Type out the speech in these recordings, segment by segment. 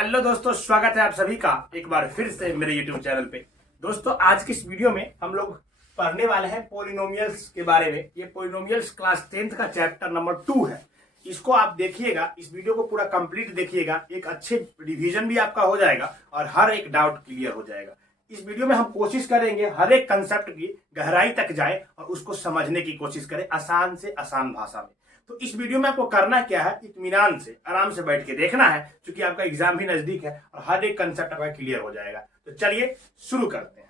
Hello दोस्तों, स्वागत है आप सभी का एक बार फिर से मेरे YouTube चैनल पे। दोस्तों, आज की इस वीडियो में हम लोग पढ़ने वाले हैं पोलिनोमियल्स के बारे में। ये पोलिनोमियल्स क्लास 10th का चैप्टर नंबर 2 है। इसको आप देखिएगा, इस वीडियो को पूरा कंप्लीट देखिएगा, एक अच्छे रिवीजन भी आपका हो जाएगा और हर एक डाउट क्लियर हो जाएगा। इस वीडियो में हम कोशिश करेंगे हर एक कंसेप्ट की गहराई तक जाए और उसको समझने की कोशिश करें आसान से आसान भाषा में। तो इस वीडियो में आपको करना क्या है, इत्मीनान से आराम से बैठ के देखना है, क्योंकि आपका एग्जाम भी नजदीक है और हर एक कंसेप्ट आपका क्लियर हो जाएगा। तो चलिए शुरू करते हैं।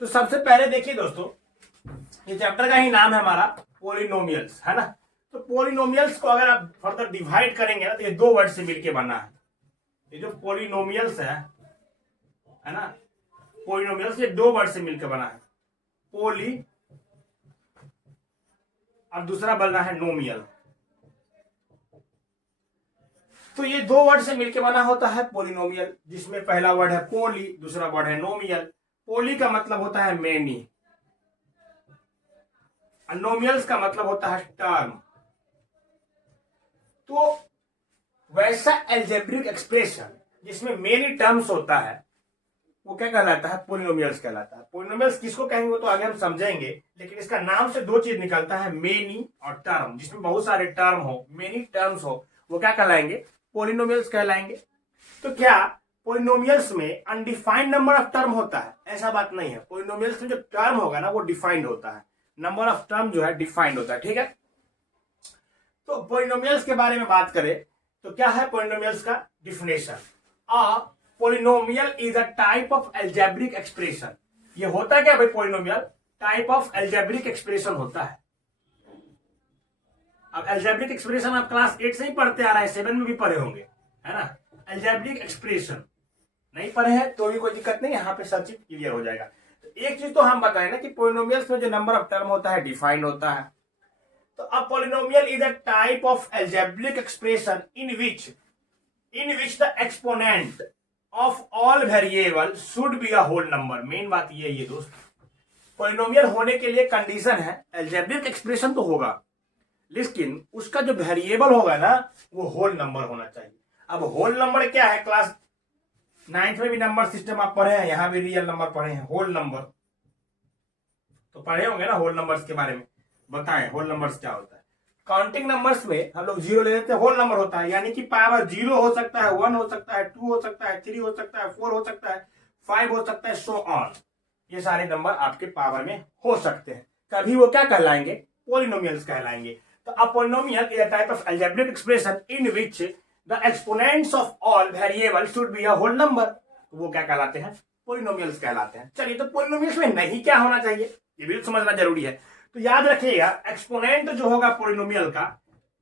तो सबसे पहले देखिए दोस्तों, ये चैप्टर का ही नाम है हमारा पोलिनोमियल्स, है ना। तो पोलिनोमियल्स को अगर आप फर्दर डिवाइड करेंगे ना, तो ये दो वर्ड से मिलकर बना है। ये जो पोलिनोमियल्स है ना, पोलिनोमियल्स ये दो वर्ड से मिलकर बना है, पोली और दूसरा बनना है नोमियल। तो ये दो वर्ड से मिलकर बना होता है पोलिनोमियल, जिसमें पहला वर्ड है पोली, दूसरा वर्ड है नोमियल। पोली का मतलब होता है मेनी और नोमियल्स का मतलब होता है टर्म। तो वैसा एल्जेब्रिक एक्सप्रेशन जिसमें मेनी टर्म्स होता है वो क्या कहलाता है, पोलिनोमियल्स कहलाता है। पोलिनोमियल्स किसको कहेंगे वो तो आगे हम समझेंगे, लेकिन इसका नाम से दो चीज निकलता है, मेनी और टर्म। जिसमें बहुत सारे टर्म हो, मेनी टर्म्स हो, वो क्या कहलाएंगे, पोलिनोमियल्स कहलाएंगे। तो क्या पोलिनोमियल्स में अनडिफाइंड नंबर ऑफ टर्म होता है? ऐसा बात नहीं है। पोलिनोमियल्स में जो टर्म होगा ना वो डिफाइंड होता है, नंबर ऑफ टर्म जो है डिफाइंड होता है, ठीक है। तो पोलिनोमियल्स के बारे में बात करें तो क्या है पोलिनोमियल्स का definition. Polynomial is a type of algebraic expression. ये होता क्या भाई, polynomial type of algebraic expression होता है। अब एल्जेब्रिक एक्सप्रेशन आप क्लास 8 से ही पढ़ते आ रहे हैं, 7 में भी पढ़े होंगे, है ना। एल्जेब्रिक एक्सप्रेशन नहीं पढ़े हैं तो भी कोई दिक्कत नहीं, यहाँ पे सब चीज क्लियर हो जाएगा। तो एक चीज तो हम बताएं ना कि पोलिनोमियल्स में जो नंबर ऑफ टर्म होता है डिफाइंड होता है। तो अब polynomial is a type of algebraic expression in which the exponent of all variable should be a whole number. Main बात ये है दोस्त, पोलिनोमियल होने के लिए कंडीशन है एल्जेब्रिक एक्सप्रेशन तो होगा, लेकिन उसका जो वेरिएबल होगा ना वो होल नंबर होना चाहिए। अब होल नंबर क्या है, क्लास 9th में भी नंबर सिस्टम आप पढ़े हैं, यहां भी रियल नंबर पढ़े हैं। होल नंबर तो पढ़े होंगे ना, होल नंबर्स के बारे में बताएं, होल नंबर्स क्या होता है। काउंटिंग नंबर्स में हम लोग जीरो ले लेते हैं, होल नंबर होता है, यानी कि पावर 0 हो सकता है, 1 हो सकता है, 2 हो सकता है, 3 हो सकता है, 4 हो सकता है, 5 हो सकता है, सो ऑन। ये सारे नंबर आपके पावर में हो सकते हैं, तभी वो क्या कहलाएंगे, पोलिनोमियल्स कहलाएंगे। तो a polynomial is a type of algebraic expression in which the exponents of all variable should be a whole number. वो क्या कहलाते हैं, पोलिनोमियल्स कहलाते हैं। चलिए, तो पोलिनोमियल्स में नहीं क्या होना चाहिए ये भी समझना जरूरी है। तो याद रखिएगा, एक्सपोनेंट जो होगा पोलिनोमियल का,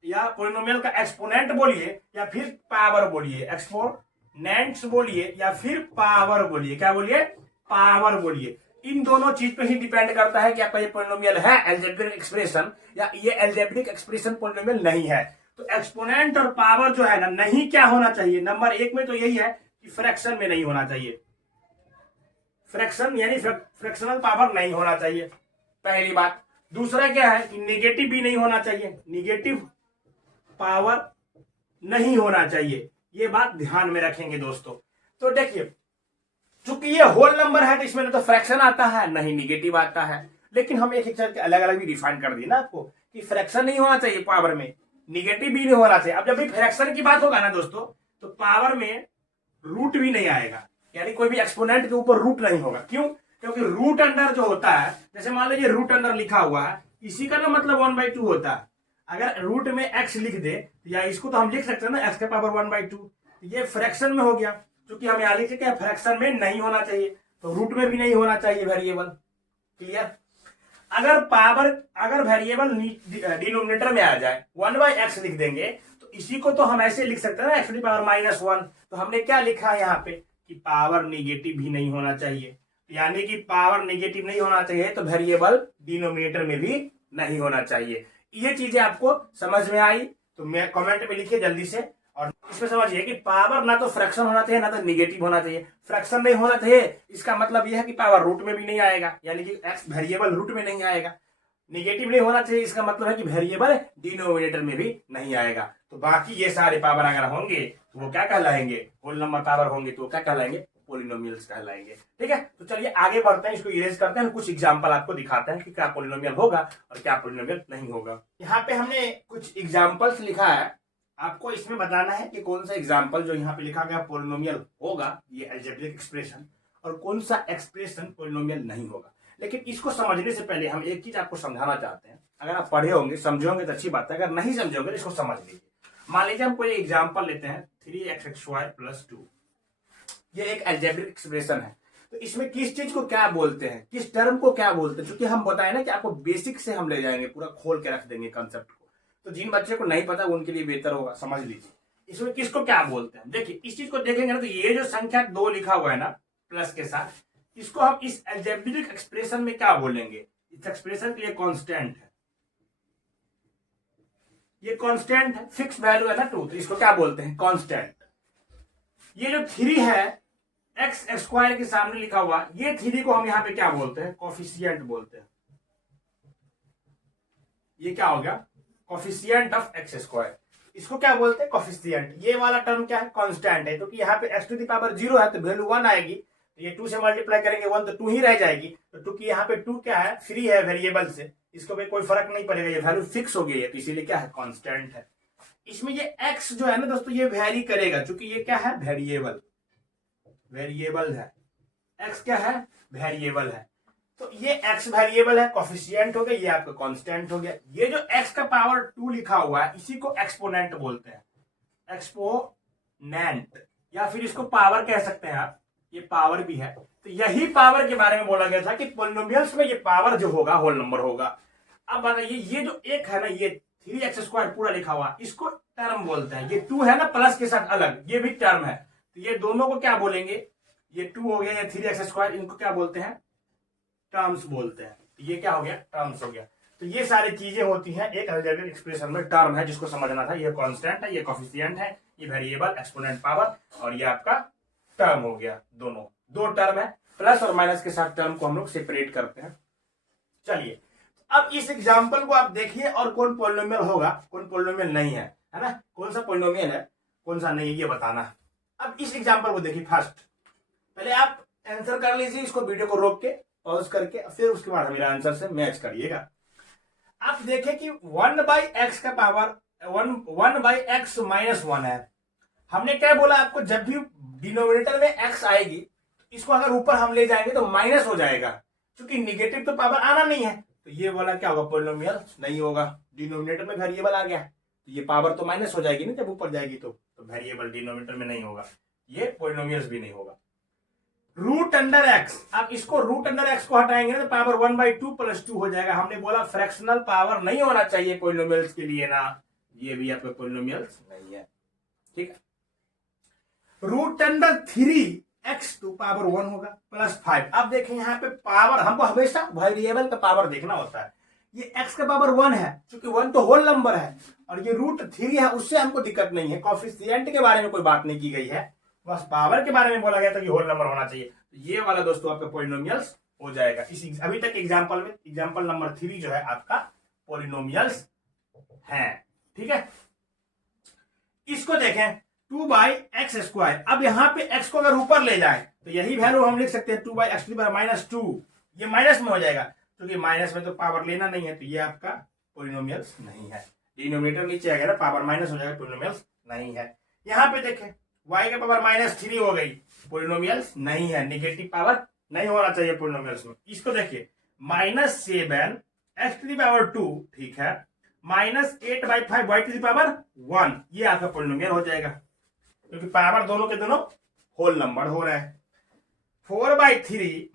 या पोलिनोमियल का एक्सपोनेंट बोलिए या फिर पावर बोलिए, एक्सपोनेंट्स बोलिए या फिर पावर बोलिए, क्या बोलिए, पावर बोलिए। इन दोनों चीज पे ही डिपेंड करता है कि आपका ये पोलिनोमियल है एल्जेब्रिक एक्सप्रेशन या ये एल्जेब्रिक एक्सप्रेशन पोलिनोमियल नहीं है। तो एक्सपोनेंट और पावर जो है ना, नहीं क्या होना चाहिए, नंबर 1 में तो यही है कि फ्रैक्शन में नहीं होना चाहिए, फ्रैक्शन यानी फ्रैक्शनल पावर नहीं होना चाहिए, पहली बात। दूसरा क्या है कि निगेटिव भी नहीं होना चाहिए, निगेटिव पावर नहीं होना चाहिए। ये बात ध्यान में रखेंगे दोस्तों। तो देखिए, चूंकि ये होल नंबर है तो इसमें ना तो फ्रैक्शन आता है नहीं निगेटिव आता है, लेकिन हम एक एक के अलग अलग भी डिफाइन कर दिए ना आपको कि फ्रैक्शन नहीं होना चाहिए पावर में, निगेटिव भी नहीं होना चाहिए। अब जब भी फ्रैक्शन की बात होगा ना दोस्तों, तो पावर में रूट भी नहीं आएगा, यानी कोई भी एक्सपोनेंट के ऊपर रूट नहीं होगा। क्यों? क्योंकि रूट अंडर जो होता है, जैसे मान लीजिए रूट अंडर लिखा हुआ है, इसी का ना मतलब 1/2 होता है। अगर रूट में x लिख दे या इसको तो हम लिख सकते हैं ना x के पावर 1/2, ये फ्रैक्शन में हो गया। क्योंकि हम यहाँ लिखे क्या, फ्रैक्शन में नहीं होना चाहिए, तो रूट में भी नहीं होना चाहिए वेरिएबल। क्लियर? अगर वेरिएबल डिनोमिनेटर में आ जाए 1/x लिख देंगे, तो इसी को तो हम ऐसे लिख सकते हैं ना, x की पावर -1। तो हमने क्या लिखा है यहाँ पे कि पावर निगेटिव भी नहीं होना चाहिए, यानी कि पावर नेगेटिव नहीं होना चाहिए तो वेरिएबल डिनोमिनेटर में भी नहीं होना चाहिए। ये चीजें आपको समझ में आई तो मैं कमेंट में लिखिए जल्दी से। और इसमें समझिए कि पावर ना तो फ्रैक्शन होना चाहिए ना तो निगेटिव होना चाहिए। फ्रैक्शन नहीं होना चाहिए, इसका मतलब यह है कि पावर रूट में भी नहीं आएगा, यानी कि एक्स वेरिएबल रूट में नहीं आएगा। निगेटिव नहीं होना चाहिए, इसका मतलब है कि वेरिएबल डिनोमिनेटर में भी नहीं आएगा। तो बाकी ये सारे पावर अगर होंगे तो वो क्या कहलाएंगे, होल नंबर पावर होंगे तो वो क्या कहलाएंगे, पोलिनोमियल्स कहलाएंगे। ठीक है, तो चलिए आगे बढ़ते हैं, इसको इरेज करते हैं, कुछ एग्जांपल आपको दिखाते हैं कि क्या पोलिनोमियल होगा और क्या पोलिनोमियल नहीं होगा। यहाँ पे हमने कुछ एग्जांपल्स लिखा है, आपको इसमें बताना है कि कौन सा एग्जांपल जो यहाँ पे लिखा गया पोलिनोमियल होगा, ये अलजेब्रिक एक्सप्रेशन, और कौन सा एक्सप्रेशन पोलिनोमियल नहीं होगा। लेकिन इसको समझने से पहले हम एक चीज आपको समझाना चाहते हैं। अगर आप पढ़े होंगे समझे होंगे तो अच्छी बात है, अगर नहीं समझे होंगे तो इसको समझ लीजिए। मान लीजिए हम कोई एग्जांपल लेते हैं 3xy + 2, ये एक अलजेब्रिक एक्सप्रेशन है। तो इसमें किस चीज को क्या बोलते हैं, किस टर्म को क्या बोलते हैं, क्योंकि हम बताए ना कि आपको बेसिक से हम ले जाएंगे, पूरा खोल के रख देंगे कंसेप्ट को। तो जिन बच्चे को नहीं पता उनके लिए बेहतर होगा समझ लीजिए इसमें किसको क्या बोलते हैं। देखिए इस चीज को देखेंगे ना, तो ये जो संख्या 2 लिखा हुआ है ना प्लस के साथ, इसको हम इस अलजेब्रिक एक्सप्रेशन में क्या बोलेंगे, इस एक्सप्रेशन के लिए कांस्टेंट है, ये कांस्टेंट है, फिक्स वैल्यू है ना 2, तो इसको क्या बोलते हैं, कांस्टेंट। ये जो 3 है एक्स स्क्वायर के सामने लिखा हुआ, ये 3 को हम यहां पे क्या बोलते हैं, कोफिशिएंट बोलते हैं। ये क्या हो गया, कोफिशिएंट ऑफ एक्स स्क्वायर, इसको क्या बोलते हैं, कोफिशिएंट। ये वाला टर्म क्या है, कांस्टेंट है, क्योंकि तो यहाँ पे x⁴ 0 है तो वैल्यू 1 आएगी, तो ये 2 से मल्टीप्लाई करेंगे 1 तो 2 ही रह जाएगी। तो क्योंकि यहाँ पे 2 क्या है, फ्री है वेरिएबल से, इसको भी कोई फर्क नहीं पड़ेगा, ये वैल्यू फिक्स हो गई है, तो इसीलिए क्या है, कांस्टेंट है। इसमें ये x जो है ना दोस्तों ये वेरी करेगा, क्योंकि ये क्या है, वेरिएबल, वेरिएबल है, x क्या है, वेरिएबल है, तो ये x वेरिएबल है, कोफिशिएंट हो गया, ये आपका कांस्टेंट हो गया। ये जो x का पावर 2 लिखा हुआ है इसी को एक्सपोनेंट बोलते हैं, एक्सपोनेंट, या फिर इसको पावर कह सकते हैं आप, ये पावर भी है। तो यही पावर के बारे में बोला गया था कि पोलिनोमियल्स में ये पावर जो होगा होल नंबर होगा। अब ये जो एक है ना, ये 3x² पूरा लिखा हुआ, इसको टर्म बोलते हैं। ये 2 है ना प्लस के साथ अलग, ये भी टर्म है, तो ये दोनों को क्या बोलेंगे, ये 2 हो गया, ये 3x², इनको क्या बोलते हैं, टर्म्स बोलते हैं। तो ये क्या हो गया, टर्म्स हो गया। तो ये सारी चीजें होती हैं एक अलजेब्रिक एक्सप्रेशन में, टर्म है जिसको समझना था, ये कांस्टेंट है, ये कोफिशिएंट है, ये वेरिएबल, एक्सपोनेंट, पावर, और ये आपका टर्म हो गया। दोनों 2 टर्म है, प्लस और माइनस के साथ टर्म को हम लोग सेपरेट करते हैं। चलिए अब इस एग्जांपल को आप देखिए और कौन पोलिनोमियल होगा कौन पोलिनोमियल नहीं है, है ना, कौन सा पोलिनोमियल है कौन सा नहीं है ये बताना। अब इस एग्जांपल को देखिए, फर्स्ट पहले आप आंसर कर लीजिए, इसको वीडियो को रोक के पॉज करके, फिर उसके बाद मेरा आंसर से मैच करिएगा। आप देखें कि 1/x का पावर 1/x - 1 है। हमने क्या बोला आपको, जब भी डिनोमिनेटर में x आएगी इसको अगर ऊपर हम ले जाएंगे तो माइनस हो जाएगा, क्योंकि निगेटिव तो पावर आना नहीं है, तो ये वाला क्या होगा, पोलिनोमियल नहीं होगा। डिनोमिनेटर में वेरिएबल आ गया तो ये पावर तो माइनस हो जाएगी ना जब ऊपर जाएगी, तो वेरिएबल डिनोमिनेटर में नहीं होगा, ये पोलिनोमियल्स भी नहीं होगा। √x, अब इसको √x को हटाएंगे ना तो पावर 1/2 + 2 हो जाएगा। हमने बोला फ्रैक्शनल पावर नहीं होना चाहिए पोलिनोमियल्स के लिए ना, ये भी आपके पोलिनोमियल्स नहीं है, ठीक है। √3x to पावर 1 होगा +5। अब देखें यहाँ पे पावर, हमको हमेशा वेरिएबल का पावर देखना होता है। ये x का पावर 1 है, क्योंकि 1 तो होल नंबर है, और ये √3 है, उससे हमको दिक्कत नहीं है। कोफिशिएंट के बारे में कोई बात नहीं की गई है, बस पावर के बारे में बोला गया था कि होल नंबर होना चाहिए। तो ये वाला दोस्तों आपका पोलिनोमियल्स हो जाएगा। इस अभी तक एग्जांपल में एग्जांपल नंबर 3 जो है आपका पोलिनोमियल्स है, ठीक है। इसको देखें 2/x²। अब यहाँ पे x को अगर ऊपर ले जाए तो यही वैल्यू हम लिख सकते हैं 2/x⁻² - 2, ये माइनस में हो जाएगा, क्योंकि माइनस में तो पावर लेना नहीं है, तो ये आपका पोलिनोमियल्स नहीं है। डिनोमिनेटर नीचे आ गया ना, पावर माइनस हो जाएगा, पोलिनोमियल्स नहीं है। यहाँ पे देखें y का पावर -3 हो गई, पोलिनोमियल्स नहीं है, निगेटिव पावर नहीं होना चाहिए पोलिनोमियल्स में। इसको देखिए -7 x⁻², ठीक है, -8/5 y⁻1, ये आपका पोलिनोमियल हो जाएगा, क्योंकि पावर दोनों के दोनों होल नंबर हो रहा है। 4/3 -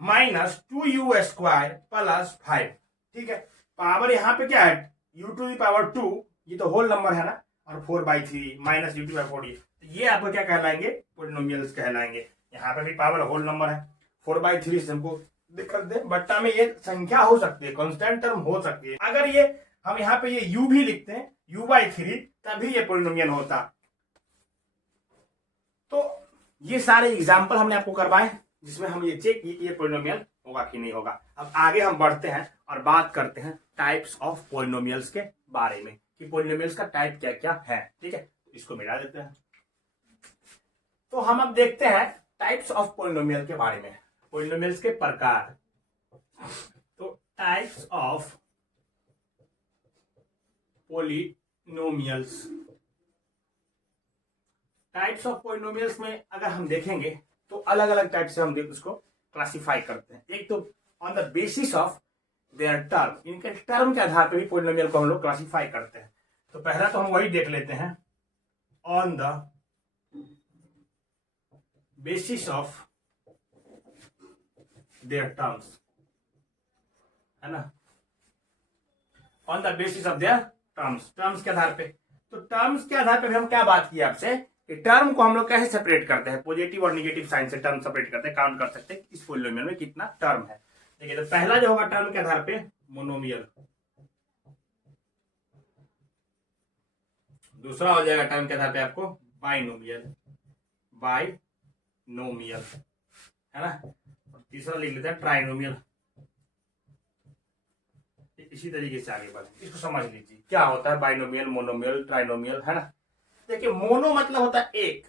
2u² + 5, ठीक है। पावर यहाँ पे क्या है, u⁴, ये तो होल नंबर है ना, और 4/3 - u⁴, ये आपको क्या कहलाएंगे, पोलिनोमियल्स कहलाएंगे। यहाँ पे भी पावर होल नंबर है, 4/3 से हमको दिक्कत दे, बट्टा में ये संख्या हो सकती है, कांस्टेंट टर्म हो सकती है। अगर ये हम यहाँ पे ये u भी लिखते हैं u/3, तभी ये पोलिनोमियल होता। तो ये सारे एग्जाम्पल हमने आपको करवाए जिसमें हम ये चेक किए कि ये पोलिनोमियल होगा कि नहीं होगा। अब आगे हम बढ़ते हैं और बात करते हैं टाइप्स ऑफ पोलिनोमियल्स के बारे में, कि पॉलिनोमियल्स का टाइप क्या क्या है। ठीक है, इसको मिला देते हैं। तो हम अब देखते हैं टाइप्स ऑफ पॉलिनोमियल के बारे में, पॉलिनोमियल्स के प्रकार। तो types of polynomials, types of polynomials में अगर हम देखेंगे तो अलग अलग टाइप से हम उसको क्लासिफाई करते हैं। एक तो on the basis of there term, इनके टर्म के आधार पर भी पॉलिनोमियल को हम लोग क्लासिफाई करते हैं। तो पहला तो हम वही देख लेते हैं, on the basis of their terms, है ना, on the basis of their terms, terms के आधार पे। तो टर्म्स के आधार पे भी हम क्या बात की आपसे कि टर्म को हम लोग कैसे सेपरेट करते हैं, पॉजिटिव और नेगेटिव साइन से टर्म सेपरेट करते हैं, काउंट कर सकते हैं इस पॉलिनोमियल में कितना टर्म है। देखिए, तो पहला जो होगा टर्म के आधार पे मोनोमियल, दूसरा हो जाएगा टर्म के आधार पे आपको बाइनोमियल, बाइनोमियल, है ना, और तीसरा लिख लेते हैं ट्राइनोमियल। इसी तरीके से आगे बढ़े, इसको समझ लीजिए क्या होता है बाइनोमियल, मोनोमियल, ट्राइनोमियल, है ना। देखिए, मोनो मतलब होता है एक,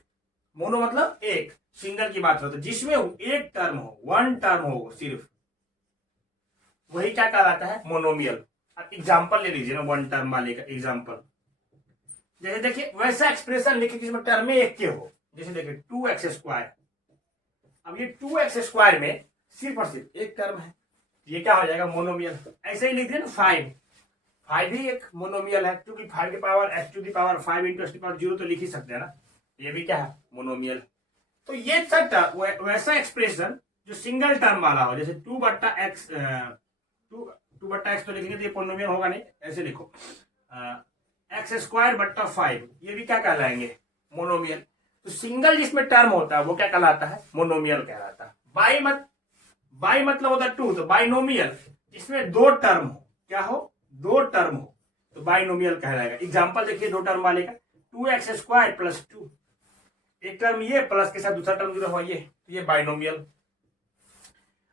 मोनो मतलब एक, सिंगल की बात होती है जिसमें एक टर्म हो, वन टर्म हो सिर्फ, वही क्या कहलाता है मोनोमियल। अब एग्जांपल ले लीजिए ना वन टर्म वाले का एग्जांपल, जैसे देखिए वैसा एक्सप्रेशन लिखिए जिसमें टर्म में एक के हो, जैसे देखिए 2x²। अब ये 2x² में सिर्फ और सिर्फ एक टर्म है, ये क्या हो जाएगा मोनोमियल। ऐसे ही लिख दिए ना 5 भी एक मोनोमियल है, क्योंकि 5 की पावर x⁵ इंटू x⁴ तो लिख ही सकते हैं ना, ये भी क्या है मोनोमियल। तो ये वैसा एक्सप्रेशन जो सिंगल टर्म वाला हो, जैसे 2/x, 2/x तो लिखेंगे तो ये पोलिनोमियल होगा नहीं, ऐसे लिखो x²/5, ये भी क्या कहलाएंगे मोनोमियल। तो सिंगल जिसमें टर्म होता है वो क्या कहलाता है मोनोमियल कहलाता है। बाई मतलब होता है 2, तो बाइनोमियल जिसमें दो टर्म हो, क्या हो, दो टर्म हो, तो बाइनोमियल कहलाएगा। एग्जांपल देखिए दो टर्म वाले का, 2x² + 2, एक टर्म ये प्लस के साथ दूसरा टर्म जुड़ा हुआ ये बाइनोमियल।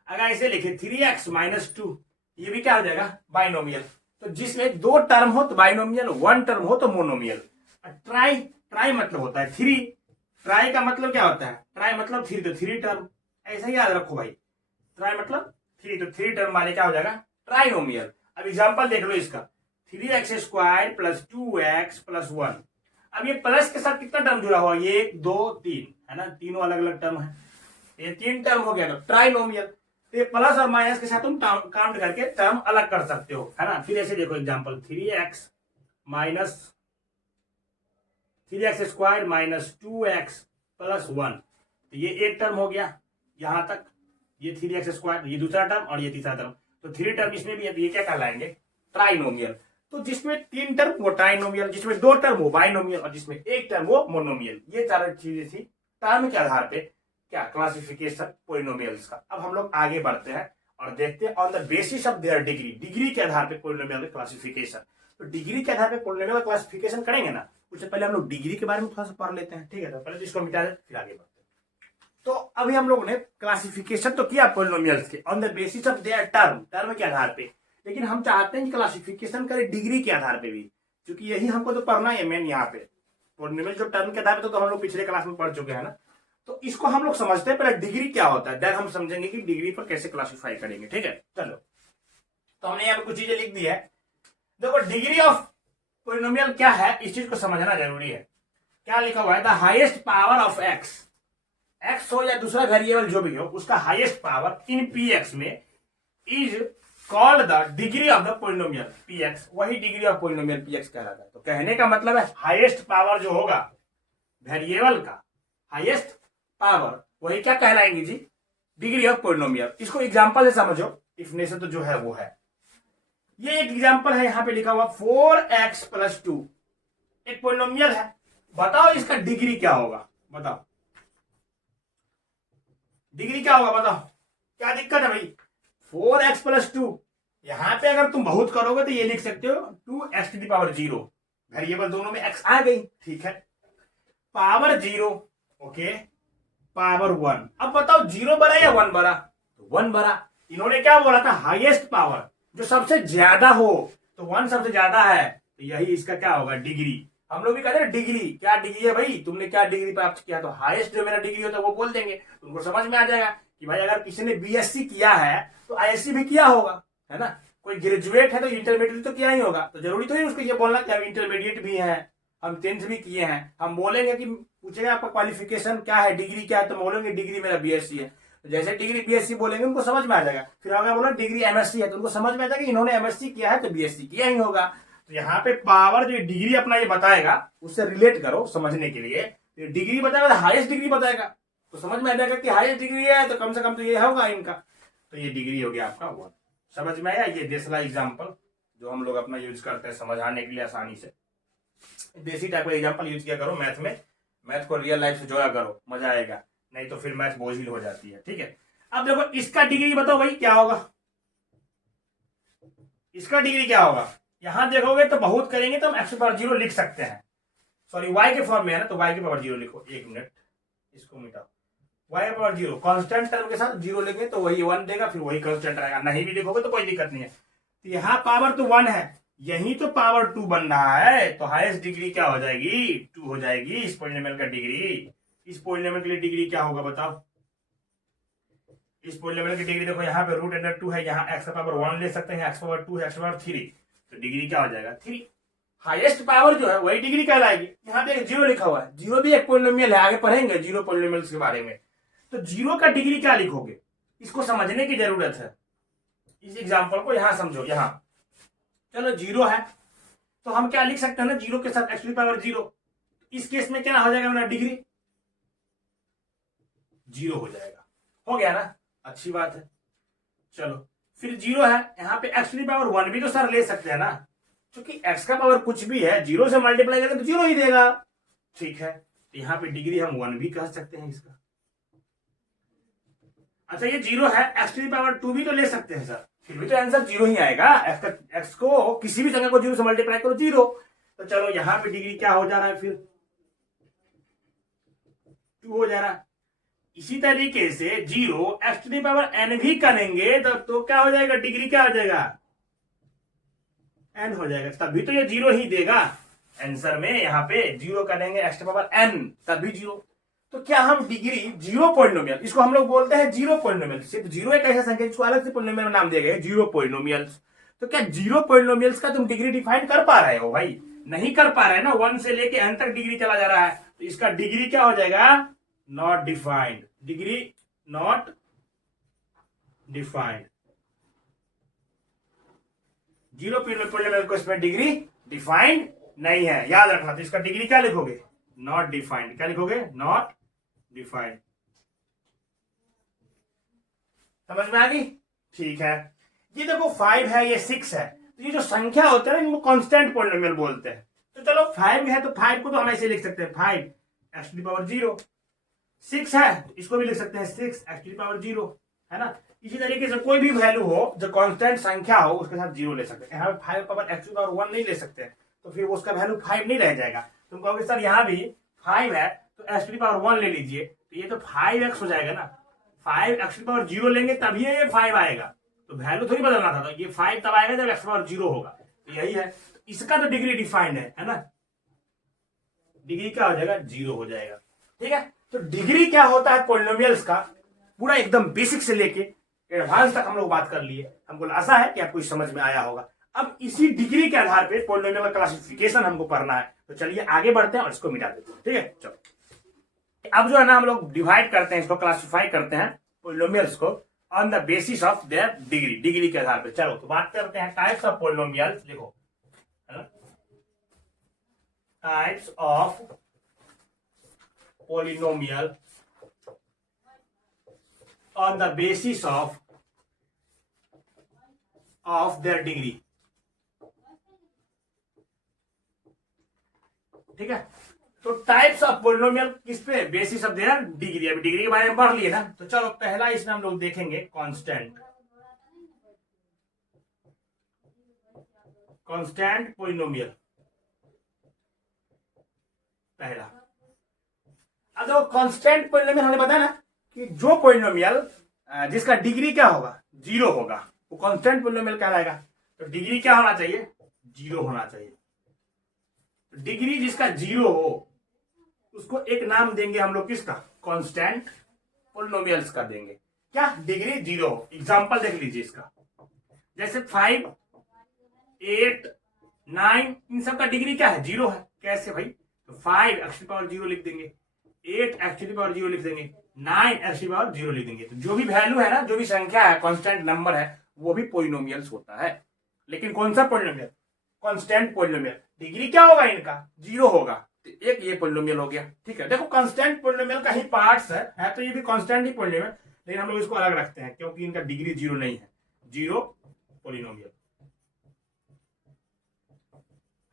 अगर ऐसे लिखे 3x - 2, ये भी क्या हो जाएगा बाइनोमियल। तो जिसमें दो टर्म हो तो बाइनोमियल, वन टर्म हो तो मोनोमियल। ट्राई मतलब होता है 3, ट्राई का मतलब क्या होता है, ट्राई मतलब 3, तो 3 टर्म, ऐसा ही याद रखो भाई, ट्राई मतलब 3, तो 3 टर्म वाले क्या हो जाएगा ट्राइनोमियल। अब एग्जांपल देख लो इसका, 3x² + 2x + 1। अब ये प्लस के साथ कितना टर्म जुड़ा हुआ, 1 2 3, है ना, तीनों अलग अलग टर्म है, ये 3 टर्म हो गया तो ट्राइनोमियल। तो ये प्लस और माइनस के साथ तुम काउंट करके टर्म अलग कर सकते हो, है ना। फिर ऐसे देखो एग्जांपल, 3x² - 2x + 1, तो ये एक टर्म हो गया यहां तक, ये 3x², ये दूसरा टर्म और ये तीसरा टर्म, तो 3 टर्म इसमें भी है, तो ये क्या कहलाएंगे ट्राइनोमियल। तो जिसमें 3 टर्म वो ट्राइनोमियल, जिसमें 2 टर्म वो बाइनोमियल और जिसमें एक टर्म वो मोनोमियल। ये चार चीजें थी टर्म के आधार पे क्या क्लासिफिकेशन पॉलिनोमियल्स का। अब हम लोग आगे बढ़ते हैं और देखते हैं on the basis of their degree, degree के आधार पे पॉलिनोमियल क्लासिफिकेशन। तो डिग्री के आधार पे पॉलिनोमियल क्लासिफिकेशन करेंगे ना, उससे पहले हम लोग डिग्री के बारे में थोड़ा सा पढ़ लेते हैं, ठीक है। तो पहले तो इसको मिटा दें फिर आगे बढ़ते हैं। तो अभी हम लोगों ने क्लासिफिकेशन तो किया पॉलिनोमियल्स के on the basis of there term, term के आधार पे, लेकिन हम चाहते हैं कि क्लासिफिकेशन करें डिग्री के आधार पे भी, क्योंकि यही हमको तो पढ़ना है मेन यहाँ पे। पॉलिनोमियल जो टर्म के आधार पे तो हम लोग पिछले क्लास में पढ़ चुके हैं ना, तो इसको हम लोग समझते हैं पहले डिग्री क्या होता है, देन हम समझेंगे कि डिग्री पर कैसे क्लासिफाई करेंगे, ठीक है। चलो, तो हमने यहाँ पे कुछ चीजें लिख दी है। देखो डिग्री ऑफ पॉलिनोमियल क्या है, इस चीज को समझना जरूरी है। क्या लिखा हुआ है, the highest power of x हो या दूसरा वेरिएबल जो भी हो, उसका हाईएस्ट पावर इन px में is called the degree of the polynomial px, वही डिग्री ऑफ पॉलिनोमियल px कहलाता है। तो कहने का मतलब है हाईएस्ट पावर जो होगा वेरिएबल का, हाईएस्ट पावर, वही क्या कहलाएंगे जी डिग्री ऑफ पॉलिनोमियल। इसको एग्जांपल से समझो, डेफिनेशन तो जो है वो है, ये एक एग्जांपल है यहाँ पे लिखा हुआ 4x + 2, एक पॉलिनोमियल है, बताओ इसका डिग्री क्या होगा, बताओ डिग्री क्या होगा, बताओ क्या दिक्कत है भाई। 4x + 2, यहां पे अगर तुम बहुत करोगे तो ये लिख सकते हो 2x⁻0, वेरिएबल दोनों में x आ गई, ठीक है, पावर 0, ओके, पावर 1। अब बताओ 0 बड़ा या 1 बड़ा, तो 1 बड़ा। इन्होंने क्या बोला था, हाईएस्ट पावर जो सबसे ज्यादा हो, तो 1 सबसे ज्यादा है, तो यही इसका क्या होगा, डिग्री। हम लोग भी कहते हैं डिग्री, क्या डिग्री है भाई, तुमने क्या डिग्री प्राप्त किया, तो हाईएस्ट जो मेरा डिग्री होता है वो बोल देंगे, उनको समझ में आ जाएगा कि भाई अगर किसी ने बीएससी किया है तो आईएससी भी किया होगा, है ना। कोई ग्रेजुएट है तो इंटरमीडिएट तो किया ही होगा, तो जरूरी तो नहीं उसको ये बोलना कि हम इंटरमीडिएट भी हैं, हम 10th भी किए हैं। हम बोलेंगे कि पूछेगा आपका क्वालिफिकेशन क्या है, डिग्री क्या है, तो बोलेंगे डिग्री मेरा बीएससी है। तो जैसे डिग्री बीएससी बोलेंगे उनको समझ में आ जाएगा। फिर अगर बोला डिग्री एमएससी है तो उनको समझ में आ जाएगा इन्होंने एमएससी किया है तो बीएससी किया ही होगा। तो यहाँ पे पावर जो डिग्री अपना ये बताएगा उससे रिलेट करो समझने के लिए। तो डिग्री बताएगा, हाईएस्ट डिग्री बताएगा, तो समझ में आ जाएगा कि हाईएस्ट डिग्री है तो कम से कम तो ये होगा इनका। तो ये डिग्री हो गया आपका 1। समझ में आया। ये देसला एग्जाम्पल जो हम लोग अपना यूज करते हैं समझाने के लिए आसानी से। देसी टाइप का एग्जाम्पल यूज किया करो मैथ में, मैथ को रियल लाइफ से जोड़ा करो, मजा आएगा, नहीं तो फिर मैथ बोझिल हो जाती है। ठीक है, अब देखो इसका डिग्री बताओ भाई क्या होगा, इसका डिग्री क्या होगा। यहां देखोगे तो बहुत करेंगे तो हम x पावर 0 लिख सकते हैं, सॉरी y के फॉर्म में है ना, तो y के पावर 0 लिखो। एक मिनट इसको मिटाओ, y के पावर 0 कांस्टेंट टर्म के साथ 0 लेंगे तो वही 1 देगा, फिर वही कांस्टेंट रहेगा। नहीं भी लिखोगे तो कोई दिक्कत नहीं है। तो यहाँ पावर तो 1 है, यही तो पावर 2 बन रहा है, तो हाईएस्ट डिग्री क्या हो जाएगी, 2 हो जाएगी इस पॉलिनोमियल का डिग्री। इस पॉलिनोमियल के लिए डिग्री क्या होगा बताओ। इस पॉलिनोमियल की डिग्री देखो यहाँ पे √2 है, यहाँ x का पावर 1 ले सकते हैं, x पावर 2 है, x पावर 3, तो डिग्री क्या हो जाएगा 3। हाईएस्ट पावर जो है वही डिग्री कहलाएगी। यहाँ पे 0 लिखा हुआ है, 0 भी एक पॉलिनोमियल है, आगे पढ़ेंगे 0 पॉलिनोमियल्स के बारे में। तो 0 का डिग्री क्या लिखोगे, इसको समझने की जरूरत है। इस एग्जाम्पल को यहाँ समझो। यहाँ चलो 0 है तो हम क्या लिख सकते हैं ना, 0 के साथ x पावर 0। इस केस में क्या हो जाएगा मेरा डिग्री 0 हो जाएगा। हो गया ना, अच्छी बात है। चलो फिर 0 है, यहाँ पे x पावर 1 भी तो सर ले सकते हैं ना, क्योंकि x का पावर कुछ भी है 0 से मल्टीप्लाई करें तो 0 ही देगा। ठीक है, तो यहाँ पे डिग्री हम 1 भी कह सकते हैं इसका। अच्छा ये 0 है, x पावर 2 भी तो ले सकते हैं सर, फिर भी तो आंसर 0 ही आएगा। x को किसी भी संख्या को 0 से मल्टीप्लाई करो 0। तो चलो यहाँ पे डिग्री क्या हो जा रहा है, फिर 2 हो जा रहा है। इसी तरीके से 0 x पावर n भी करेंगे तो क्या हो जाएगा, डिग्री क्या हो जाएगा n हो जाएगा, तभी तो ये 0 ही देगा आंसर में। यहाँ पे 0 करेंगे x पावर n तभी 0। तो क्या हम डिग्री 0 पॉलिनोमियल, इसको हम लोग बोलते हैं 0 पॉलिनोमियल। सिर्फ 0 एक ऐसा संख्या जिसको अलग से पॉलिनोमियल में नाम दिया गया है 0 पॉलिनोमियल्स। तो क्या 0 पॉलिनोमियल्स का तुम डिग्री डिफाइन कर पा रहे हो भाई, नहीं कर पा रहे हैं ना, 1 से लेके n तक डिग्री चला जा रहा है। तो इसका डिग्री क्या हो जाएगा, not defined, degree not defined. 0 polynomial को इसमें डिग्री डिफाइंड नहीं है, याद रखना। तो इसका डिग्री क्या लिखोगे, नॉट डिफाइंड। क्या लिखोगे, नॉट डिफाइंड। समझ में आ गई। ठीक है, ये देखो 5 है, ये 6 है, तो ये जो संख्या होते हैं ना इनको कांस्टेंट पॉलिनोमियल बोलते हैं। तो चलो 5 है तो 5 को तो हम ऐसे लिख सकते हैं 5 x पावर 0। 6 है तो इसको भी लिख सकते हैं 6 x पावर 0, है ना। इसी तरीके से कोई भी वैल्यू हो जो कांस्टेंट संख्या हो उसके साथ 0 ले सकते हैं। यहाँ 5 पावर x पावर 1 नहीं ले सकते, तो फिर उसका वैल्यू 5 नहीं रह जाएगा। तुम कहोगे सर यहाँ भी 5 है तो x पावर 1 ले लीजिए, तो ये तो 5x हो जाएगा ना। 5x पावर 0 लेंगे तभी ये 5 आएगा, तो वैल्यू थोड़ी बदलना था। तो ये 5 तब आएगा जब x पावर 0 होगा, तो यही है। तो इसका तो डिग्री डिफाइंड है ना, डिग्री क्या हो जाएगा 0 हो जाएगा। ठीक है, तो डिग्री क्या होता है पॉलिनोमियल्स का, पूरा एकदम बेसिक से लेके एडवांस तक हम लोग बात कर लिए। हमको आशा है कि आपको समझ में आया होगा। अब इसी डिग्री के आधार पे पॉलिनोमियल का क्लासिफिकेशन हमको पढ़ना है, तो चलिए आगे बढ़ते हैं और इसको मिटा देते हैं। ठीक है, चलो अब जो है ना हम लोग डिवाइड करते हैं, इसको क्लासिफाई करते हैं पॉलिनोमियल्स को on the basis of their degree, degree के आधार पे। चलो तो बात करते हैं टाइप्स ऑफ पॉलिनोमियल्स। देखो है ना, types of polynomial on the basis of their degree. ठीक है, तो टाइप्स ऑफ पॉलिनोमियल किस पे, बेसिस ऑफ देयर डिग्री। अभी डिग्री के बारे में पढ़ लिए ना, तो चलो पहला इसमें हम लोग देखेंगे कांस्टेंट, कांस्टेंट पॉलिनोमियल पहला। अब देखो कांस्टेंट पॉलिनोमियल हमने बताया ना कि जो पॉलिनोमियल जिसका डिग्री क्या होगा 0 होगा वो कांस्टेंट पॉलिनोमियल कहलाएगा। तो डिग्री क्या होना चाहिए, 0 होना चाहिए। डिग्री जिसका 0 हो उसको एक नाम देंगे हम लोग, किसका? कांस्टेंट पोलिनोमियल्स का देंगे। क्या? डिग्री 0 हो। एग्जांपल देख लीजिए इसका, जैसे 5, 8, 9, इन सब का डिग्री क्या है? 0 है। कैसे भाई? तो 5 x की पावर 0 लिख देंगे, 8 x की पावर 0 लिख देंगे, 9 x की पावर 0 लिख देंगे। तो जो भी वैल्यू है ना, जो भी संख्या है, कांस्टेंट नंबर है, वो भी पोलिनोमियल्स होता है। लेकिन कौन सा पोलिनोमियल? Constant polynomial. डिग्री क्या होगा इनका? 0 होगा। तो एक ये पोलिनोमियल हो गया। ठीक है, देखो कांस्टेंट पोलिनोमियल का ही पार्ट्स है तो ये भी कांस्टेंट ही पोलिनोमियल, लेकिन हम लोग इसको अलग रखते हैं क्योंकि इनका डिग्री 0 नहीं है। 0 पोलिनोमियल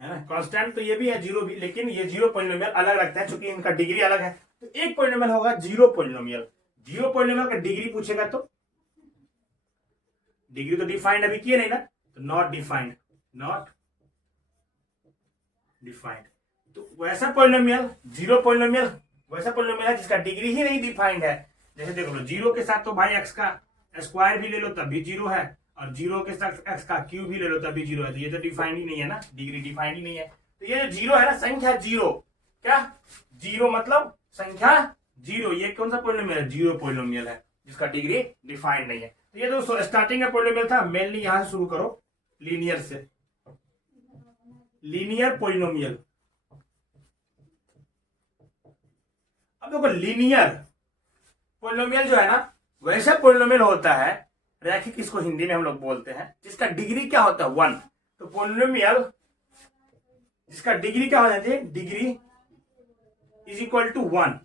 है ना। कांस्टेंट तो ये भी है 0 भी, लेकिन ये 0 पोलिनोमियल अलग रखते हैं क्योंकि इनका डिग्री अलग है। तो एक पोलिनोमियल होगा 0 पोलिनोमियल। 0 पोलिनोमियल का डिग्री पूछेगा तो डिग्री तो डिफाइंड अभी किए नहीं ना, तो नॉट डिफाइंड, नॉट डिफाइंड। तो वैसा पोलिनोमियल 0 पोलिनोमियल वैसा पोलिनोमियल है जिसका डिग्री ही नहीं डिफाइंड है। जैसे देख लो 0 के साथ तो भाई x का स्क्वायर भी ले लो तब भी 0 है, और 0 के साथ x का क्यूब भी ले लो तब भी 0 है। तो ये तो डिफाइंड ही नहीं है ना, डिग्री डिफाइंड ही नहीं है। तो ये जो 0 है ना, संख्या 0, क्या 0 मतलब संख्या 0, ये कौन सा पोलिनोमियल है? 0 पोलिनोमियल है जिसका डिग्री डिफाइंड नहीं है। तो ये तो स्टार्टिंग का पोलिनोमियल था। मेनली यहां से शुरू करो, लीनियर से। Linear polynomial. अब देखो लीनियर पोलिनोमियल जो है ना, वैसा पोलिनोमियल होता है, रैखिक इसको हिंदी में हम लोग बोलते हैं, जिसका डिग्री क्या होता है? 1। तो पोलिनोमियल जिसका डिग्री क्या हो जाती है? Degree is equal to 1।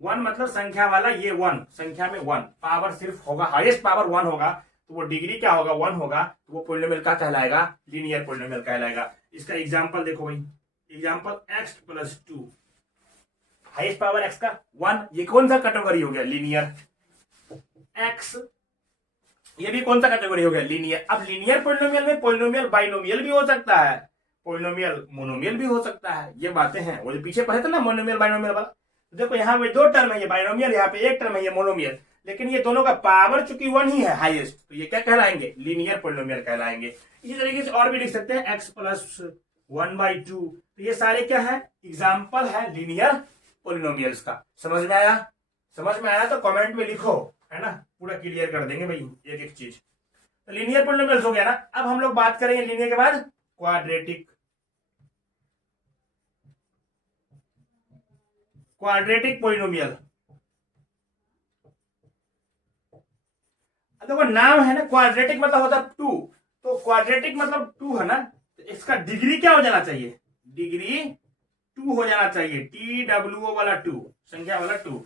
1 मतलब संख्या वाला, ये 1 संख्या में 1 पावर सिर्फ होगा, हाईएस्ट पावर 1 होगा, तो वो डिग्री क्या होगा? 1 होगा। तो वो पोलिनोमियल क्या कहलाएगा? लीनियर पोलिनोमियल कहलाएगा। इसका एग्जांपल देखो भाई, example x + 2, highest power x का 1, ये कौन सा कैटेगरी हो गया? लीनियर। x, ये भी कौन सा कैटेगरी हो गया? लीनियर। अब लीनियर पोलिनोमियल में पोलिनोमियल बाइनोमियल भी हो सकता है, पोलिनोमियल मोनोमियल भी हो सकता है। ये बातें हैं, वो जो पीछे पढ़े थे ना मोनोमियल बाइनोमियल वाला। देखो यहाँ पे 2 टर्म है, ये बाइनोमियल, यहाँ पे 1 टर्म है, ये मोनोमियल, लेकिन ये दोनों का पावर चूंकि 1 ही है हाईएस्ट, तो ये क्या कहलाएंगे? लीनियर पोलिनोमियल कहलाएंगे। इसी तरीके से और भी लिख सकते हैं, x + 1/2। तो ये सारे क्या है? एग्जाम्पल है लीनियर पोलिनोमियल्स का। समझ में आया? समझ में आया तो कमेंट में लिखो, है ना, पूरा क्लियर कर देंगे भाई एक एक चीज। तो लीनियर पोलिनोमियल्स हो गया ना। अब हम लोग बात करेंगे लीनियर के बाद क्वाड्रेटिक। क्वाड्रेटिक पोलिनोमियल, देखो नाम है ना, क्वाड्रेटिक मतलब होता है 2। तो क्वाड्रेटिक मतलब 2 है ना, तो इसका डिग्री क्या हो जाना चाहिए? डिग्री 2 हो जाना चाहिए, TWO वाला 2, संख्या वाला 2।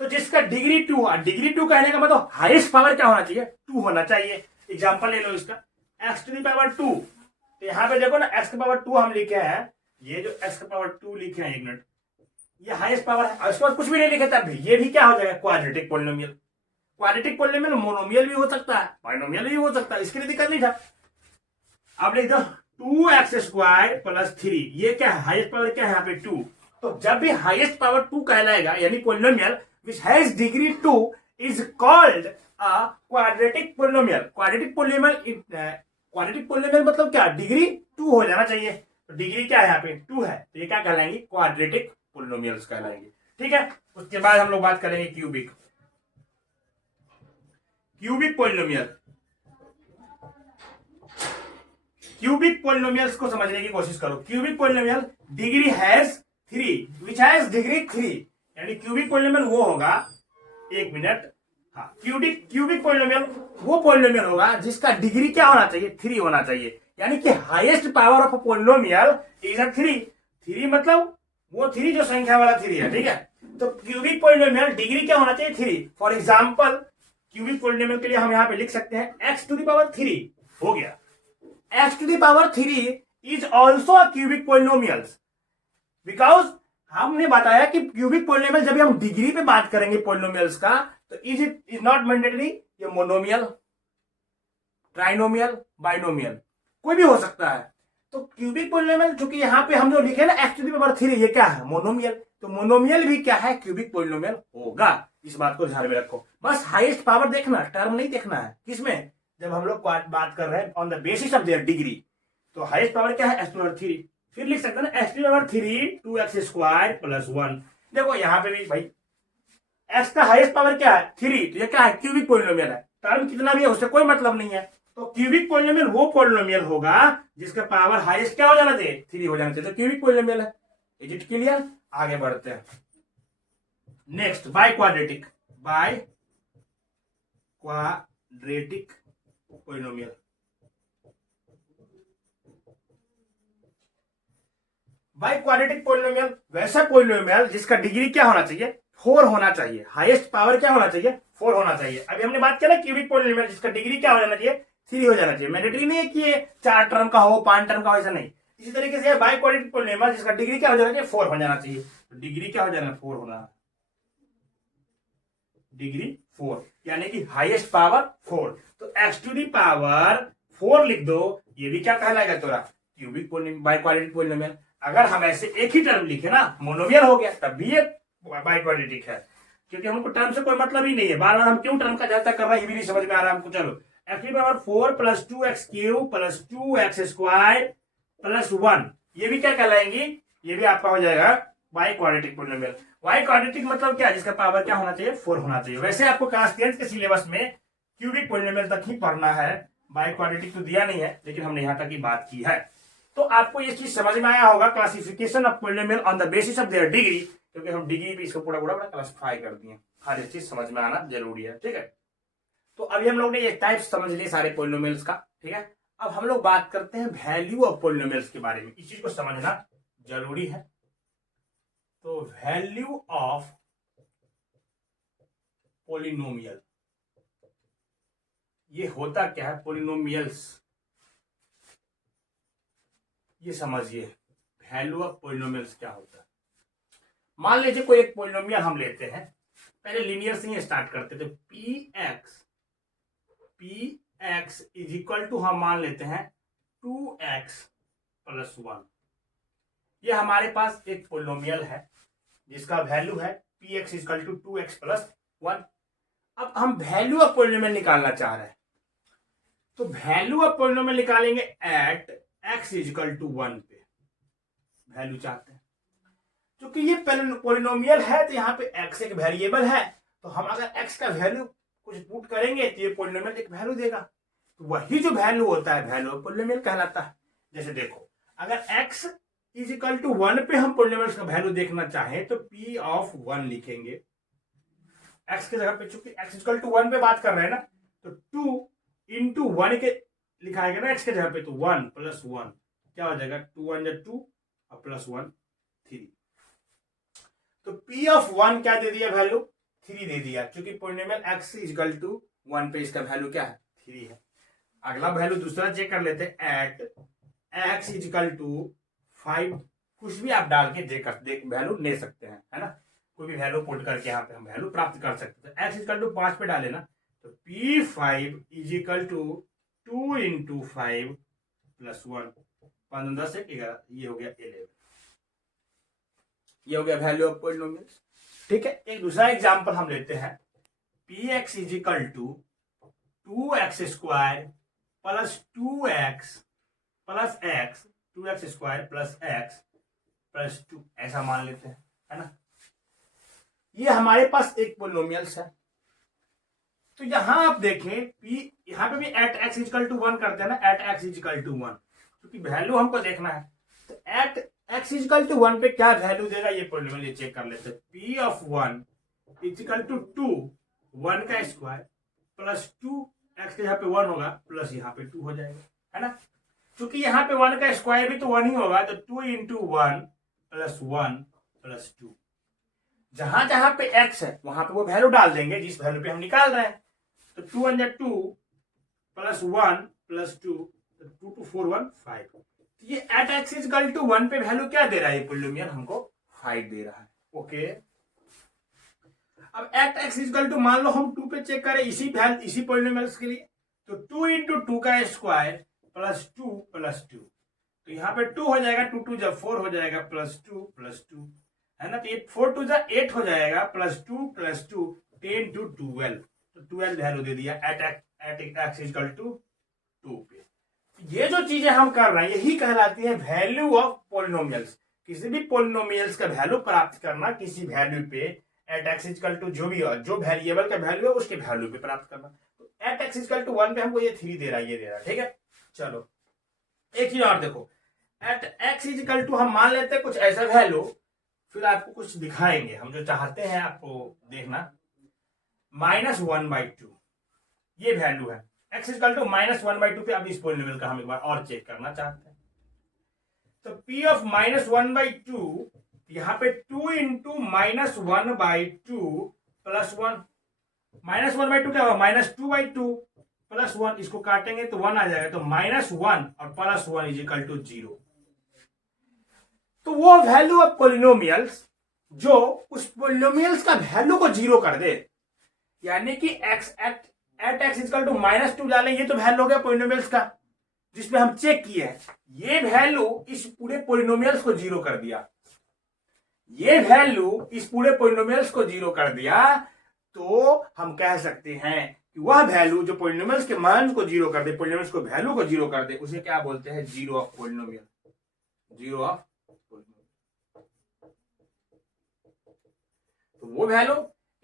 तो जिसका डिग्री 2, डिग्री 2 कहने का मतलब हाईएस्ट पावर क्या होना चाहिए? 2 होना चाहिए। एग्जांपल ले लो इसका, x⁻²। तो यहाँ पे देखो ना, x⁻2 हम लिखे हैं, ये जो x⁻2 लिखे हैं, 1 मिनट, ये हाईएस्ट पावर है। उसके बाद कुछ भी नहीं लिखे तब भी ये भी क्या हो जाएगा? Quadratic polynomial. Quadratic polynomial monomial भी हो सकता है, बाइनोमियल भी हो सकता है, इसके लिए दिक्कत नहीं था। अब लिख दो 2x² + 3, ये क्या है? हाईएस्ट पावर क्या है यहाँ पे? 2। तो जब भी हाईएस्ट पावर 2 कहलाएगा, यानी polynomial which has degree 2 is called a quadratic polynomial. Quadratic polynomial मतलब क्या? डिग्री 2 हो जाना चाहिए। तो डिग्री क्या है यहाँ पे? 2 है, तो ये क्या कहलाएंगे? क्वाड्रेटिक पोलिनोमियल्स कहलाएंगे। ठीक है, उसके बाद हम लोग बात करेंगे cubic. Cubic polynomial, cubic polynomials को समझने की कोशिश करो। Cubic polynomial degree has 3, which has degree 3, यानी क्यूबिक पोलिनोमियल वो होगा, 1 मिनट, हाँ, क्यूबिक पोलिनोमियल वो पोलिनोमियल होगा जिसका डिग्री क्या होना चाहिए? 3 होना चाहिए, यानी कि highest power of polynomial is 3। 3 मतलब वो 3 जो संख्या वाला 3 है। ठीक है, तो क्यूबिक पोलिनोमियल डिग्री क्या होना चाहिए? 3। फॉर एग्जाम्पल क्यूबिक पोलिनोमियल के लिए हम यहाँ पे लिख सकते हैं x⁻3 हो गया। x⁻3 is also a cubic polynomial, because हमने बताया कि क्यूबिक पोलिनोमियल जब हम डिग्री पे बात करेंगे पोलिनोमियल्स का, तो इज नॉट मैंडेटरी ये मोनोमियल, ट्राइनोमियल, बाइनोमियल कोई भी हो सकता है। तो क्यूबिक पोलिनोमियल चूंकि यहाँ पे हम जो लिखे ना x⁻3, ये क्या है? मोनोमियल। तो मोनोमियल भी क्या है? क्यूबिक पोलिनोमियल होगा। इस बात को ध्यान में रखो, बस हाईएस्ट पावर देखना, टर्म नहीं देखना है। किसमें? जब हम लोग बात कर रहे हैं on the basis of their degree, तो हाईएस्ट पावर क्या है? x⁻3। फिर लिख सकते हैं ना x to power 3 2x square plus 1। देखो यहाँ पे भी भाई एक्स का हाईएस्ट पावर क्या है 3, तो ये क्या है क्यूबिक पोलिनोमियल है, टर्म कितना भी है उससे कोई मतलब नहीं है। तो क्यूबिक पोलिनोमियल वो पोलिनोमियल होगा जिसका पावर हाईएस्ट क्या हो जाना चाहिए 3 हो जाना चाहिए, तो क्यूबिक पोलिनोमियल है। Is it clear? आगे बढ़ते हैं। Next by quadratic polynomial. By quadratic polynomial वैसा पोलिनोमियल जिसका डिग्री क्या होना चाहिए 4 होना चाहिए, हाईएस्ट पावर क्या होना चाहिए 4 होना चाहिए। अभी हमने बात किया ना क्यूबिक पोलिनोमियल जिसका डिग्री क्या हो जाना चाहिए 3 हो जाना चाहिए। मैंडेटरी नहीं है कि ये 4 टर्म का हो 5 टर्म का हो, ऐसा नहीं। इसी तरीके से बाय क्वाड्रेटिक पोलिनोमियल जिसका डिग्री क्या हो जाना चाहिए 4 हो जाना चाहिए। तो डिग्री क्या हो जाना 4 होना, डिग्री 4 यानी कि हाईएस्ट पावर 4। तो एक्स टू दी पावर 4 लिख दो, ये भी क्या कहलाएगा तोरा क्यूबिक बाय क्वाड्रेटिक पोलिनोमियल। अगर हम ऐसे एक ही टर्म लिखे ना मोनोमियल हो गया तब भी ये बाय क्वाड्रेटिक है, क्योंकि हमको टर्म से कोई मतलब ही नहीं है। बार बार हम क्यों टर्म का ज्यादा कर रहे हैं ये भी नहीं समझ में आ रहा हमको। चलो x to power 4 plus 2x cube plus 2x square plus 1, ये भी क्या कहलाएंगी, ये भी आपका हो जाएगा by quadratic polynomial. By quadratic मतलब क्या, जिसका पावर क्या होना चाहिए 4 होना चाहिए। वैसे आपको क्लास 10th के सिलेबस में क्यूबिक पोलिनोमियल तक ही पढ़ना है, बाय क्वाड्रेटिक तो दिया नहीं है, लेकिन हमने यहां तक ही बात की है। तो आपको ये चीज समझ में आया होगा, classification of polynomial on the basis of their degree, क्योंकि हम डिग्री पे इसको पूरा क्लासिफाई कर दिए। हर एक चीज समझ में आना जरूरी है, ठीक है। तो अभी हम लोग ने ये टाइप समझ लिए सारे पोलिनोमियल्स का, ठीक है। अब हम लोग बात करते हैं वैल्यू ऑफ पोलिनोमियल्स के बारे में, इस चीज को समझना जरूरी है। तो वैल्यू ऑफ पोलिनोमियल ये होता क्या है, पोलिनोमियल्स ये समझिए वैल्यू ऑफ पोलिनोमियल्स क्या होता है। मान लीजिए कोई एक पोलिनोमियल हम लेते हैं, पहले लीनियर से ही स्टार्ट करते थे। P x is equal to हम मान लेते हैं 2x प्लस 1। ये हमारे पास एक पोलिनोमियल है जिसका वैल्यू है p x is equal to 2x plus 1। अब हम वैल्यू ऑफ पोलिनोमियल निकालना चाह रहे हैं, तो वैल्यू ऑफ पोलिनोमियल निकालेंगे at x is equal to 1 पे वैल्यू चाहते हैं। क्योंकि ये पोलिनोमियल है तो यहाँ पे x एक वेरिएबल है, तो हम अगर x का वैल्यू कुछ पुट करेंगे तो ये पोलिनोमियल एक वैल्यू देगा। तो वही जो वैल्यू होता है वैल्यू ऑफ पोलिनोमियल कहलाता है। जैसे देखो अगर x इज इक्वल टू 1 पे हम पोलिनोमियल का वैल्यू देखना चाहें तो p ऑफ 1 लिखेंगे x के जगह पे, चूंकि x इज इक्वल टू 1 पे बात कर रहे हैं ना, तो 2 इंटू 1 के लिखाएगा ना x के जगह पे, तो 1 प्लस 1 क्या हो जाएगा 2 1 2 और प्लस 1 3। तो p ऑफ 1 क्या दे दिया वैल्यू 3 दे दिया, क्योंकि polynomial x is equal to 1 पे इसका वैल्यू क्या है 3 है। अगला वैल्यू दूसरा चेक कर लेते हैं, at x is equal to 5। कुछ भी आप डाल के देख वैल्यू ले सकते हैं, है ना, कोई भी वैल्यू पुट करके यहाँ पे हम वैल्यू प्राप्त कर सकते हैं। x इज इक्वल टू 5 पे डाले ना, तो p5 is equal to 2 into 5 plus 1 5 10 11, ये हो गया 11। ये हो गया वैल्यू ऑफ पोलिनोमियल्स, ठीक है। एक दूसरा एग्जांपल हम लेते हैं, px is equal to 2x square plus 2x plus x 2x square plus x plus 2 ऐसा मान लेते हैं, है ना। ये हमारे पास एक पोलिनोमियल्स है। तो यहां आप देखें p, यहां पे भी एट x इक्वल टू 1 करते हैं ना, एट x इक्वल टू 1, क्योंकि वैल्यू हमको देखना है। तो एट x इक्वल टू 1 पे क्या वैल्यू देगा ये पोलिनोमियल चेक कर लेते हैं। p ऑफ 1 इक्वल टू 2 1 का स्क्वायर प्लस 2 x के यहाँ पे 1 होगा प्लस यहाँ पे 2 हो जाएगा, है ना। क्योंकि यहाँ पे 1 का स्क्वायर भी तो 1 ही होगा, तो 2 इंटू 1 प्लस 1 प्लस 2। जहां जहां पे x है वहां पे वो वैल्यू डाल देंगे जिस वैल्यू पे हम निकाल रहे हैं। तो 2 1 2 प्लस 1 प्लस 2, 2 2 4 1 5। ये एट x इक्वल टू 1 पे वैल्यू क्या दे रहा है ये पोलिनोमियल हमको 5 दे रहा है, ओके। अब एट x इक्वल टू मान लो हम 2 पे चेक करें इसी पोलिनोमियल्स के लिए, तो 2 इंटू 2 का स्क्वायर प्लस 2 प्लस 2, तो यहाँ पे 2 हो जाएगा, 2 2 जब 4 हो जाएगा प्लस 2 है ना। तो ये 4 2 8 हो जाएगा प्लस 2 10 टू 12, तो 12 वैल्यू दे दिया एट x इक्वल टू 2 पे। ये जो चीजें हम कर रहे हैं यही कहलाती है वैल्यू ऑफ पोलिनोमियल्स। किसी भी पोलिनोमियल्स का वैल्यू प्राप्त करना किसी वैल्यू पे एट एक्स इक्वल टू जो भी जो वेरिएबल का वैल्यू है उसके वैल्यू पे प्राप्त करना। तो एट एक्स इक्वल टू 1 पे हमको ये 3 दे रहा है, ये दे रहा है, ठीक है। चलो एक चीज और देखो, एट एक्स इक्वल टू हम मान लेते हैं कुछ ऐसा वैल्यू, फिर आपको कुछ दिखाएंगे हम जो चाहते हैं आपको देखना। -1/2 ये वैल्यू है, x इक्वल टू -1/2 पे। अब इस पोलिनोमियल का हम एक बार और चेक करना चाहते हैं। तो p ऑफ -1/2 यहाँ पे 2 इंटू -1/2 प्लस 1, -1/2 क्या होगा -2/2 प्लस 1, इसको काटेंगे तो 1 आ जाएगा, तो -1 और प्लस 1 इज इक्वल टू 0। तो वो वैल्यू ऑफ पोलिनोमियल्स जो उस पोलिनोमियल्स का वैल्यू को 0 कर दे, यानी कि x at x equal to -2 डालें, ये तो वैल्यू हो गया पोलिनोमियल्स का जिसपे हम चेक किए हैं। ये वैल्यू इस पूरे पोलिनोमियल्स को 0 कर दिया, ये वैल्यू इस पूरे पोलिनोमियल्स को 0 कर दिया, तो हम कह सकते हैं कि वह वैल्यू जो पोलिनोमियल्स के मान को 0 कर दे, पोलिनोमियल्स को वैल्यू को 0 कर दे, उसे क्या बोलते हैं, zero of polynomial, zero of polynomial. तो वो वैल्यू,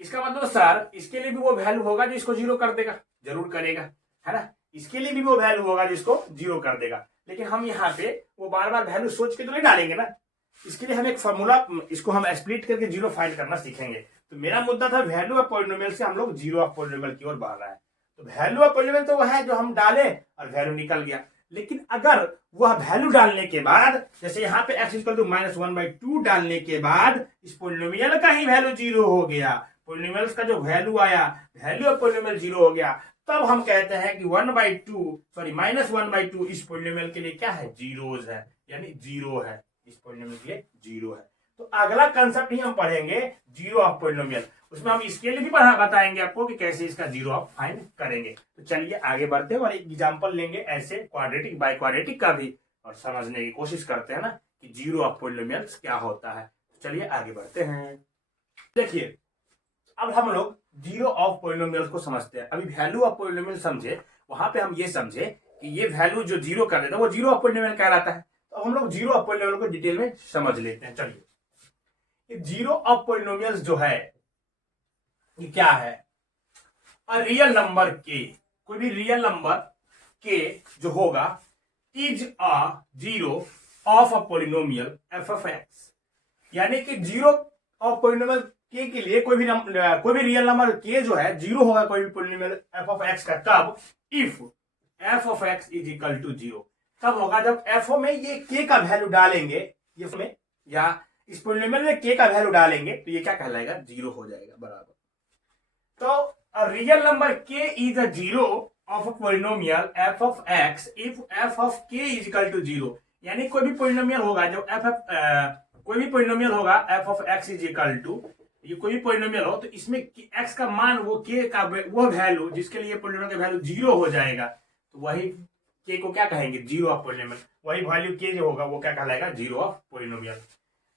इसका मतलब सर इसके लिए भी वो वैल्यू होगा जो इसको 0 कर देगा, जरूर करेगा, है ना। इसके लिए भी वो वैल्यू होगा जिसको 0 कर देगा, लेकिन हम यहाँ पे वो बार बार वैल्यू सोच के तो नहीं डालेंगे ना। इसके लिए हम एक फॉर्मूला, इसको हम स्प्लिट करके 0 फाइंड करना सीखेंगे। तो मेरा मुद्दा था वैल्यू ऑफ पॉलिनोमियल से हम लोग जीरो ऑफ पॉलिनोमियल की ओर बढ़ रहा है। तो वैल्यू ऑफ पॉलिनोमियल तो वह है जो हम डाले और वैल्यू निकल गया, लेकिन अगर वह वैल्यू डालने के बाद, जैसे यहाँ पे x इक्वल टू -1/2 डालने के बाद इस पॉलिनोमियल का ही वैल्यू 0 हो गया, पॉलिनोमियल्स का जो वैल्यू आया, वैल्यू ऑफ पॉलिनोमियल 0 हो गया, तब हम कहते हैं कि -1/2 इस पॉलिनोमियल के लिए क्या है, जीरोज है, यानी 0 है, इस पॉलिनोमियल के लिए 0 है। तो अगला कंसेप्ट ही हम पढ़ेंगे जीरो ऑफ पॉलिनोमियल, उसमें हम इसके लिए भी बताएंगे आपको कि कैसे इसका जीरो ऑफ फाइंड करेंगे। तो चलिए आगे बढ़ते हैं और एक एग्जांपल लेंगे ऐसे क्वाड्रेटिक बाय क्वाड्रेटिक का भी, और समझने की कोशिश करते हैं ना कि जीरो ऑफ पॉलिनोमियल्स क्या होता है। तो चलिए आगे बढ़ते हैं। देखिए अब हम लोग जीरो ऑफ पॉलिनोमियल्स को समझते हैं। अभी वैल्यू ऑफ पॉलिनोमियल समझे, वहां पे हम ये समझे कि ये वैल्यू जो 0 कर देता है वो जीरो ऑफ पॉलिनोमियल कहलाता है। तो हम लोग जीरो ऑफ पॉलिनोमियल को डिटेल में समझ लेते हैं। चलिए, ये जीरो ऑफ पॉलिनोमियल्स जो है ये क्या है, अ रियल नंबर के, कोई भी रियल नंबर के जो होगा is a zero of a polynomial F of x, यानी कि जीरो ऑफ पॉलिनोमियल के लिए कोई भी रियल नंबर के जो है 0 होगा कोई भी पॉलिनोमियल एफ ऑफ एक्स का, कब, if f of x is equal to 0, तब होगा जब एफ में ये के का वैल्यू डालेंगे, ये में या इस पॉलिनोमियल में के का वैल्यू डालेंगे तो ये क्या कहलाएगा, 0 हो जाएगा बराबर। तो रियल नंबर के is a zero of a polynomial F of x if f of के इज इक्वल टू 0, यानी कोई भी पॉलिनोमियल होगा जब कोई भी पॉलिनोमियल होगा f of x is equal to, ये कोई भी पॉलिनोमियल हो तो इसमें x का मान वो k का वो वैल्यू जिसके लिए पॉलिनोमियल का वैल्यू 0 हो जाएगा, तो वही k को क्या कहेंगे, जीरो ऑफ पॉलिनोमियल। वही वैल्यू k जो होगा वो क्या कहलाएगा, जीरो ऑफ पॉलिनोमियल।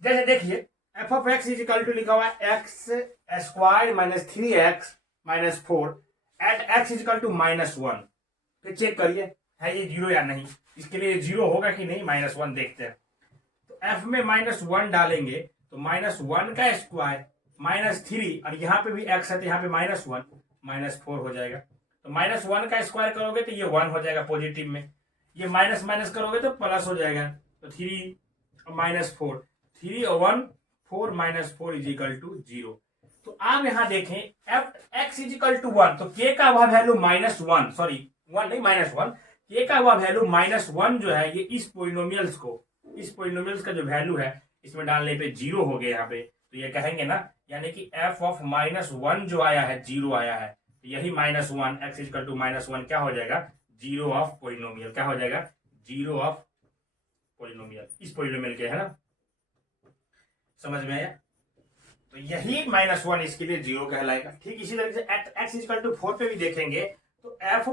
जैसे देखिए f of x is equal to लिखा हुआ है x square minus 3x minus 4 at x is equal to -1। फिर चेक करिए है ये 0 या नहीं, इसके लिए 0 होगा कि नहीं, -1 देखते हैं। तो f में -1 डालेंगे तो -1 का स्क्वायर -3, और यहाँ पे भी x है तो यहाँ पे -1 -4 हो जाएगा। तो -1 का स्क्वायर करोगे तो ये 1 हो जाएगा पॉजिटिव में, ये माइनस माइनस करोगे तो प्लस हो जाएगा, तो 3 -4, 3 और 1 4 -4 इज इक्वल टू 0। तो आप यहाँ देखें f x is equal to 1, तो के का वह वैल्यू -1, सॉरी 1 नहीं -1, के का वह वैल्यू -1 जो है ये इस पोलिनोमियल्स को, इस पोलिनोमियल्स का जो वैल्यू है इसमें डालने पे 0 हो गया यहाँ पे, तो ये कहेंगे ना, यानी कि f ऑफ -1 जो आया है 0 आया है, तो यही -1 एक्स इक्वल टू -1 क्या हो जाएगा, जीरो ऑफ पोलिनोमियल, क्या हो जाएगा, जीरो ऑफ पोलिनोमियल, इस पोलिनोमियल के, है ना, समझ में आया। तो यही -1 इसके लिए 0 कहलाएगा। ठीक इसी तरीके से एट एक्स इक्वल टू 4 पे भी देखेंगे तो f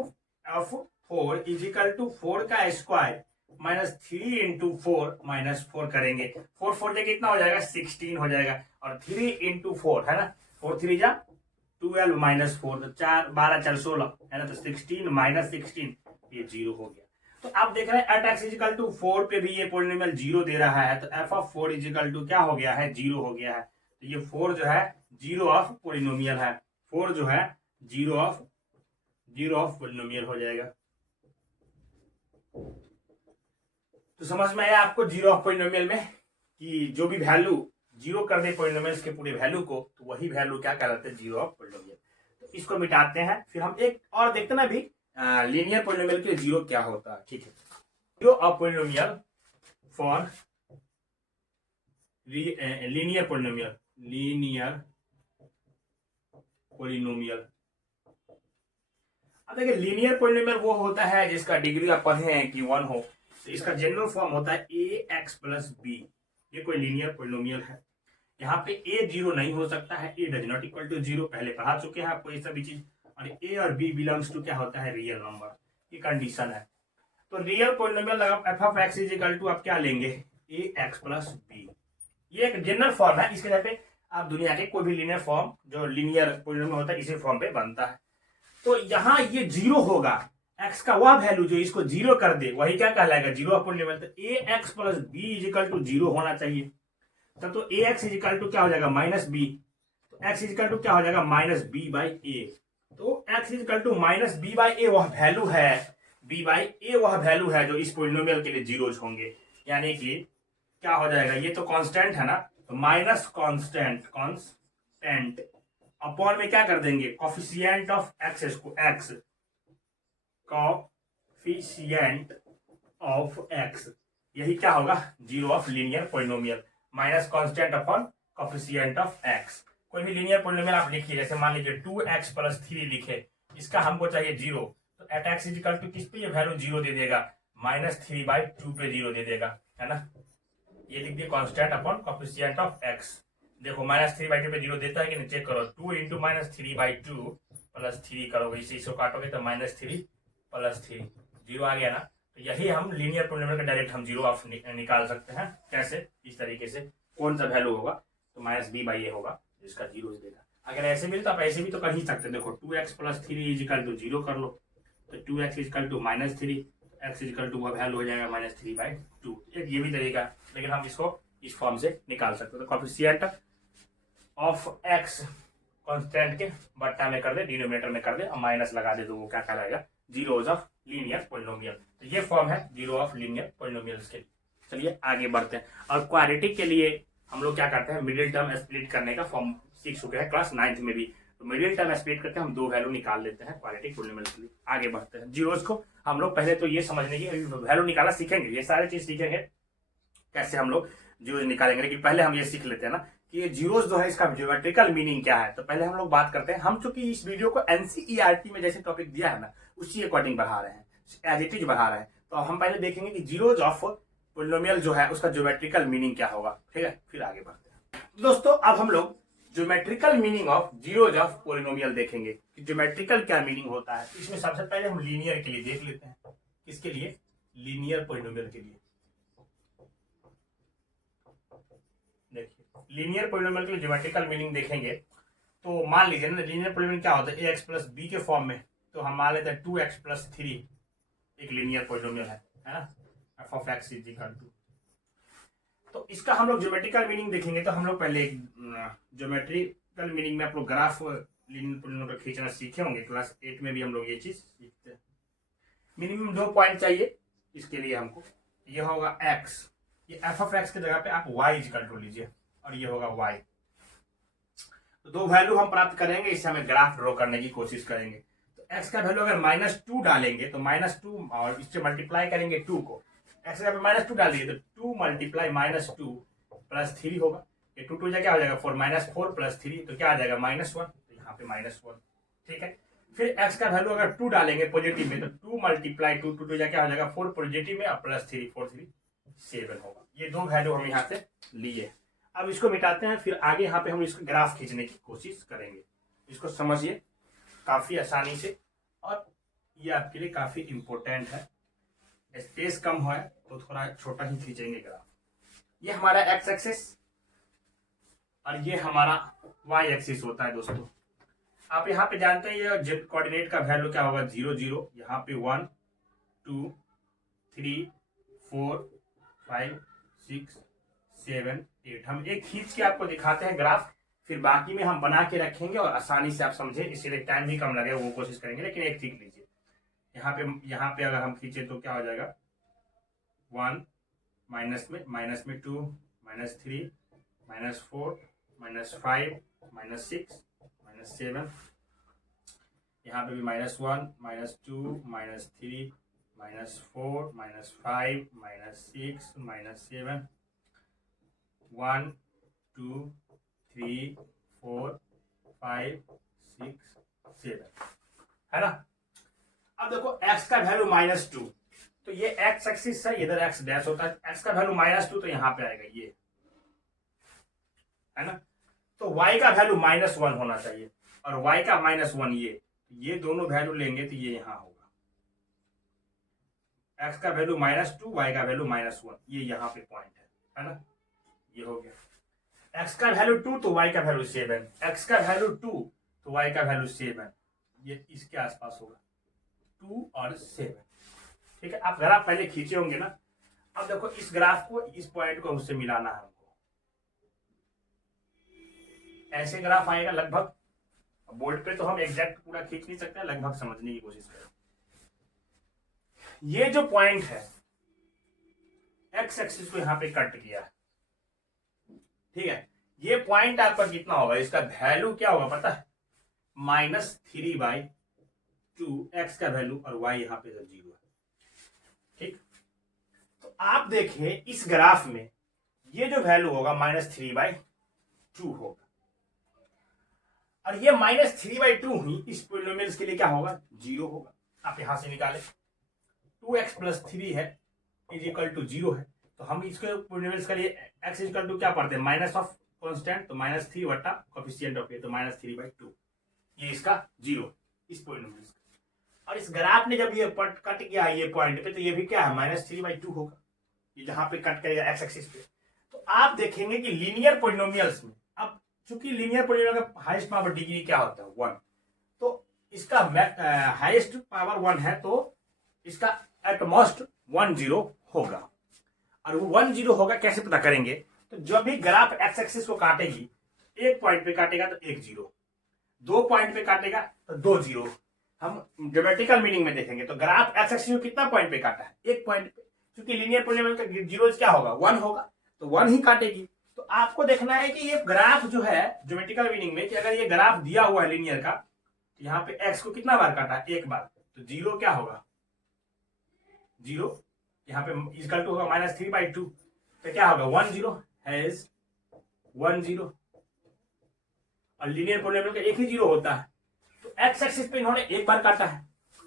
4 इज इक्वल टू 4 का स्क्वायर -3 इंटू 4 -4 करेंगे, 4 4 से कितना हो जाएगा, 16 हो जाएगा, और 3 इंटू 4 है ना, 4 3 जा 12 -4, तो 4 12 4 16 है ना, तो 16 -16 ये 0 हो गया। तो आप देख रहे हैं एट एक्स इजिकल टू 4 पे भी ये पोलिनोमियल 0 दे रहा है, तो एफ ऑफ 4 इजिकल टू क्या हो गया है, 0 हो गया है। तो ये 4 जो है 0 ऑफ पोलिनोमियल है, 4 जो है 0 ऑफ पोलिनोमियल हो जाएगा। तो समझ में आया आपको 0 ऑफ पोलिनोमियल में कि जो भी वैल्यू 0 कर दे पोलिनोमियल्स के पूरे वैल्यू को, तो वही वैल्यू क्या कहलाते हैं, 0 ऑफ पोलिनोमियल। तो इसको मिटाते हैं, फिर हम एक और देखते ना भी लीनियर पोलिनोमियल के 0 क्या होता है। ठीक है, 0 of polynomial for linear polynomial. अब देखिए लीनियर पोलिनोमियल वो होता है जिसका डिग्री आप पढ़े हैं कि 1 हो, तो इसका जनरल फॉर्म होता है ए एक्स प्लस बी। ये कोई लीनियर पोलिनोमियल है। यहाँ पे ए 0 नहीं हो सकता है, ए डज नॉट इक्वल टू 0, पहले पढ़ा चुके हैं आपको ये सभी चीज। और ए और बी बिलोंग्स टू क्या होता है, रियल नंबर, ये कंडीशन है। तो real polynomial f of x is equal to आप क्या लेंगे, ए एक्स प्लस बी। ये एक जनरल फॉर्म है, इसके जगह पे आप दुनिया के कोई भी लीनियर फॉर्म जो लीनियर पोलिनोमियल होता है इसी फॉर्म पे बनता है। तो यहाँ ये 0 होगा, x का वह वैल्यू जो इसको 0 कर दे वही क्या कहलाएगा, 0 ऑफ पोलिनोमियल। तो a x plus b is equal to 0 होना चाहिए। तब तो a x is equal to क्या हो जाएगा, माइनस बी। तो एक्स इज इक्वल टू क्या हो जाएगा, माइनस बी बाई ए। तो x is equal to minus b by a वह वैल्यू है, बी बाई ए वह वैल्यू है जो इस पोलिनोमियल के लिए जीरोज होंगे। यानी कि क्या हो जाएगा, ये तो कांस्टेंट है ना, तो माइनस कांस्टेंट अपॉन में क्या कर देंगे, कोफिशिएंट ऑफ एक्स को एक्स, कोफिशिएंट ऑफ एक्स, यही क्या होगा, 0 of linear polynomial. Minus constant upon coefficient of x. कोई भी लीनियर पोलिनोमियल आप लिखिए, जैसे मान लीजिए 2x प्लस 3 लिखे, इसका हमको चाहिए 0, तो at x is equal to किस पे ये वैल्यू 0 दे देगा, -3/2 पे 0 दे देगा, है ना। ये लिख दिए constant upon coefficient of x. देखो -3/2 पे 0 देता है कि नहीं, चेक करो। 2 इंटू -3/2 प्लस 3 करोगे, इसको काटोगे तो -3 प्लस 3 0 आ गया ना। तो यही हम लीनियर पोलिनोमियल का डायरेक्ट हम 0 ऑफ निकाल सकते हैं। कैसे, इस तरीके से कौन सा वैल्यू होगा, तो -b/a होगा जिसका 0 देगा। अगर ऐसे भी तो आप ऐसे भी तो कर ही सकते हैं। देखो 2x plus 3 is equal to 0 कर लो, तो 2x is equal to -3, x is equal to वह वैल्यू हो जाएगा -3/2। एक ये भी तरीका है, लेकिन हम इसको इस फॉर्म से निकाल सकते हैं। तो कोफिशिएंट ऑफ x कांस्टेंट के बट्टा में कर दे, डिनोमिनेटर में कर दे और माइनस लगा दे, तो वो क्या कहलाएगा, जीरोज ऑफ लीनियर पोलिनोमियल। तो ये फॉर्म है 0 ऑफ लीनियर पोलिनोमियल्स के। चलिए आगे बढ़ते हैं। और क्वाड्रेटिक के लिए हम लोग क्या करते हैं, मिडिल टर्म स्प्लिट करने का फॉर्म सीख चुके हैं क्लास 9th में भी। तो मिडिल टर्म स्प्लिट करके हम 2 वैल्यू निकाल लेते हैं क्वाड्रेटिक पोलिनोमियल के लिए। आगे बढ़ते हैं। जीरोज को हम लोग पहले तो ये समझने की वैल्यू निकालना सीखेंगे, ये सारी चीज सीखेंगे कैसे हम लोग जीरोज निकालेंगे। लेकिन पहले हम ये सीख लेते हैं ना कि ये जीरोज जो है इसका ज्योमेट्रिकल मीनिंग क्या है। तो पहले हम लोग बात करते हैं। हम चूंकि इस वीडियो को एनसीईआरटी में जैसे टॉपिक दिया है ना, उसी अकॉर्डिंग बढ़ा रहे हैं, एज इट इज बढ़ा रहे हैं। तो हम पहले देखेंगे कि जीरोज ऑफ पोलिनोमियल जो है उसका ज्योमेट्रिकल मीनिंग क्या होगा, ठीक है, फिर आगे बढ़ते हैं। दोस्तों अब हम लोग geometrical meaning of zeros of polynomial देखेंगे कि ज्योमेट्रिकल क्या मीनिंग होता है। इसमें सबसे पहले हम लीनियर के लिए देख लेते हैं। किसके लिए, लीनियर पोलिनोमियल के लिए। देखिए लीनियर पोलिनोमियल के लिए ज्योमेट्रिकल मीनिंग देखेंगे तो मान लीजिए ना, लीनियर पोलिनोमियल क्या होता है, ए एक्स प्लस बी के फॉर्म में। तो हम मान लेते हैं 2x प्लस 3 एक लीनियर पोलिनोमियल है ना, f of x is equal to. तो इसका हम लोग ज्योमेट्रिकल मीनिंग देखेंगे। तो हम लोग पहले ज्योमेट्रिकल मीनिंग में आप लोग ग्राफ लीनियर पोलिनोमियल खींचना सीखे होंगे, क्लास 8 में भी हम लोग ये चीज सीखते हैं। मिनिमम 2 पॉइंट चाहिए इसके लिए हमको। ये होगा x, ये एफ ऑफ एक्स की जगह पे आप y इक्वल टू लीजिए, और ये होगा y। तो 2 वैल्यू हम प्राप्त करेंगे, इससे हमें ग्राफ ड्रॉ करने की कोशिश करेंगे। तो x का वैल्यू अगर -2 डालेंगे तो -2 और इससे मल्टीप्लाई करेंगे 2 को, x का -2 डालिए तो 2 मल्टीप्लाई -2 प्लस 3 होगा। ये 2 क्या हो जाएगा, 4 प्लस 3 तो क्या आ जाएगा, -1। तो यहाँ पे -1, ठीक है। फिर x का वैल्यू अगर 2 डालेंगे पॉजिटिव में तो 2 मल्टीप्लाई 2 क्या हो जाएगा, 4 पॉजिटिव में और प्लस 3 4 3 7 होगा। ये 2 वैल्यू हम यहाँ से लिए। अब इसको मिटाते हैं, फिर आगे यहाँ पे हम इसको ग्राफ खींचने की कोशिश करेंगे। इसको समझिए काफी आसानी से, और ये आपके लिए काफी इंपॉर्टेंट है। स्पेस कम है तो थोड़ा छोटा ही खींचेंगे ग्राफ। ये हमारा एक्स एक्सिस और ये हमारा वाई एक्सिस होता है। दोस्तों आप यहाँ पे जानते हैं ये कोऑर्डिनेट का वैल्यू क्या होगा, 0 0, यहाँ पे 1 2 3 4 5 6 7 8। हम एक खींच के आपको दिखाते हैं ग्राफ, फिर बाकी में हम बना के रखेंगे और आसानी से आप समझे, इसीलिए टाइम भी कम लगे वो कोशिश करेंगे। लेकिन एक सीख लीजिए, यहाँ पे अगर हम खींचे तो क्या हो जाएगा, 1 माइनस में 2 -3 -4 -5 -6 -7, यहाँ पे भी -1 -2 -3 -4 -5 -6 -7, 1 2 3 4 5 6 7, है ना। अब देखो x का वैल्यू -2, तो ये x एक्सिस है, इधर x डैश होता है, x का वैल्यू -2 तो यहाँ पे आएगा ये, है ना। तो y का वैल्यू -1 होना चाहिए और y का -1 ये दोनों वैल्यू लेंगे तो ये यहाँ होगा, x का वैल्यू -2 y का वैल्यू -1, ये यहाँ पे पॉइंट है ना। ये हो गया, x का वैल्यू 2 तो y का वैल्यू 7, x का वैल्यू 2 तो y का वैल्यू 7, ये इसके आसपास होगा 2 और 7। ठीक है, आप ग्राफ पहले खींचे होंगे ना। अब देखो इस ग्राफ को इस पॉइंट को उससे मिलाना है हमको, ऐसे ग्राफ आएगा लगभग। बोर्ड पे तो हम एग्जैक्ट पूरा खींच नहीं सकते, लगभग समझने की कोशिश करें। ये जो पॉइंट है एक्स एक्सिस को यहां पे कट किया, ठीक है, ये पॉइंट आपका कितना होगा, इसका वैल्यू क्या होगा पता है, -3/2 एक्स का वैल्यू और y यहां पे 0 है। ठीक, तो आप देखिए इस ग्राफ में ये जो वैल्यू होगा -3/2 होगा, और ये -3/2 ही इस पोलिनोमियल्स के लिए क्या होगा, 0 होगा। आप यहां से निकाले 2x + 3 है = 0 है, तो हम इसको पोलिनोमियल्स के लिए x = क्या पढ़ते हैं, माइनस ऑफ कांस्टेंट, तो -3 वटा कोएफिशिएंट ऑफ ए, तो -3/2, ये इसका 0 इस पोलिनोमियल्स। और इस ग्राफ ने जब ये कट किया ये पॉइंट पे, तो ये भी क्या है, -3/2 होगा, ये जहां पे कट करेगा एक्स एक्सिस पे। तो आप देखेंगे कि लीनियर पोलिनोमियल्स में, अब चूंकि लीनियर पोलिनोमियल का हाईएस्ट पावर डिग्री क्या होता है, 1, तो इसका हाईएस्ट पावर 1 है, तो इसका एट मोस्ट 10 होगा। और वो 10 होगा कैसे पता करेंगे, तो जब भी ग्राफ एक्स एक्सिस को काटेगी, एक पॉइंट पे काटेगा तो 1 0, 2 पॉइंट पे काटेगा तो 2 0। हम ज्योमेट्रिकल मीनिंग में देखेंगे तो ग्राफ एक्स एक्सिस को कितना पॉइंट पे काटा है, एक पॉइंट पे, क्योंकि लीनियर पोलिनोमियल का जीरोज क्या होगा, 1 होगा, तो 1 ही काटेगी। तो आपको देखना है कि ये ग्राफ जो है ज्योमेट्रिकल मीनिंग में, कि अगर ये ग्राफ दिया हुआ है लीनियर का, तो यहाँ पे एक्स को कितना बार काटा है, एक बार, तो 0 क्या होगा, 0 यहाँ पे इक्वल टू होगा -3/2, तो क्या होगा 10 हैज 10। और लीनियर पोलिनोमियल का एक ही 0 होता है, तो एक्स एक्सिस पे इन्होंने एक बार काटा है,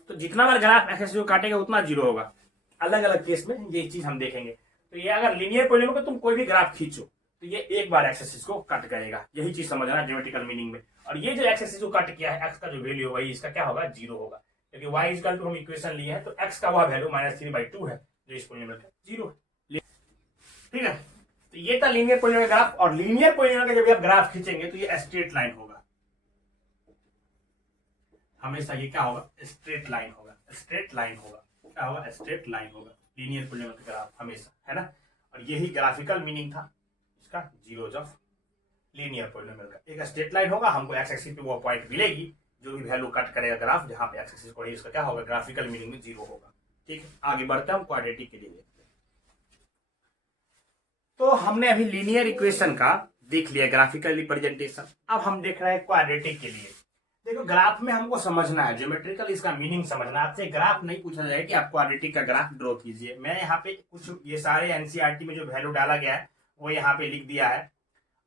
तो जितना बार ग्राफ एक्स एक्सिस को काटेगा उतना 0 होगा। अलग अलग केस में ये चीज हम देखेंगे। तो ये अगर लीनियर पोलिनोमियल का तुम कोई भी ग्राफ खींचो तो ये एक बार एक्स एक्सिस को कट करेगा, यही चीज समझना ज्योमेट्रिकल मीनिंग में। और ये जो एक्स एक्सिस को कट किया है, एक्स का जो वैल्यू होगा इसका क्या होगा, 0 होगा, क्योंकि y इक्वल टू हम इक्वेशन लिए हैं, तो x का वह वैल्यू -3/2 है जो इस पोलिनोमियल का 0 है। ठीक है, तो ये था लीनियर पोलिनोमियल ग्राफ। और लीनियर पोलिनोमियल का जब आप ग्राफ खींचेंगे तो ये स्ट्रेट लाइन होगा, हमेशा ये क्या होगा, स्ट्रेट लाइन होगा, स्ट्रेट लाइन होगा, क्या होगा, स्ट्रेट लाइन होगा लीनियर पोलिनोमियल का ग्राफ हमेशा, है ना। और यही ग्राफिकल मीनिंग था इसका, जीरोज ऑफ लीनियर पोलिनोमियल का। एक स्ट्रेट लाइन होगा, हमको एक्स एक्सिस पे वो पॉइंट मिलेगी जो भी वैल्यू कट करेगा ग्राफ, जहां पे एक्स एक्सिस कोऑर्डिनेट इसका क्या होगा, ग्राफिकल मीनिंग में 0 होगा। ठीक है, आगे बढ़ते हैं हम क्वाड्रेटिक के लिए देखते हैं। तो हमने अभी लीनियर इक्वेशन का देख लिया ग्राफिकल रिप्रेजेंटेशन, अब हम देख रहे हैं क्वाड्रेटिक के लिए। देखो ग्राफ में हमको समझना है, ज्योमेट्रिकल इसका मीनिंग समझना है। आपसे ग्राफ नहीं पूछा जाएगा कि आप क्वाड्रेटिक का ग्राफ ड्रॉ कीजिए। मैं यहाँ पे कुछ ये सारे एनसीईआरटी में जो वैल्यू डाला गया है वो यहाँ पे लिख दिया है,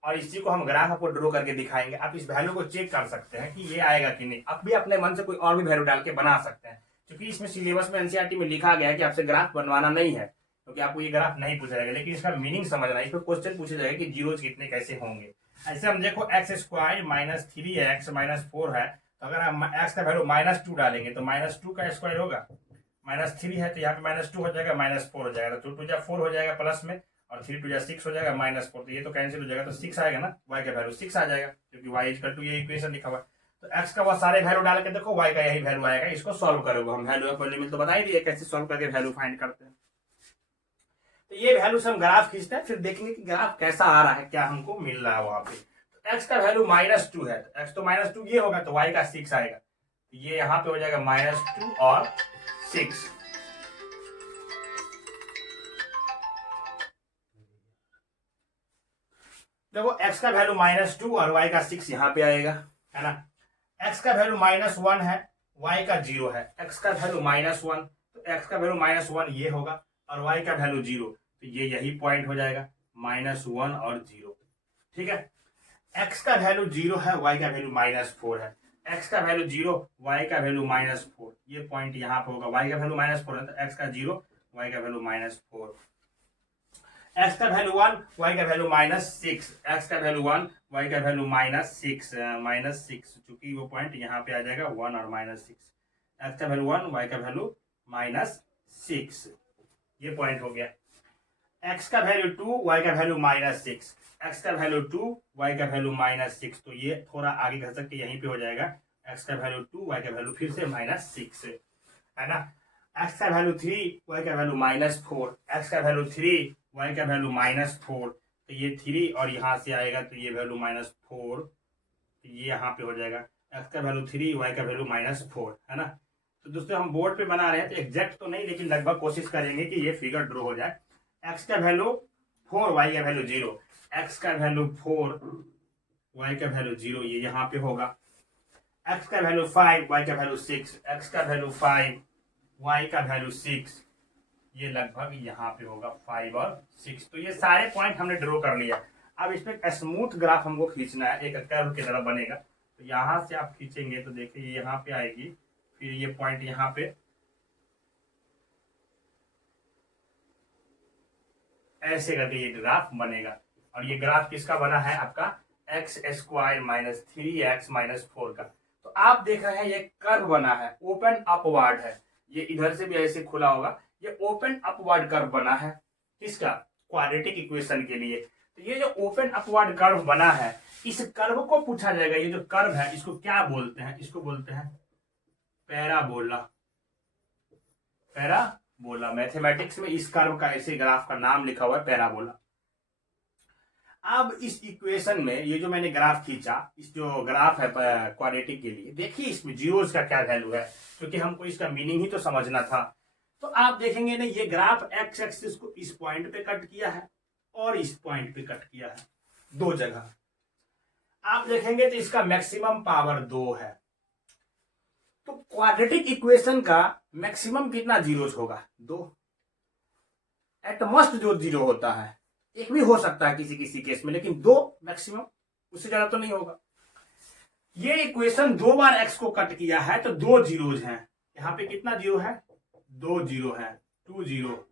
और इसी को हम ग्राफ आपको ड्रॉ करके दिखाएंगे। आप इस वैल्यू को चेक कर सकते हैं कि ये आएगा कि नहीं। आप भी अपने मन से कोई और भी वैल्यू डाल के बना सकते हैं, क्योंकि इसमें सिलेबस में एनसीईआरटी में लिखा गया है कि आपसे ग्राफ बनवाना नहीं है, क्योंकि आपको ये ग्राफ नहीं पूछा जाएगा। लेकिन इसका मीनिंग समझना है, इस पर क्वेश्चन पूछा जाएगा कि जीरोज कितने कैसे होंगे। ऐसे हम देखो x² -3x -4 है, तो अगर हम x का वैल्यू -2 डालेंगे तो -2 का स्क्वायर होगा, -3 है तो यहाँ पे -2 हो जाएगा, -4 हो जाएगा, तो 2 2 4 हो जाएगा प्लस में, और 3 2 6 हो जाएगा -4, तो ये तो कैंसिल हो जाएगा, तो 6 आएगा ना, y का वैल्यू 6 आ जाएगा, क्योंकि y इक्वल टू ये इक्वेशन लिखा हुआ है। तो x का वो सारे वैल्यू डाल के देखो y का यही वैल्यू आएगा, इसको सॉल्व करोगे। हम वैल्यू ऑफ पॉलिनोमियल तो बता ही दिए कैसे सॉल्व करके वैल्यू फाइंड करते हैं। तो ये वैल्यू से हम ग्राफ खींचते हैं, फिर देखेंगे कि ग्राफ कैसा आ रहा है, क्या हमको मिल रहा है वहां पे। तो x का वैल्यू -2 है, तो x तो -2 ये होगा, तो y का 6 आएगा, तो ये यहाँ पे हो जाएगा -2 और 6। देखो x का वैल्यू -2 और y का 6 यहाँ पे आएगा, है ना। x का वैल्यू -1 है, y का 0 है। x का वैल्यू -1, तो x का वैल्यू -1 ये होगा, और y का वैल्यू 0, तो ये यही पॉइंट हो जाएगा, -1 और 0। ठीक है, x का वैल्यू 0 है, y का वैल्यू -4 है। x का वैल्यू 0, y का वैल्यू -4, ये पॉइंट यहाँ पे होगा। y का वैल्यू -4 है, तो x का 0, y का वैल्यू -4। x का वैल्यू 1, y का वैल्यू -6, x का वैल्यू 1, y का वैल्यू -6, चूंकि वो पॉइंट यहाँ पे आ जाएगा 1 और -6। x का वैल्यू 1, y का वैल्यू -6, ये पॉइंट हो गया। x का वैल्यू 2, y का वैल्यू -6, x का वैल्यू 2, y का वैल्यू -6, तो ये थोड़ा आगे घसक के यहीं पे हो जाएगा, x का वैल्यू 2, y का वैल्यू फिर से -6, है ना। x का वैल्यू 3, y का वैल्यू -4, x का वैल्यू 3, y का वैल्यू -4, तो ये 3 और यहाँ से आएगा, तो ये वैल्यू -4, तो ये यहाँ पे हो जाएगा, x का वैल्यू 3, y का वैल्यू -4, है ना। तो दोस्तों हम बोर्ड पे बना रहे हैं, तो एग्जैक्ट तो नहीं, लेकिन लगभग कोशिश करेंगे कि ये फिगर ड्रॉ हो जाए। x का वैल्यू 4, y का वैल्यू 0, x का वैल्यू 4, y का वैल्यू 0, ये यहाँ पे होगा। x का वैल्यू 5, y का वैल्यू 6, x का वैल्यू 5, y का वैल्यू 6, ये लगभग यहाँ पे होगा 5 और 6। तो ये सारे पॉइंट हमने ड्रॉ कर लिया। अब इसमें स्मूथ ग्राफ हमको खींचना है, एक कर्व की तरह बनेगा। तो यहाँ से आप खींचेंगे तो देखिए यहाँ पे आएगी, फिर ये पॉइंट यहाँ पे ऐसे करके ये ग्राफ बनेगा। और ये ग्राफ किसका बना है? आपका x² - 3x - 4 का। तो आप देख रहे हैं ये कर्व बना है, ओपन अपवर्ड है, ये इधर से भी ऐसे खुला होगा, ये ओपन अपवर्ड कर्व बना है। किसका? क्वाड्रेटिक इक्वेशन के लिए। तो ये जो ओपन अपवर्ड कर्व बना है, इस कर्व को पूछा जाएगा, ये जो कर्व है इसको क्या बोलते हैं? इसको बोलते हैं पैराबोला। पैराबोला, मैथमेटिक्स में इस कर्व का, ऐसे ग्राफ का नाम लिखा हुआ है पैराबोला। अब इस इक्वेशन में ये जो मैंने ग्राफ खींचा, इस जो ग्राफ है क्वाड्रेटिक के लिए, देखिए इसमें जीरोस का क्या वैल्यू है, क्योंकि हमको इसका मीनिंग ही तो समझना था। तो आप देखेंगे ना, ये ग्राफ एक्स एक्सिस को इस पॉइंट पे कट किया है और इस पॉइंट पे कट किया है, दो जगह। आप देखेंगे तो इसका मैक्सिमम पावर 2 है। तो क्वाड्रेटिक इक्वेशन का मैक्सिमम कितना जीरोस होगा? 2। एट मोस्ट जो जीरो होता है, एक भी हो सकता है किसी किसी केस में, लेकिन 2 मैक्सिमम, उससे ज्यादा तो नहीं होगा। ये इक्वेशन 2 बार एक्स को कट किया है, तो 2 जीरोज हैं। यहां पे कितना जीरो है? 2 जीरो है, 2 जीरो,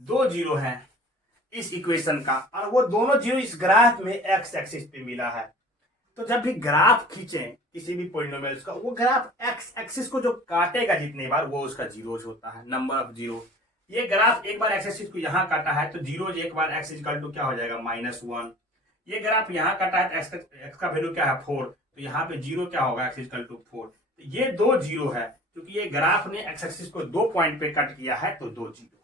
2 जीरो है इस इक्वेशन का, और वो दोनों जीरो इस ग्राफ में एक्स एक्सिस पे मिला है। तो जब भी ग्राफ खींचें किसी भी पॉलिनोमियल्स का, वो ग्राफ एक्स एक्सिस को जो काटेगा जितने बार, वो उसका जीरोज होता है, नंबर ऑफ जीरो। ये ग्राफ एक बार एक्स एक्सिस को यहाँ काटा है, तो जीरोज एक बार एक्स इक्वल टू क्या हो जाएगा? -1। ये ग्राफ यहाँ काटा है, एक्स का वैल्यू क्या है? 4, तो यहाँ पे जीरो क्या होगा? X equal to 4। तो ये 2 जीरो है, क्योंकि ये ग्राफ ने एक्स एक्सिस को 2 पॉइंट पे कट किया है, तो 2 जीरो।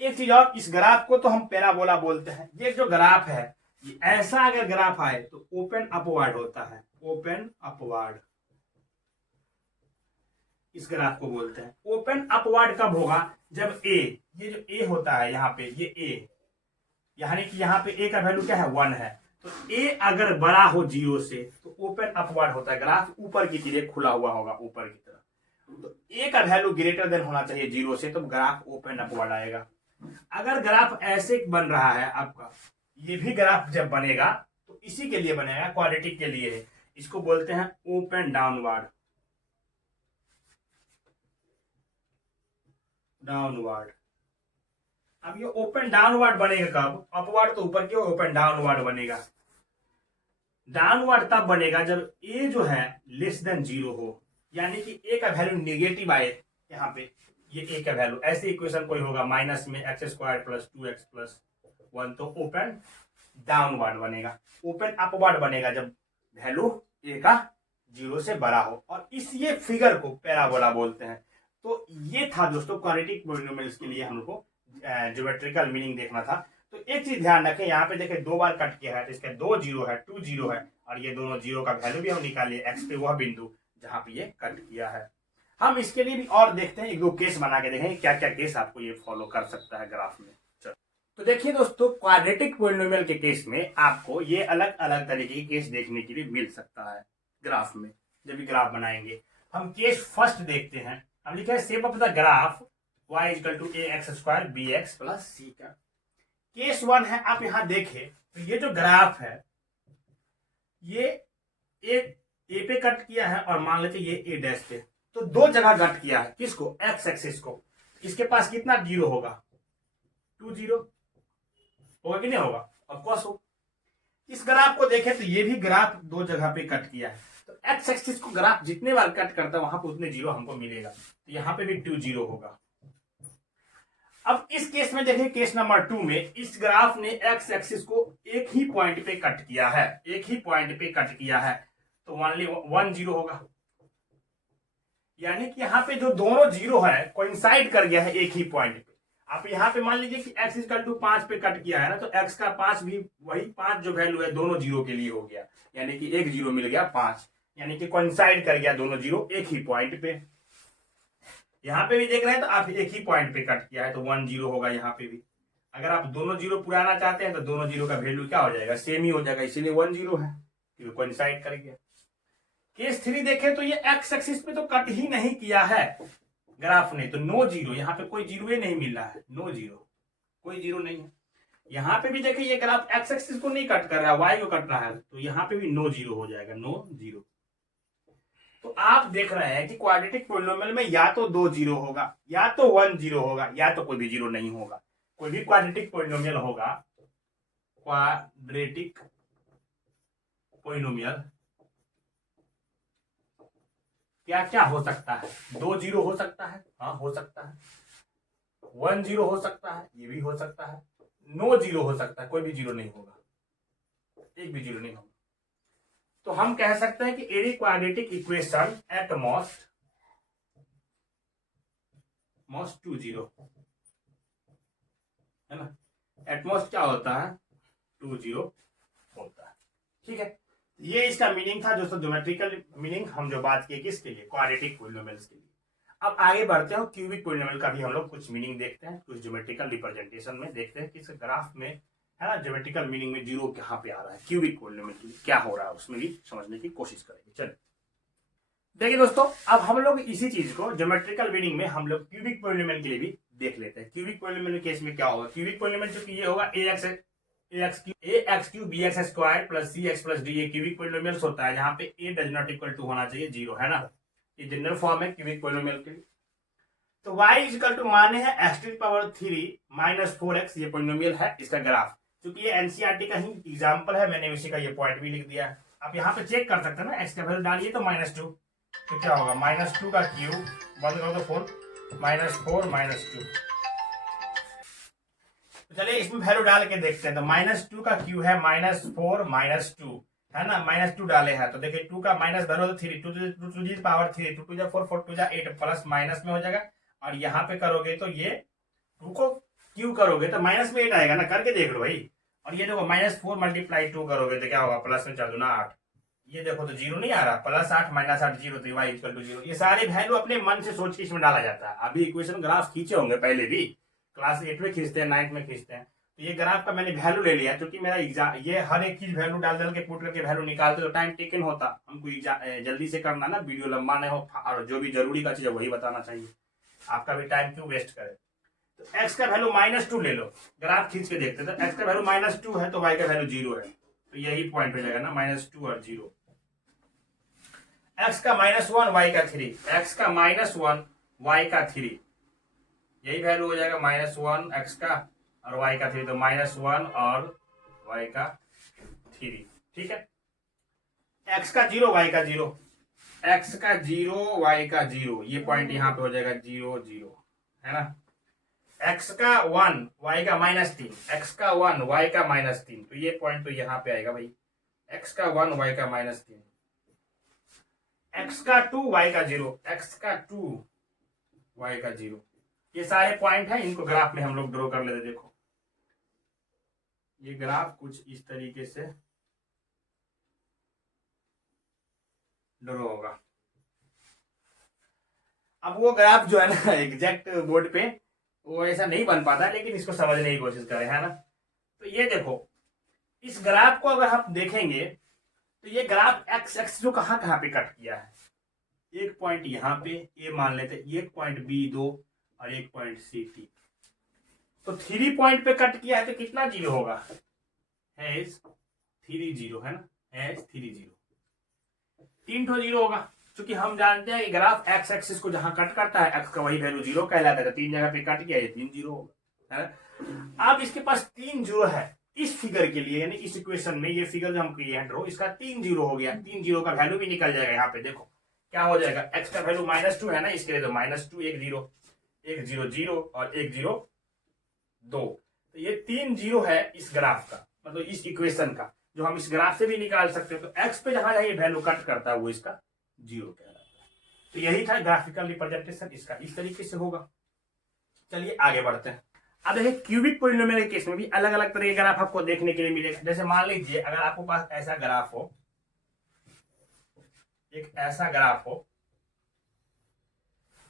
एक चीज और, इस ग्राफ को तो हम पैराबोला बोलते हैं। ये जो ग्राफ है, ये ऐसा अगर ग्राफ आए तो ओपन अपवर्ड होता है, ओपन अपवर्ड, इस ग्राफ को बोलते हैं। ओपन अपवर्ड कब होगा? जब ए, ये जो ए होता है यहाँ पे, ये ए, यानी कि यहाँ पे ए का वैल्यू क्या है? 1 है। तो ए अगर बड़ा हो जीरो से, तो ओपन अपवर्ड होता है, ग्राफ ऊपर की तरफ खुला हुआ होगा, ऊपर की तरफ। तो ए का वैल्यू ग्रेटर देन होना चाहिए जीरो से, तो ग्राफ ओपन अपवर्ड आएगा। अगर ग्राफ ऐसे बन रहा है आपका, ये भी ग्राफ जब बनेगा तो इसी के लिए बनेगा, क्वाड्रेटिक के लिए है, इसको बोलते हैं ओपन डाउनवर्ड। डाउनवर्ड। अब ये ओपन डाउनवर्ड बनेगा कब? अपवर्ड तो ऊपर की, ओपन डाउनवर्ड बनेगा। डाउनवर्ड तब बनेगा जब ए जो है लेस देन जीरो हो, यानी कि ए का वैल्यू नेगेटिव आए। यहाँ पे ये ए का वैल्यू, ऐसे इक्वेशन कोई होगा, माइनस में x² + 2x + 1, तो ओपन डाउनवर्ड बनेगा। ओपन अपवर्ड बनेगा जब वैल्यू ए का जीरो से बड़ा हो। और इस ये फिगर को पैराबोला बोलते हैं। तो ये था दोस्तों क्वाड्रेटिक पॉलिनोमियल्स के लिए हम लोग को ज्योमेट्रिकल मीनिंग देखना था। तो एक चीज ध्यान रखें, यहाँ पे देखें 2 बार कट किया है तो इसके 2 जीरो है, 2 जीरो है, और ये दोनों जीरो का वैल्यू भी हम निकालिए एक्स पे वह बिंदु जहां पे ये कट किया है। हम इसके लिए भी और देखते हैं, 1-2 केस बना के देखेंगे क्या क्या केस आपको ये फॉलो कर सकता है ग्राफ में। तो देखिए दोस्तों, क्वाड्रेटिक पॉलिनोमियल के केस में आपको ये अलग अलग तरीके के केस देखने के लिए मिल सकता है ग्राफ में, जब भी ग्राफ बनाएंगे। हम केस फर्स्ट देखते हैं। हम लिखा है shape of the graph y equal to ax² bx plus c का। केस 1 है, आप यहां देखें तो ये जो ग्राफ है ये ए पे कट किया है और मान लेते ये ए डैश पे, तो 2 जगह कट किया है। किसको? एक्स एक्सिस को। इसके पास कितना जीरो होगा? 2 जीरो होगा कि नहीं होगा? ऑफ कोर्स हो। इस ग्राफ को देखें तो ये भी ग्राफ 2 जगह पे कट किया है, तो एक्स एक्सिस को ग्राफ जितने बार कट करता है वहां पे उतने जीरो हमको मिलेगा, तो यहां पे भी 2 जीरो होगा। अब इस केस में देखें, केस नंबर 2 में इस ग्राफ ने एक्स एक्सिस को एक ही पॉइंट पे कट किया है, एक ही पॉइंट पे कट किया है, तो ओनली 1 जीरो होगा। यानी कि यहाँ पे जो दोनों जीरो है कोइंसाइड कर गया है एक ही पॉइंट पे। आप यहाँ पे मान लीजिए कि x इक्वल टू 5 पे कट किया है ना, तो x का 5 भी वही 5 जो वैल्यू है दोनों जीरो के लिए हो गया, यानी कि एक जीरो मिल गया 5, यानी कि कोइंसाइड कर गया दोनों जीरो एक ही पॉइंट पे। यहाँ पे भी देख रहे हैं तो आप एक ही पॉइंट पे कट किया है, तो 1 जीरो होगा यहाँ पे भी। अगर आप दोनों जीरो पुराना चाहते हैं तो दोनों जीरो का वैल्यू क्या हो जाएगा? सेम ही हो जाएगा, इसीलिए 1 जीरो है, क्योंकि कोइंसाइड कर गया। केस 3 देखें तो ये एक्स एक्सिस पे तो कट ही नहीं किया है ग्राफ ने, तो नो जीरो, यहाँ पे कोई जीरो ही नहीं मिल रहा है, नो जीरो, कोई जीरो नहीं है। यहाँ पे भी देखिए ये ग्राफ एक्स एक्सिस को नहीं कट कर रहा है, वाई को कट रहा है, तो यहाँ पे भी नो जीरो हो जाएगा, नो जीरो। तो आप देख रहे हैं कि क्वाड्रेटिक पॉलिनोमियल में या तो 2 जीरो होगा, या तो 1 जीरो होगा, या तो कोई भी जीरो नहीं होगा। कोई भी क्वाड्रेटिक पॉलिनोमियल होगा, क्वाड्रेटिक पॉलिनोमियल क्या क्या हो सकता है? 2 जीरो हो सकता है, हाँ हो सकता है, 1 जीरो हो सकता है, ये भी हो सकता है, नो जीरो हो सकता है, कोई भी जीरो नहीं होगा, एक भी जीरो नहीं होगा। तो हम कह सकते हैं कि any quadratic equation at most 2 zero है ना, एट मोस्ट क्या होता है? 2 जीरो होता है। ठीक है, ये इसका मीनिंग था दोस्तों, ज्योमेट्रिकल मीनिंग हम जो बात किए किसके लिए? क्वाड्रेटिक पॉलिनोमियल्स के लिए। अब आगे बढ़ते हैं, क्यूबिक पॉलिनोमियल का भी हम लोग कुछ मीनिंग देखते हैं, कुछ ज्योमेट्रिकल रिप्रेजेंटेशन में देखते हैं कि इस ग्राफ में है ना ज्योमेट्रिकल मीनिंग में जीरो कहाँ पे आ रहा है, क्यूबिक पॉलिनोमियल के लिए क्या हो रहा है उसमें भी समझने की कोशिश करेंगे। चलिए देखिए दोस्तों, अब हम लोग इसी चीज को ज्योमेट्रिकल मीनिंग में हम लोग क्यूबिक पॉलिनोमियल के लिए भी देख लेते हैं। क्यूबिक पॉलिनोमियल केस में क्या होगा? क्यूबिक पॉलिनोमियल चूंकि ये होगा ax cube bx square plus cx plus d, ये क्यूबिक पॉलिनोमियल्स होता है जहां पे a does not equal to होना चाहिए जीरो, है ना, ये जनरल फॉर्म है क्यूबिक पॉलिनोमियल के लिए। तो y इक्वल टू माने है x³ माइनस 4x, ये पॉलिनोमियल है, इसका ग्राफ, क्योंकि ये एनसीईआरटी का ही एग्जांपल है, मैंने उसी का ये पॉइंट भी लिख दिया है। आप यहाँ पे चेक कर सकते हैं ना, x का वैल्यू डालिए तो -2, तो क्या होगा? -2 का क्यूब, बंद करो तो 4, -4 -2। चलिए इसमें वैल्यू डाल के देखते हैं। तो -2 का क्यू है -4 -2, है ना, -2 डाले हैं तो देखिए 2 का माइनस धरो तो 3, 2 to the power 3, 2 to 4, 4 to 8, plus minus में हो जाएगा, और यहाँ पे करोगे तो ये 2 को क्यू करोगे तो माइनस में 8 आएगा ना, करके देख लो भाई। और ये देखो -4 × 2 करोगे तो क्या होगा? प्लस में 4 दूना 8, ये देखो तो जीरो नहीं आ रहा, +8 -8 जीरो, तो y इक्वल टू 0। ये सारे वैल्यू अपने मन से सोच के इसमें डाला जाता है। अभी इक्वेशन ग्राफ खींचे होंगे पहले भी, क्लास 8 में खींचते हैं, 9 में खींचते हैं, तो ये ग्राफ का मैंने वैल्यू ले लिया, क्योंकि मेरा एग्जाम ये हर एक चीज वैल्यू डाल के पुट करके वैल्यू निकालते तो टाइम टेकन होता, हमको जल्दी से करना ना, वीडियो लंबा नहीं हो, और जो भी जरूरी का चीज है वही बताना चाहिए, आपका भी टाइम क्यों वेस्ट करे। तो x का वैल्यू -2 ले लो, ग्राफ खींच के देखते हैं, तो x का वैल्यू -2 है तो y का वैल्यू 0 है, तो यही पॉइंट हो जाएगा ना, -2 और 0। x का -1 y का 3, x का -1 y का 3, यही वैल्यू हो जाएगा -1 x का और y का 3, तो -1 और y का 3। ठीक है, x का 0 y का 0, x का 0 y का 0, ये पॉइंट यहाँ पे हो जाएगा 0 0, है ना। x का 1 y का -3, x का 1 y का -3, तो ये पॉइंट तो यहाँ पे आएगा भाई, x का 1 y का -3, x का 2 y का 0, x का 2 y का 0। ये सारे पॉइंट है, इनको ग्राफ में हम लोग ड्रॉ कर लेते। देखो ये ग्राफ कुछ इस तरीके से ड्रॉ होगा। अब वो ग्राफ जो है ना एग्जैक्ट बोर्ड पे वो ऐसा नहीं बन पाता, लेकिन इसको समझने की कोशिश करें, है ना। तो ये देखो, इस ग्राफ को अगर हम देखेंगे तो ये ग्राफ एक्स एक्स जो कहाँ कहाँ पे कट किया है, एक पॉइंट यहाँ पे ये मान लेते, एक पॉइंट बी 2 और एक पॉइंट सी 3। तो 3 पॉइंट पे कट किया है तो कितना जीरो होगा, हैज 3 0, है ना, हैज 3 0, 3 ठो जीरो होगा। क्योंकि हम जानते हैं कि ग्राफ एक्स एक्सिस को जहां कट करता है एक्स का वही वैल्यू 0 कहलाता है। 3 जगह पे कट गया, ये 3 0 होगा, है ना। अब इसके पास 3 0 है इस फिगर के लिए, यानी इस इक्वेशन में ये फिगर जो हम किए हैं ड्रॉ, इसका 3 0 हो गया। 3 0 का वैल्यू भी निकल जाएगा। यहाँ पे देखो क्या हो जाएगा, एक्स का वैल्यू -2 है ना, इसके लिए तो -2, 1 0, 1 0 0 और 1 0 2। तो ये 3 0 है इस ग्राफ का, मतलब इस इक्वेशन का, जो हम इस ग्राफ से भी निकाल सकते हैं। तो एक्स पे जहां ये वैल्यू कट करता है वो इसका 0 कहलाता है। तो यही था ग्राफिकल रिप्रेजेंटेशन, इसका इस तरीके से होगा। चलिए आगे बढ़ते हैं। अब देखिए क्यूबिक पॉलिनोमियल के केस में भी अलग अलग तरह के ग्राफ आपको देखने के लिए मिलेगा। जैसे मान लीजिए अगर आपके पास ऐसा ग्राफ हो, एक ऐसा ग्राफ हो,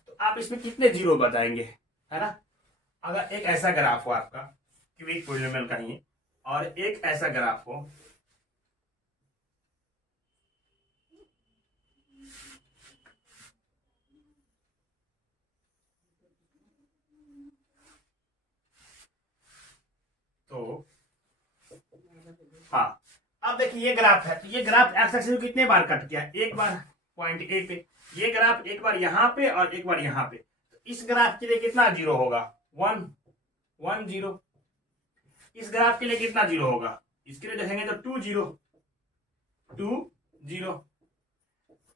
तो आप इसमें कितने जीरो बताएंगे, है ना। अगर एक ऐसा ग्राफ हो आपका क्यूबिक पॉलिनोमियल का ही, और एक ऐसा ग्राफ हो तो हाँ, अब देखिए ये ग्राफ है, तो ये ग्राफ एक्स एक्सिस में कितने बार कट किया, एक बार पॉइंट ए पे, ये ग्राफ एक बार यहाँ पे और एक बार यहाँ पे। तो इस ग्राफ के लिए कितना जीरो होगा, 1 1 0। इस ग्राफ के लिए कितना जीरो होगा, इसके लिए देखेंगे तो 2 0 2 0।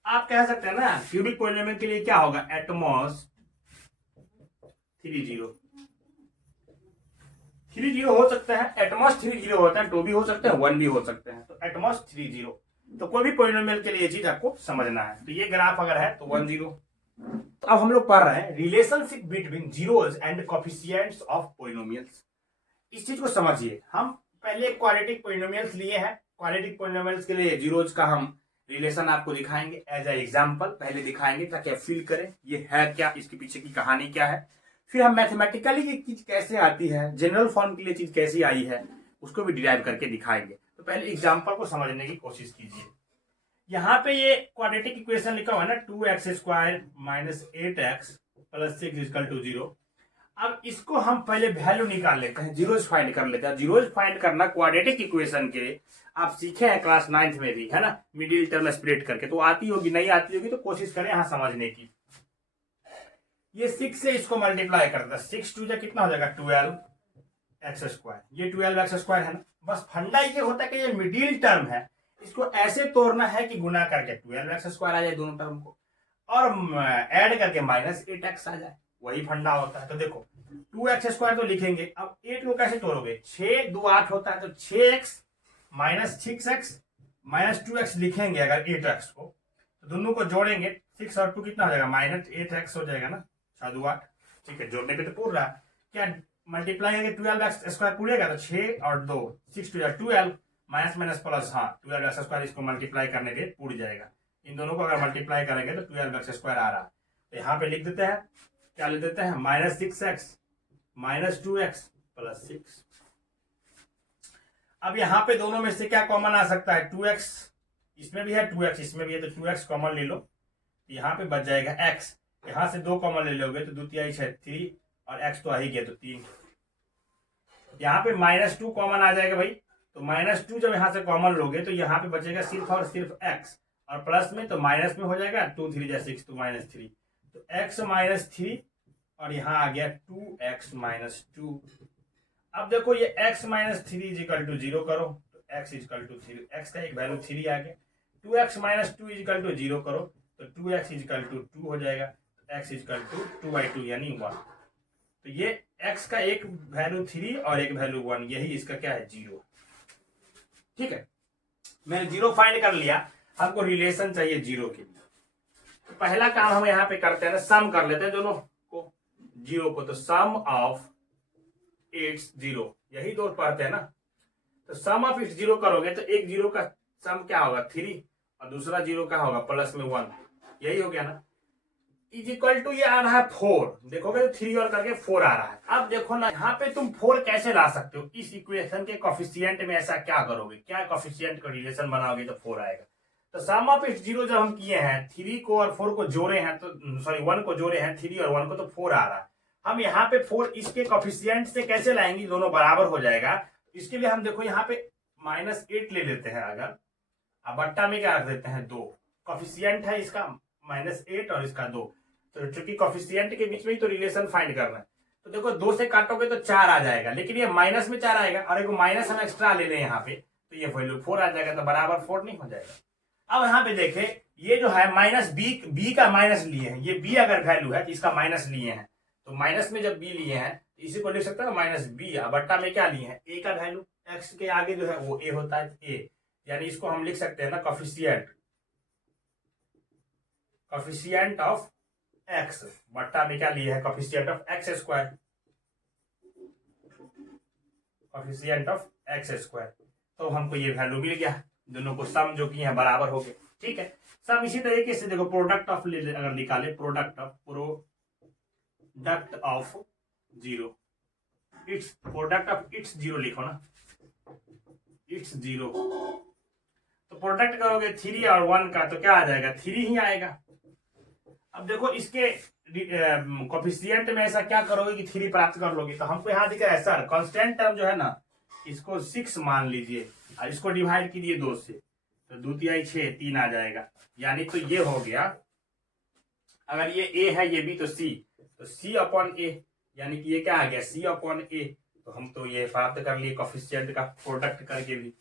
आप कह सकते हैं ना क्यूबिक पॉलिनोमियल के लिए क्या होगा, एटमॉस 3 0। 3 0 हो सकता है, एटमॉस 3 0 होता है, 2 भी हो सकते हैं, 1 भी हो सकते हैं। तो एटमॉस 3 0, तो कोई भी पॉलिनोमियल के लिए ये चीज आपको समझना है। तो ये ग्राफ अगर है तो 1 0। तो अब हम लोग पढ़ रहे हैं relationship between zeros and coefficients of polynomials. इस चीज को समझिए। हम पहले क्वाड्रेटिक पॉलिनोमियल्स लिए हैं, क्वाड्रेटिक पॉलिनोमियल्स के लिए जीरोस का हम रिलेशन आपको दिखाएंगे एज ए एग्जांपल, पहले दिखाएंगे ताकि आप फील करें ये है क्या, इसके पीछे की कहानी क्या है। फिर हम मैथमेटिकली ये चीज कैसे आती है, जनरल फॉर्म के लिए चीज कैसी आई है, उसको भी डिराइव करके दिखाएंगे। तो पहले एग्जांपल को समझने की कोशिश कीजिए। यहाँ पे ये क्वाड्रेटिक इक्वेशन लिखा हुआ है ना, 2x² - 8x + 6 = 0। अब इसको हम पहले वैल्यू निकाल लेते हैं, जीरोज फाइंड कर लेते हैं। जीरोज फाइंड करना क्वाड्रेटिक इक्वेशन के आप सीखे हैं क्लास 9th में भी, है ना, मिडिल टर्म स्प्लिट करके। तो आती होगी, नहीं आती होगी तो कोशिश करें यहाँ समझने की। ये 6 से इसको मल्टीप्लाई करता है, 6 2 कितना हो जाएगा, 12x²। ये 12x² है ना। बस फंडा ये होता है कि ये मिडिल टर्म है, इसको ऐसे तोड़ना है कि गुना करके 12x² आ जाए दोनों टर्म को, और ऐड करके -8x आ जाए, वही फंडा होता है। तो देखो 2x² तो लिखेंगे, अब 8 को कैसे तोड़ोगे, 6 2 8 होता है, तो 6x - 6x - 2x लिखेंगे। अगर 8x को तो दोनों को जोड़ेंगे, 6 और 2 कितना हो जाएगा, -8x हो जाएगा ना, 6 2 8। ठीक है, जोड़ने पे तो पूरा रहा, क्या मल्टीप्लाई करके 12x² पूरेगा, तो 6 और 2 6 2 12 माइनस माइनस प्लस, हाँ 12x², इसको मल्टीप्लाई करने पे पूरी जाएगा। इन दोनों को अगर मल्टीप्लाई करेंगे तो 12x² आ रहा है। तो यहाँ पे लिख देते हैं, क्या लिख देते हैं, -6x - 2x + 6। अब यहाँ पे दोनों में से क्या कॉमन आ सकता है, 2x इसमें भी है, 2x इसमें भी है, तो 2x कॉमन ले लो, यहाँ पे बच जाएगा x। यहाँ से 2 कॉमन ले लोगे तो 2 3 6 3, और x तो आ ही गया तो 3। यहाँ पे -2 कॉमन आ जाएगा भाई, तो -2 जब यहाँ से कॉमन लोगे तो यहाँ पे बचेगा सिर्फ और सिर्फ x, और प्लस में तो माइनस में हो जाएगा, 2 3 जा 6 तो -3, तो x -3, और यहाँ आ गया 2x - 2। अब देखो ये x - 3 = 0 करो तो x = 3, x का एक वैल्यू 3 आ गया। 2x - 2 = 0 करो तो 2x = 2 हो जाएगा, x = 2/2 यानी 1। तो ये x का एक वैल्यू 3 और एक वैल्यू 1, यही इसका क्या है, 0। ठीक है, मैंने 0 फाइंड कर लिया, हमको रिलेशन चाहिए 0 के लिए। तो पहला काम हम यहाँ पे करते हैं ना, सम कर लेते हैं दोनों को। जीरो को, तो सम ऑफ इट्स जीरो, यही तो पढ़ते हैं ना। तो सम ऑफ इट्स जीरो करोगे तो एक जीरो का सम क्या होगा 3 और दूसरा जीरो का होगा प्लस में 1, यही हो गया ना। इज इक्वल टू ये आ रहा है 4, देखोगे तो 3 और करके 4 आ रहा है। अब देखो ना यहाँ पे तुम 4 कैसे ला सकते हो, इस इक्वेशन के कोफिशिएंट में ऐसा क्या करोगे, क्या कोफिशिएंट का रिलेशन बनाओगे तो 4 आएगा। तो सम ऑफ इट्स जीरो जब हम किए हैं 3 को और 4 को जोड़े हैं, तो सॉरी 1 को जोड़े हैं 3 और 1 को, तो 4 आ रहा है। हम यहाँ पे 4 इसके कोफिशिएंट से कैसे लाएंगे, दोनों बराबर हो जाएगा। इसके लिए हम देखो यहाँ पे -8 ले लेते हैं, अगर अब बट्टा में क्या रख देते हैं 2, कोफिशिएंट है इसका -8 और इसका 2, तो चूंकि कोफिशिएंट के बीच में ही तो रिलेशन फाइंड करना है, तो देखो 2 से काटोगे तो 4 आ जाएगा, लेकिन ये माइनस में 4 आएगा और एक माइनस हम एक्स्ट्रा ले लें यहाँ पे, तो ये वैल्यू 4 आ जाएगा, तो बराबर 4 नहीं हो जाएगा। अब यहाँ पे देखे ये जो है माइनस बी का माइनस लिए हैं, ये बी अगर वैल्यू है तो इसका माइनस लिए हैं, तो माइनस में जब बी लिए हैं तो इसी को लिख सकते हैं माइनस बी, बट्टा में क्या लिए हैं ए का वैल्यू, एक्स के आगे जो है वो ए होता है ए, यानी इसको हम लिख सकते हैं ना कोफिशिएंट ऑफ एक्स, बट्टा में क्या लिए है coefficient of x square, coefficient of x square. तो हमको ये वैल्यू मिल गया, दोनों को सम जो किए हैं बराबर हो गए, ठीक है। सम इसी तरीके से देखो प्रोडक्ट ऑफ अगर निकाले, product of zero, it's product of its zero लिखो ना, इट्स जीरो, तो प्रोडक्ट करोगे 3 और 1 का तो क्या आ जाएगा 3 ही आएगा। अब देखो इसके कोफिशिएंट में ऐसा क्या करोगे कि 3 प्राप्त कर लोगे, तो हमको यहाँ दिख रहा है सर कांस्टेंट टर्म जो है ना इसको 6 मान लीजिए और इसको डिवाइड कीजिए 2 से, तो 2 तिहाई 6 3 आ जाएगा, यानी तो ये हो गया, अगर ये ए है ये भी तो सी, तो सी अपॉन ए, यानी कि ये क्या आ गया सी अपॉन ए, तो हम तो ये प्राप्त कर लिए कोफिशिएंट का प्रोडक्ट करके भी।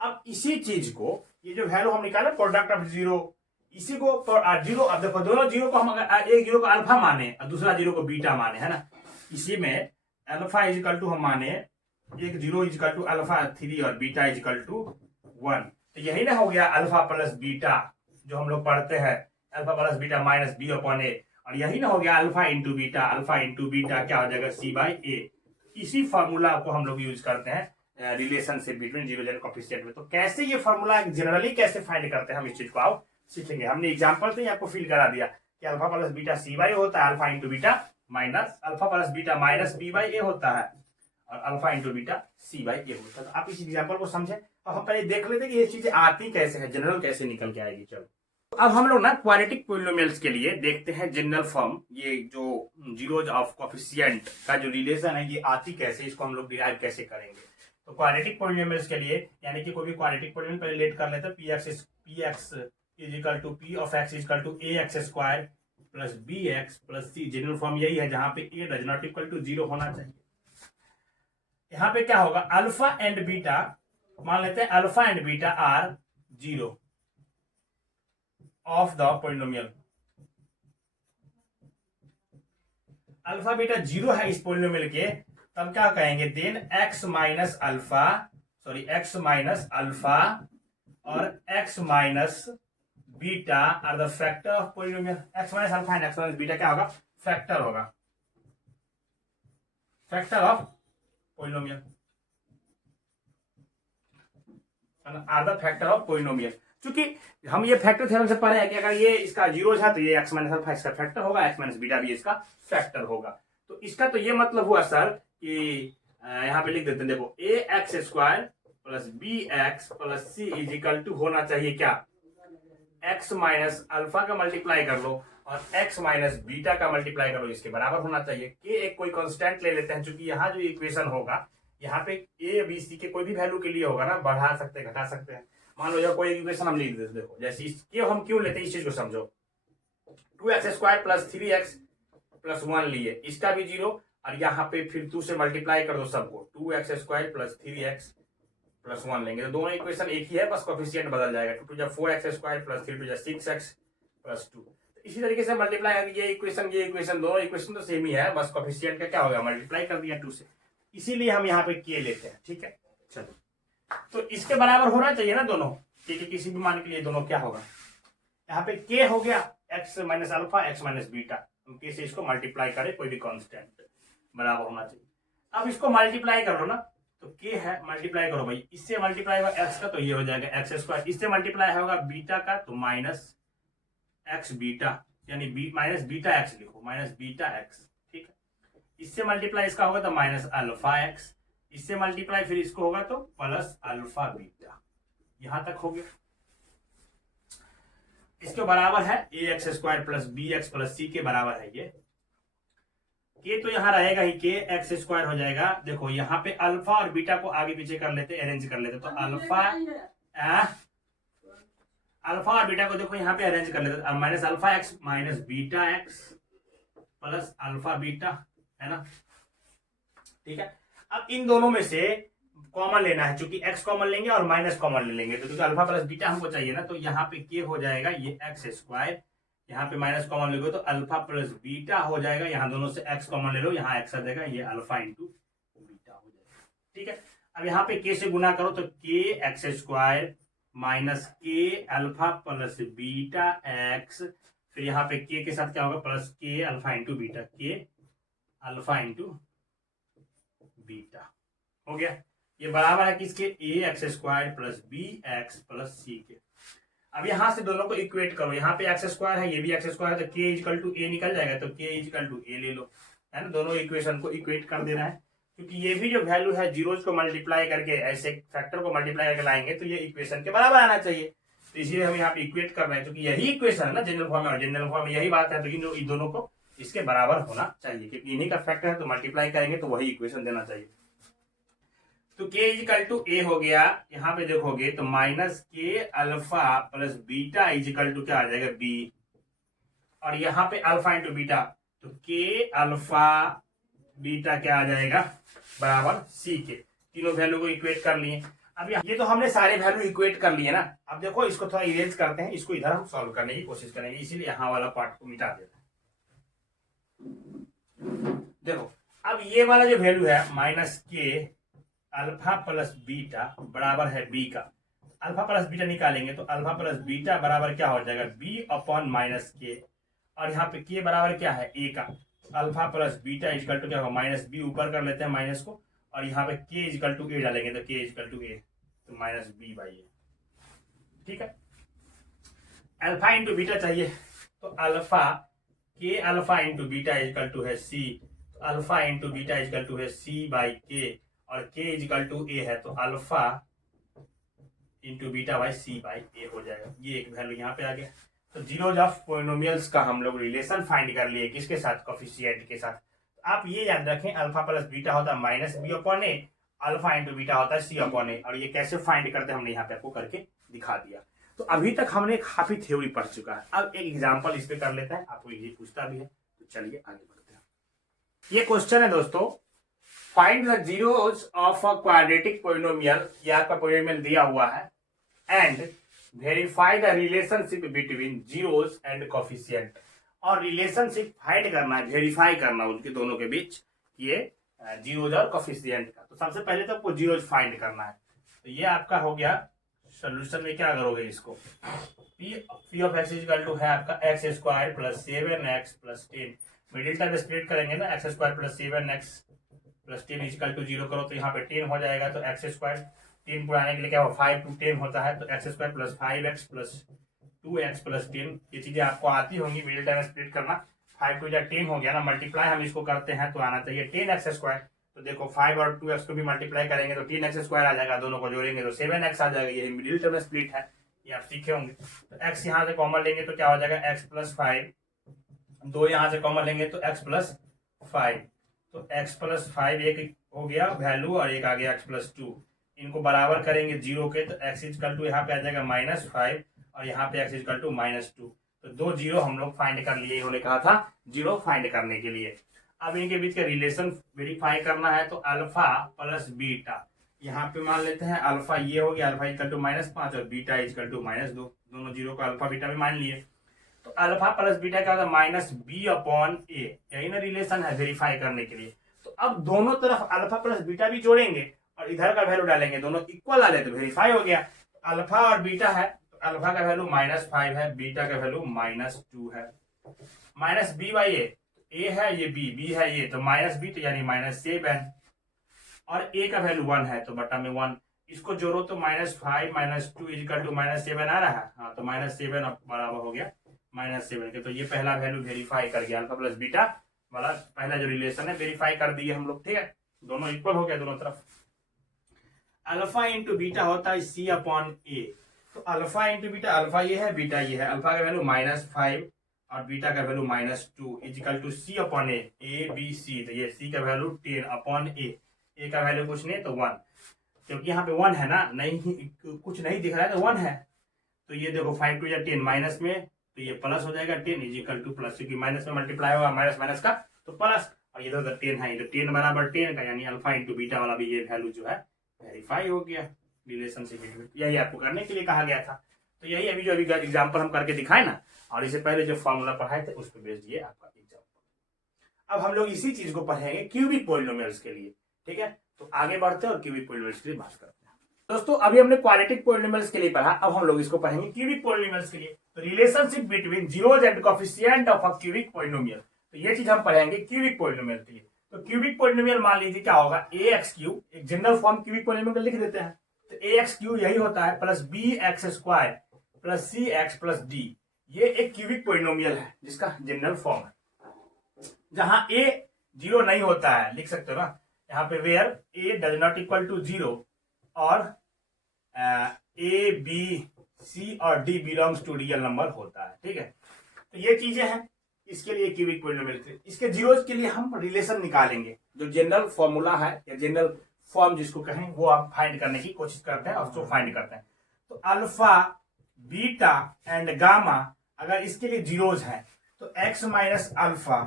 अब इसी चीज को ये जो वैल्यू हम निकाले प्रोडक्ट ऑफ जीरो, इसी को जीरो, अब देखो दोनों जीरो को हम अगर एक जीरो को अल्फा माने और दूसरा जीरो को बीटा माने, है ना, इसी में अल्फा इजिकल टू हम माने एक जीरो इजिकल टू अल्फा 3 और बीटा इजिकल टू 1, तो यही ना हो गया अल्फा प्लस बीटा, जो हम लोग पढ़ते हैं alpha plus beta minus b upon a, और यही ना हो गया अल्फा इंटू बीटा क्या हो जाएगा सी बाई ए। इसी फॉर्मूला को हम लोग यूज करते हैं relationship between zero and coefficient में। तो कैसे ये फॉर्मूला जनरली कैसे फाइंड करते हैं हम इस चीज को आओ सीखेंगे। हमने एग्जांपल से ही आपको फील करा दिया कि alpha plus beta c by होता है, alpha into beta minus alpha plus beta minus b by a होता है, और alpha into beta c by a होता है। तो आप इस एग्जांपल को समझे, अब हम पहले देख लेते हैं कि ये चीजें आती कैसे है, जनरल कैसे निकल के आएगी। चलो अब हम लोग ना क्वाड्रेटिक पॉलिनोमियल्स के लिए देखते हैं जनरल फॉर्म, ये जो जीरोज ऑफ कोफिशिएंट का जो रिलेशन है ये आती कैसे, इसको हम लोग डिराइव कैसे करेंगे। तो क्वाड्रेटिक पॉलिनोमियल्स के लिए, यानी कि कोई भी क्वाड्रेटिक पॉलिनोमियल पहले लेट कर लेते हैं, p x is equal to p of x is equal to a x square plus b x plus c. General form यही है जहां पे a does not equal to 0 होना चाहिए। यहाँ पे क्या होगा अल्फा एंड बीटा, मान लेते हैं alpha and beta are 0 of the polynomial, alpha beta 0 है इस पॉलिनोमियल के, तब क्या कहेंगे देन एक्स माइनस अल्फा और x minus beta are the factor of polynomial. X minus alpha and x minus beta क्या होगा फैक्टर होगा, factor of polynomial are the factor of polynomial. क्योंकि हम ये फैक्टर थ्योरम से पढ़े हैं कि अगर ये इसका 0 है तो ये एक्स माइनस अल्फा इसका फैक्टर होगा, एक्स माइनस बीटा भी इसका फैक्टर होगा। तो इसका तो ये मतलब हुआ सर कि यहाँ पे लिख देते हैं, देखो a x square plus b x plus c is equal to होना चाहिए क्या एक्स माइनस अल्फा का मल्टीप्लाई कर लो और एक्स माइनस बीटा का मल्टीप्लाई कर लो, इसके बराबर होना चाहिए। के एक कोई कांस्टेंट ले लेते हैं, क्योंकि यहाँ जो इक्वेशन होगा यहाँ पे ए बी सी के कोई भी वैल्यू के लिए होगा ना, बढ़ा सकते हैं घटा सकते हैं। मान लो कोई इक्वेशन हम लिख देते, देखो जैसे इसके हम क्यों लेते हैं इस चीज को समझो, 2x square plus 3x plus 1 लिए, इसका भी 0 और यहाँ पे फिर 2 से मल्टीप्लाई कर दो सबको, 2x square plus 3x plus 1 लेंगे, तो दोनों इक्वेशन एक ही है, बस कोफिशिएंट बदल जाएगा, 2 to 4x square plus 3 to 6x plus 2। इसी तरीके से मल्टीप्लाई, ये इक्वेशन दोनों इक्वेशन तो सेम ही है, बस कोफिशिएंट का क्या होगा मल्टीप्लाई कर दिया 2 से, इसीलिए हम यहाँ पे के लेते हैं। ठीक है, चलो तो इसके बराबर होना चाहिए ना दोनों, क्योंकि किसी भी मान के लिए दोनों क्या होगा, यहाँ पे के हो गया x minus alpha x minus beta, हम के से इसको मल्टीप्लाई करें, कोई भी कांस्टेंट बराबर होना चाहिए। अब इसको मल्टीप्लाई कर लो ना, तो के है मल्टीप्लाई करो भाई, इससे मल्टीप्लाई होगा एक्स का तो ये हो जाएगा एक्स स्क्वायर, इससे मल्टीप्लाई होगा बीटा का तो माइनस एक्स बीटा, यानी माइनस बीटा एक्स लिखो, माइनस बीटा एक्स, ठीक है। इससे मल्टीप्लाई इसका होगा तो माइनस अल्फा एक्स, इससे मल्टीप्लाई फिर इसको होगा तो प्लस अल्फा बीटा, यहां तक हो गया। इसके बराबर है a x square plus b x plus c के बराबर है ये। के तो यहां रहेगा ही, के एक्स स्क्वायर हो जाएगा। देखो यहाँ पे अल्फा और बीटा को आगे पीछे कर लेते, अरेंज कर लेते, तो अल्फा और बीटा को देखो यहाँ पे अरेंज कर लेते, minus alpha x minus beta x plus alpha beta, है ना, ठीक है। अब इन दोनों में से कॉमन लेना है, क्योंकि x कॉमन लेंगे और माइनस कॉमन ले लेंगे, तो क्योंकि अल्फा प्लस बीटा हमको चाहिए ना, तो यहाँ पे के हो जाएगा ये एक्स स्क्वायर, यहाँ पे माइनस कॉमन लोगे तो अल्फा प्लस बीटा हो जाएगा, यहाँ दोनों से x कॉमन ले लो, यहाँ x आ जाएगा, ये अल्फा इंटू बीटा हो जाएगा, ठीक है। अब यहाँ पे के से गुना करो तो के एक्स स्क्वायर माइनस के अल्फा प्लस बीटा एक्स, फिर यहाँ पे के साथ क्या होगा plus k alpha into beta, k alpha into beta हो गया। ये बराबर है किसके, a x square plus b x plus c के। अब यहां से दोनों को इक्वेट करो, यहाँ पे एक्स स्क्वायर है, ये भी एक्स स्क्वायर है, तो के इक्वल टू ए निकल जाएगा, तो के इक्वल टू ए ले लो, है ना। दोनों इक्वेशन को इक्वेट कर देना है, क्योंकि ये भी जो वैल्यू है जीरोज को मल्टीप्लाई करके, ऐसे फैक्टर को मल्टीप्लाई करके लाएंगे तो ये इक्वेशन के बराबर आना चाहिए, तो इसलिए हम यहाँ पे इक्वेट कर रहे हैं, क्योंकि यही इक्वेशन है ना जनरल फॉर्म में, और जनरल फॉर्म में यही बात है, तो इन दोनों को इसके बराबर होना चाहिए, क्योंकि इन्हीं का फैक्टर है, तो मल्टीप्लाई करेंगे तो वही इक्वेशन देना चाहिए। तो के इजिकल टू ए हो गया, यहाँ पे देखोगे तो माइनस के alpha plus beta is equal to क्या आ जाएगा बी, और यहाँ पे अल्फा इंटू बीटा, तो के अल्फा बीटा क्या आ जाएगा बराबर सी के। तीनों वैल्यू को इक्वेट कर लिए। अब ये तो हमने सारे वैल्यू इक्वेट कर लिए ना। अब देखो इसको थोड़ा इरेज करते हैं, इसको इधर हम सॉल्व करने की कोशिश करेंगे, इसीलिए यहाँ वाला पार्ट को मिटा देते हैं। देखो अब ये वाला जो वैल्यू है माइनस के अल्फा प्लस बीटा बराबर है बी का, अल्फा प्लस बीटा निकालेंगे तो अल्फा प्लस बीटा बराबर क्या हो जाएगा बी अपॉन माइनस के, और यहाँ पे के बराबर क्या है ए का, alpha plus beta is equal to क्या होगा माइनस बी, ऊपर कर लेते हैं माइनस को, और यहाँ पे के इजकल टू ए डालेंगे तो के इजकल टू ए, तो माइनस बी बाई ए, ठीक है। अल्फा इंटू बीटा चाहिए तो अल्फा के alpha into beta is equal to है सी, तो alpha into beta is equal to है सी बाई के, और के इजकल टू ए है तो alpha into beta by c by a हो जाएगा। ये एक वैल्यू यहाँ पे आ गया। तो जीरोज ऑफ पॉलिनोमियल्स का हम लोग रिलेशन फाइंड कर लिए, किसके साथ, कोफिशिएंट के साथ। आप ये याद रखें अल्फा प्लस बीटा होता है माइनस बी अपॉन ए, अल्फा इंटू बीटा होता है सी अपॉन ए, और ये कैसे फाइंड करते हैं हमने यहाँ पे आपको करके दिखा दिया। तो अभी तक हमने काफी थ्योरी पढ़ चुका है, अब एक एग्जाम्पल इस पे कर लेते हैं, आपको ये पूछता भी है, तो चलिए आगे बढ़ते हैं। ये क्वेश्चन है दोस्तों, find the zeros of a quadratic polynomial, ये आपका पॉलिनोमियल दिया हुआ है, and verify the relationship between zeros and coefficient, और रिलेशनशिप फाइंड करना है, वेरीफाई करना उनके दोनों के बीच ये जीरोज और कोफिशिएंट का। तो सबसे पहले तो आपको जीरोज फाइंड करना है, तो ये आपका हो गया। सोल्यूशन में क्या करोगे, इसको p of x equal to है आपका x square plus 7x plus 10, middle term split करेंगे ना, x square plus 7x plus 10 equal to 0 करो तो यहाँ पे 10 हो जाएगा, तो एक्स स्क्वायर 10 पुराने के लिए क्या हो 5 to 10 होता है, तो x square plus 5x plus 2x plus 10, ये चीजें आपको आती होंगी मिडिल टर्म स्प्लिट करना। 5 to 10 हो गया ना, मल्टीप्लाई हम इसको करते हैं तो आना चाहिए 10x स्क्वायर, तो देखो 5 और 2x को भी मल्टीप्लाई करेंगे तो 10x स्क्वायर आ जाएगा, दोनों को जोड़ेंगे तो 7x आ जाएगा, ये मिडिल टर्म स्प्लिट है, ये आप सीखे होंगे। तो x यहाँ से कॉमन लेंगे तो क्या हो जाएगा x प्लस 5, 2 यहाँ से कॉमन लेंगे तो x प्लस 5, तो x प्लस 5 एक हो गया वैल्यू, और एक आ गया x प्लस 2, इनको बराबर करेंगे 0 के, तो x इक्वल टू यहाँ पे आ जाएगा -5, और यहाँ पे x इक्वल टू -2, तो 2 जीरो हम लोग फाइंड कर लिए, इन्होंने कहा था जीरो फाइंड करने के लिए। अब इनके बीच का रिलेशन वेरीफाई करना है, तो अल्फा प्लस बीटा, यहाँ पे मान लेते हैं अल्फा ये हो गया, अल्फा इक्वल टू -5 और बीटा इक्वल टू -2, दोनों जीरो को अल्फा बीटा में मान लिए, तो अल्फा प्लस बीटा क्या होता है -b अपॉन ए, यही ना रिलेशन है वेरीफाई करने के लिए। तो अब दोनों तरफ अल्फा प्लस बीटा भी जोड़ेंगे और इधर का वैल्यू डालेंगे, दोनों इक्वल आ जाए तो वेरीफाई हो गया। अल्फा और बीटा है, तो अल्फा का वैल्यू -5 है, बीटा का वैल्यू -2 है, माइनस बी बाई ए है, ये बी है ये, तो माइनस बी तो यानी -7, और ए का वैल्यू 1 है तो बटा में 1, इसको जोड़ो तो -5 -2 इजिकल टू -7 आ रहा है। हाँ, तो -7 बराबर हो गया -7 के। तो ये पहला वैल्यू वेरीफाई कर गया, अल्फा प्लस बीटा वाला पहला जो रिलेशन है वेरीफाई कर दिए हम लोग। ठीक है, दोनों इक्वल हो गया दोनों तरफ। अल्फा इंटू बीटा होता है C अपॉन ए। तो अल्फा इंटू बीटा, अल्फा ये है बीटा ये है, अल्फा का वैल्यू -5 और बीटा का value -2 is equal to C upon a b c. तो ये C का वैल्यू 10 अपॉन ए का वैल्यू कुछ नहीं तो 1, क्योंकि यहाँ पे 1 है ना, नहीं कुछ नहीं दिख रहा है तो 1 है। तो ये देखो 5 टू 10 माइनस में, तो ये प्लस हो जाएगा 10 इजिकल टू प्लस, क्योंकि माइनस में मल्टीप्लाई होगा माइनस माइनस का तो प्लस, और ये तो 10 है, ये तो 10 बराबर 10 का, यानी अल्फा इंटू बीटा वाला भी ये वैल्यू जो है वेरीफाई हो गया रिलेशनशिप। यही आपको करने के लिए कहा गया था। तो यही अभी जो एग्जाम्पल हम करके दिखाए ना, और इससे पहले जो फॉर्मूला पढ़ाए थे उस पर बेस्ड ये आपका एग्जाम्पल। अब हम लोग इसी चीज को पढ़ेंगे क्यूबिक पॉलिनोमियल्स के लिए। ठीक है, तो आगे बढ़ते हैं और क्यूबिक पॉलिनोमियल्स के लिए बात करते हैं। दोस्तों अभी हमने क्वाड्रेटिक पॉलिनोमियल्स के लिए पढ़ा, अब हम लोग इसको पढ़ेंगे क्यूबिक पॉलिनोमियल्स के लिए। तो relationship between zeros and coefficient of a cubic polynomial, तो ये चीज हम पढ़ेंगे क्यूबिक पॉलिनोमियल के लिए। तो क्यूबिक पॉलिनोमियल मान लीजिए क्या होगा, ए एक्स क्यूब, एक जनरल फॉर्म क्यूबिक पॉलिनोमियल का लिख देते हैं। तो ए एक्स क्यूब यही होता है plus b x square plus c x plus d, ये एक क्यूबिक पॉलिनोमियल है जिसका जनरल फॉर्म है। जहां ए 0 नहीं होता है, लिख सकते हो ना यहाँ पे, where a does not equal to 0 और ए बी सी और d belongs to real number होता है। ठीक है, तो ये चीजें हैं इसके लिए क्यूबिक पॉलिनोमियल। इसके जीरोस के लिए हम रिलेशन निकालेंगे, जो जनरल फॉर्मूला है या जनरल फॉर्म जिसको कहें वो हम फाइंड करने की कोशिश करते हैं और उसको फाइंड करते हैं। तो अल्फा बीटा एंड गामा अगर इसके लिए जीरोस हैं तो एक्स माइनस अल्फा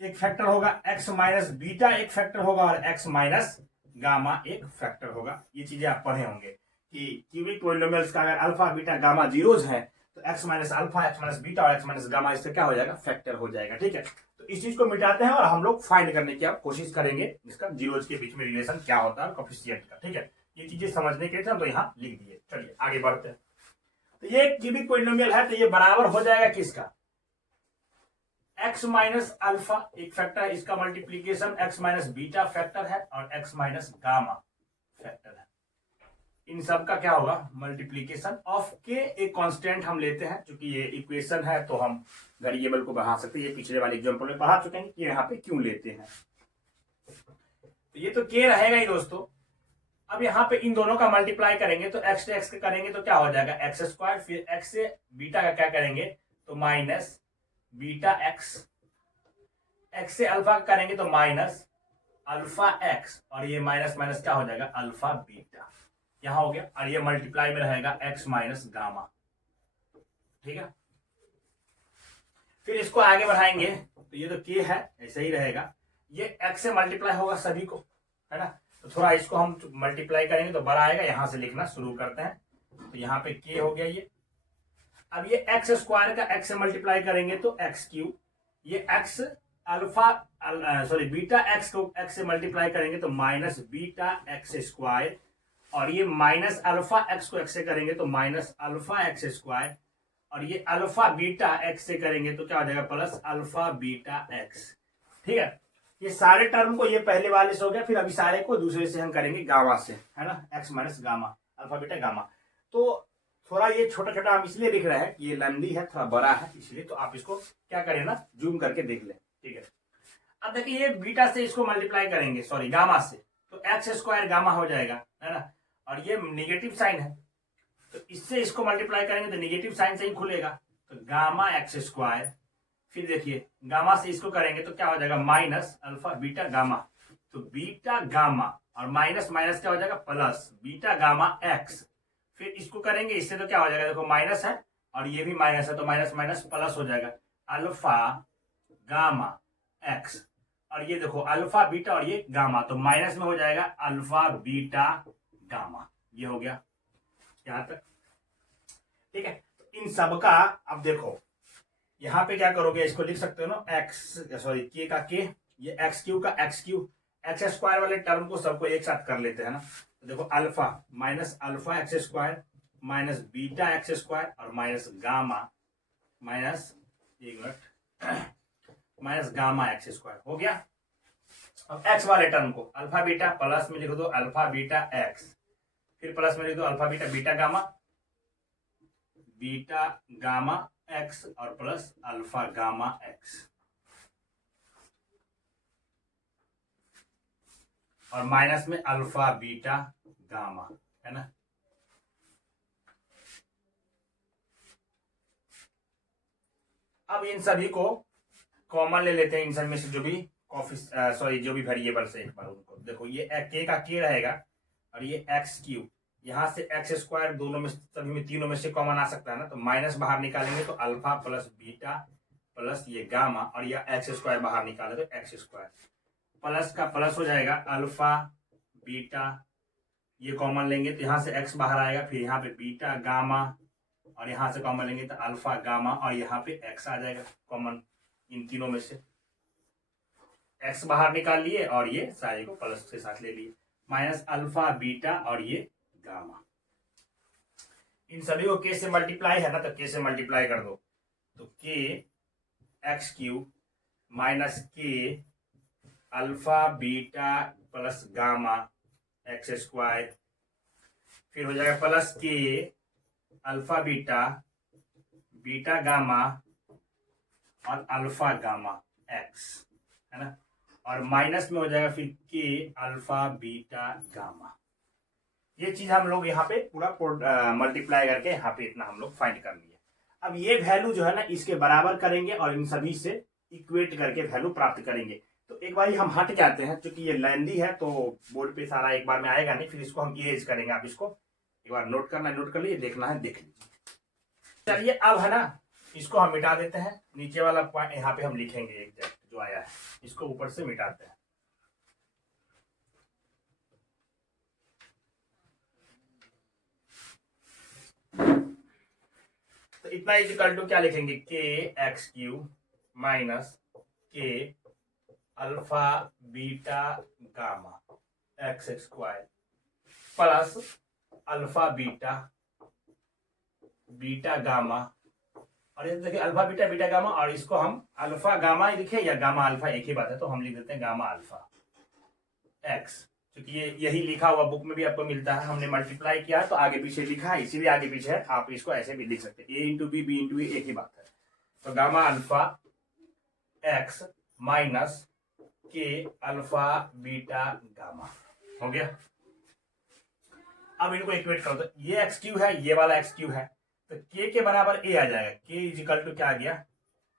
एक फैक्टर होगा, एक्स माइनस बीटा एक फैक्टर होगा और एक्स माइनस गामा एक फैक्टर होगा। ये चीजें आप पढ़े होंगे कि क्यूबिक पॉलिनोमियल्स का अगर अल्फा बीटा गामा जीरोस है तो x minus alpha x minus beta और एक्स माइनस गामा इससे क्या हो जाएगा, फैक्टर हो जाएगा। ठीक है, तो इस चीज को मिटाते हैं और हम लोग फाइंड करने की कोशिश करेंगे इसका जीरोस के बीच में रिलेशन क्या होता है कोएफिशिएंट का। ठीक है, ये चीजें समझने के लिए हम तो यहाँ लिख दिए। चलिए आगे बढ़ते हैं। तो ये क्यूबिक पॉलिनोमियल है, तो ये बराबर हो जाएगा किसका, एक्स माइनस अल्फा एक फैक्टर है, इसका multiplication x minus beta factor है और एक्स माइनस गामा फैक्टर है। इन सब का क्या होगा, मल्टीप्लीकेशन ऑफ के एक कांस्टेंट हम लेते हैं, क्योंकि ये इक्वेशन है तो हम वेरिएबल को बढ़ा सकते हैं। ये पिछले वाले एग्जांपल में पढ़ा चुके हैं कि यहाँ पे क्यों लेते हैं। तो ये तो के रहेगा ही दोस्तों। अब यहाँ पे इन दोनों का मल्टीप्लाई करेंगे तो एक्स से एक्स करेंगे तो क्या हो जाएगा, एक्स स्क्वायर, फिर एक्स से बीटा का क्या करेंगे तो माइनस बीटा एक्स, एक्स से अल्फा करेंगे तो माइनस अल्फा एक्स, और ये माइनस माइनस क्या हो जाएगा अल्फा बीटा, यहां हो गया। और ये मल्टीप्लाई में रहेगा एक्स माइनस गामा। ठीक है, फिर इसको आगे बढ़ाएंगे तो ये तो के है ऐसे ही रहेगा, ये एक्स से मल्टीप्लाई होगा सभी को, है ना। तो थोड़ा इसको हम मल्टीप्लाई करेंगे तो बड़ा आएगा, यहां से लिखना शुरू करते हैं। तो यहाँ पे के हो गया ये। अब ये एक्स स्क्वायर का एक्स से मल्टीप्लाई करेंगे तो एक्स क्यूब, ये एक्स अल्फा बीटा एक्स को एक्स से मल्टीप्लाई करेंगे तो माइनस बीटा एक्स स्क्वायर, और ये माइनस अल्फा एक्स को एक्स से करेंगे तो माइनस अल्फा एक्स स्क्वायर, और ये अल्फा बीटा एक्स से करेंगे तो क्या हो जाएगा प्लस अल्फा बीटा एक्स। ठीक है, ये सारे टर्म को ये पहले वाले से हो गया, फिर अभी सारे को दूसरे से हम करेंगे गामा से, है ना, x minus gamma alpha beta gamma. तो थोड़ा ये छोटा छोटा हम इसलिए दिख रहा है, ये लंबी है थोड़ा बड़ा है इसलिए, तो आप इसको क्या करें ना जूम करके देख लें। ठीक है, अब देखिए ये बीटा से इसको मल्टीप्लाई करेंगे, सॉरी गामा से, तो एक्स स्क्वायर गामा हो जाएगा, है ना, और ये नेगेटिव साइन है तो इससे इसको मल्टीप्लाई करेंगे तो नेगेटिव साइन से ही खुलेगा, तो गामा एक्स स्क्वायर, फिर देखिए गामा से इसको करेंगे तो क्या हो जाएगा माइनस अल्फा बीटा गामा, तो बीटा गामा और माइनस माइनस क्या हो जाएगा प्लस बीटा गामा एक्स, फिर इसको करेंगे इससे तो क्या हो जाएगा, देखो माइनस है और ये भी माइनस है तो माइनस माइनस प्लस हो जाएगा अल्फा गामा एक्स, और ये देखो अल्फा बीटा और ये गामा, तो माइनस में हो जाएगा अल्फा बीटा गामा। ये हो गया यहां तक। ठीक है, तो इन सब का अब देखो यहां पे क्या करोगे, इसको लिख सकते हो ना एक्स सॉरी के का के, ये एक्स क्यू का एक्स क्यू, एक्स स्क्वायर वाले टर्म को सबको एक साथ कर लेते हैं ना। तो देखो alpha minus alpha x square minus beta x square और माइनस गामा माइनस एक minute, minus gamma x square हो गया। अब एक्स वाले टर्म को अल्फा बीटा प्लस में लिख दो अल्फा बीटा एक्स, फिर प्लस में लिख दो alpha beta beta gamma x और प्लस अल्फा गामा एक्स, और माइनस में अल्फा बीटा गामा, है ना। अब इन सभी को कॉमन ले लेते हैं, इन सब में से जो भी जो भी वेरिएबल्स है, एक बार उनको देखो। ये के का के रहेगा और ये एक्स क्यूब, यहाँ से एक्स स्क्वायर दोनों में सभी में तीनों में से कॉमन आ सकता है ना, तो माइनस बाहर निकालेंगे तो अल्फा प्लस बीटा प्लस ये गामा, और ये एक्स स्क्वायर बाहर निकाले तो एक्स स्क्वायर, प्लस का प्लस हो जाएगा अल्फा बीटा, ये कॉमन लेंगे तो यहाँ से एक्स बाहर आएगा, फिर यहाँ पे बीटा गामा, और यहाँ से कॉमन लेंगे तो अल्फा गामा, और यहाँ पे एक्स आ जाएगा कॉमन इन तीनों में से। एक्स बाहर निकाल लिए और ये सारे को प्लस के साथ ले लिए, माइनस अल्फा बीटा और ये गामा। इन सभी को के से मल्टीप्लाई है ना, तो के से मल्टीप्लाई कर दो, तो के एक्स क्यूब माइनस के alpha beta plus gamma x square, फिर हो जाएगा plus k alpha beta beta gamma और अल्फा गामा एक्स, है ना, और माइनस में हो जाएगा फिर के अल्फा बीटा गामा। ये चीज हम लोग यहाँ पे पूरा मल्टीप्लाई करके यहाँ पे इतना हम लोग फाइंड कर लिए। अब ये वैल्यू जो है ना इसके बराबर करेंगे और इन सभी से इक्वेट करके वैल्यू प्राप्त करेंगे। तो एक बार हम हट के आते हैं, क्योंकि ये लेंदी है तो बोर्ड पे सारा एक बार में आएगा नहीं, फिर इसको हम इरेज करेंगे। आप इसको एक बार नोट करना है, नोट कर लीजिए, देखना है देख लीजिए। चलिए अब है ना इसको हम मिटा देते हैं, नीचे वाला पॉइंट यहाँ पे हम लिखेंगे एग्जैक्ट जो आया है, इसको ऊपर से मिटाते हैं। तो इतना इक्वल टू क्या लिखेंगे, के एक्स क्यूब माइनस के alpha beta gamma x square plus alpha beta beta gamma, और ये देखिए अल्फा बीटा बीटा गामा, और इसको हम अल्फा गामा लिखे या गामा अल्फा एक ही बात है, तो हम लिख देते हैं गामा अल्फा एक्स, क्योंकि ये यही लिखा हुआ बुक में भी आपको मिलता है, हमने मल्टीप्लाई किया तो आगे पीछे लिखा है, इसीलिए आगे पीछे है, आप इसको ऐसे भी लिख सकते हैं, ए इंटू बी इंटू ए एक ही बात है। तो गामा अल्फा एक्स माइनस के अल्फा बीटा गामा हो गया। अब इनको इक्वेट करो, तो ये एक्स क्यू है, ये वाला एक्स क्यू है, तो के के बराबर ए आ जाएगा, के इज इक्वल टू क्या आ गया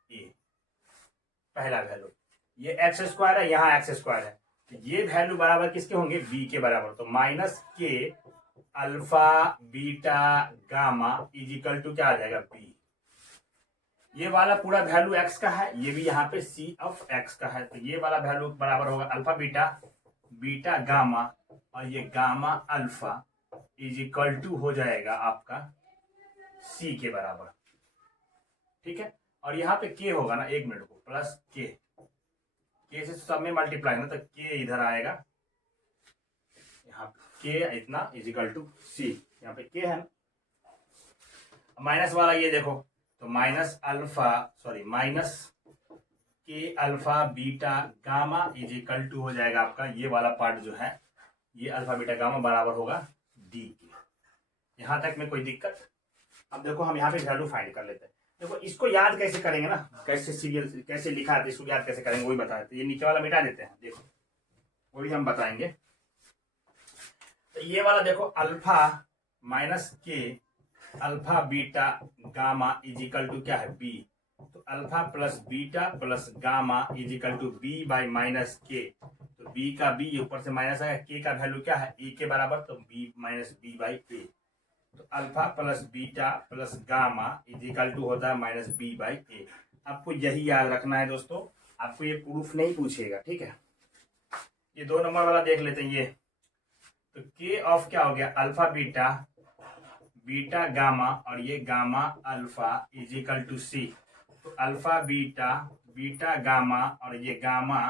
ए, पहला वैल्यू। ये एक्स स्क्वायर है, यहाँ एक्स स्क्वायर है, तो ये वैल्यू बराबर किसके होंगे, बी के बराबर, तो माइनस के alpha beta gamma is equal to क्या आ जाएगा बी। ये वाला पूरा वैल्यू एक्स का है, ये भी यहाँ पे सी ऑफ एक्स का है, तो ये वाला वैल्यू बराबर होगा अल्फा बीटा बीटा गामा, और ये gamma alpha is equal to हो जाएगा आपका सी के बराबर, ठीक है। और यहाँ पे के होगा ना, एक मिनट को, प्लस के से सब में मल्टीप्लाई ना, तो के इधर आएगा, यहाँ के इतना इज इक्वल टू सी, यहाँ पे के है ना, माइनस वाला ये देखो, तो माइनस के alpha beta gamma is equal to हो जाएगा आपका ये वाला पार्ट जो है, ये अल्फा बीटा गामा बराबर होगा डी के। यहां तक में कोई दिक्कत? अब देखो हम यहाँ पे वैल्यू फाइंड कर लेते हैं। देखो इसको याद कैसे करेंगे ना, कैसे सीरियल कैसे लिखा है इसको याद कैसे करेंगे वही बताते हैं। ये नीचे वाला मिटा देते हैं, देखो वही हम बताएंगे। तो ये वाला देखो अल्फा माइनस के alpha beta gamma is equal to क्या है बी, तो alpha plus beta plus gamma is equal to b by minus के, तो बी का बी ऊपर से माइनस आया, के का वैल्यू क्या है ए के बराबर, तो b minus b by a, तो alpha plus beta plus gamma is equal to होता है माइनस बी बाई ए। आपको यही याद रखना है दोस्तों, आपको ये प्रूफ नहीं पूछेगा, ठीक है। ये 2 नंबर वाला देख लेते हैं ये, तो के ऑफ क्या हो गया अल्फा बीटा बीटा गामा, और ये gamma alpha is equal to c, तो अल्फा बीटा बीटा गामा और ये gamma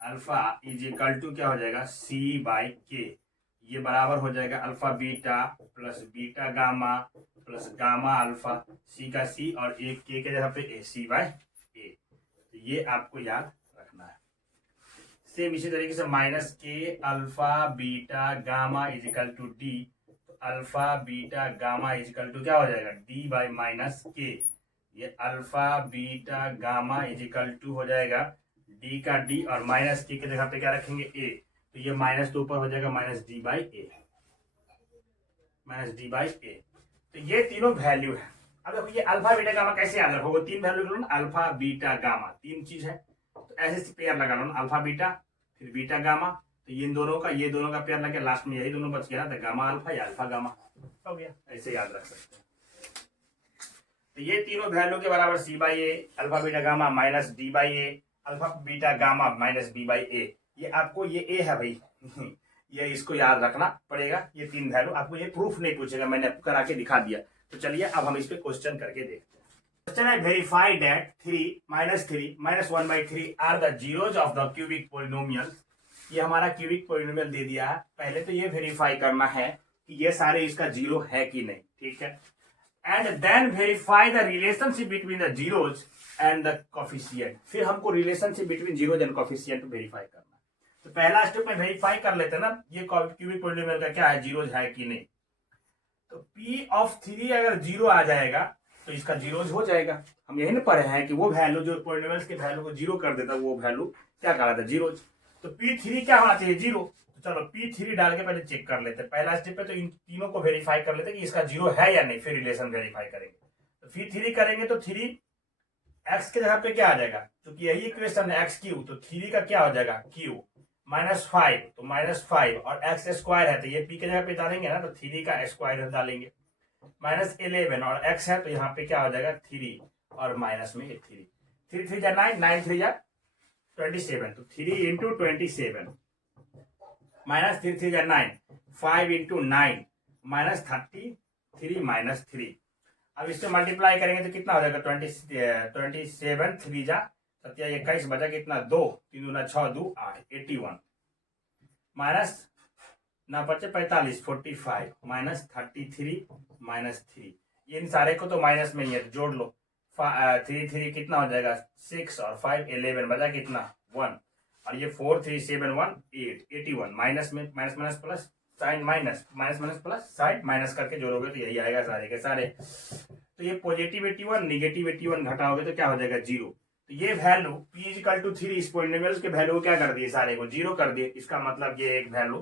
alpha is equal to क्या हो जाएगा सी बाई के, ये बराबर हो जाएगा alpha beta plus beta gamma plus gamma alpha, C का सी और एक के जगह पे ए सी बाई तो ये आपको याद रखना है। सेम इसी तरीके से माइनस के alpha beta gamma is equal to d, तो alpha beta gamma is equal to क्या हो जाएगा, डी बाई माइनस के। ये alpha beta gamma is equal to हो जाएगा डी का डी और माइनस के जगह पे क्या रखेंगे ए, तो ये माइनस तो ऊपर हो जाएगा minus d by a, minus d by a. तो ये तीनों वैल्यू है। अब देखो ये अल्फा बीटा गामा कैसे याद रखोगे, तीन वैल्यू लो ना, अल्फा बीटा गामा तीन चीज है, तो ऐसे पेयर लगा लो ना, अल्फा बीटा फिर बीटा गामा, तो ये दोनों का पेयर लगे, लास्ट में यही दोनों बच गया ना, तो गामा अल्फा या अल्फा गामा हो गया, ऐसे याद रख सकते हैं। तो ये तीनों वैल्यू के बराबर c by a, alpha beta gamma minus d by a, alpha beta gamma minus b by a. ये आपको ये ए है भाई ये इसको याद रखना पड़ेगा, ये तीन वैल्यू आपको, ये प्रूफ नहीं पूछेगा, मैंने आपको करा के दिखा दिया। तो चलिए अब हम इस पे क्वेश्चन करके देखते हैं। क्वेश्चन है verify that 3 minus 1/3 are the zeros of the cubic polynomial. ये हमारा क्यूबिक पोलिनोमियल दे दिया है, पहले तो ये वेरीफाई करना है कि ये सारे इसका जीरो है कि नहीं, ठीक है। And then verify the relationship between the zeros and the coefficient. फिर हमको relationship between zeros and coefficient verify करना है। तो पहला स्टेप में वेरीफाई कर लेते हैं ना, ये क्यूबिक पोलिनोमियल का क्या है, जीरोज है कि नहीं। तो P ऑफ 3 अगर जीरो आ जाएगा तो इसका जीरोज हो जाएगा। हम यही ना पढ़े हैं कि वो वैल्यू जो पोलिनोमियल्स के वैल्यू को जीरो कर देता है वो वैल्यू क्या कहलाता है, जीरोज। तो P3 क्या होना चाहिए, जीरो। तो चलो P3 डाल के पहले चेक कर लेते हैं। पहला स्टेप है तो इन तीनों को वेरीफाई कर लेते हैं कि इसका जीरो है या नहीं, फिर रिलेशन वेरीफाई करेंगे। तो P3 करेंगे तो 3 x के जगह पे क्या आ जाएगा, क्योंकि यही इक्वेशन है x क्यू, तो 3 का क्या हो जाएगा क्यू, -5 तो -5 और x स्क्वायर है तो ये p के जगह पे डालेंगे ना, तो 3 का स्क्वायर डालेंगे, -11 और x है तो यहाँ पे क्या हो जाएगा 3 और माइनस में 3, 3 3 जा 9, 9 3 जा 27, तो 3 इंटू 27 माइनस 3 3 जा 9, 5 इंटू 9 माइनस 33 माइनस 3। अब इससे मल्टीप्लाई करेंगे तो कितना हो जाएगा 27, 3 जा 21 बचा कितना 2, 3 दूना 6 2 8, 81 माइनस ना बचे 45, 45 माइनस 33 माइनस 3। इन सारे को तो माइनस में ही है, जोड़ लो। 3 3 कितना हो जाएगा 6 और 5 11 बचा कितना 1, और ये 4 3 7 1 8, 81 माइनस में minus minus plus sign minus minus minus plus sign minus करके जोड़ोगे तो यही आएगा सारे के सारे। तो ये पॉजिटिव 81 निगेटिव 81 घटाओगे तो क्या हो जाएगा 0। तो ये वैल्यू p इक्वल टू 3 इस पोलिनोमियल्स के वैल्यू को क्या कर दिए, सारे को जीरो कर दिए। इसका मतलब ये एक वैल्यू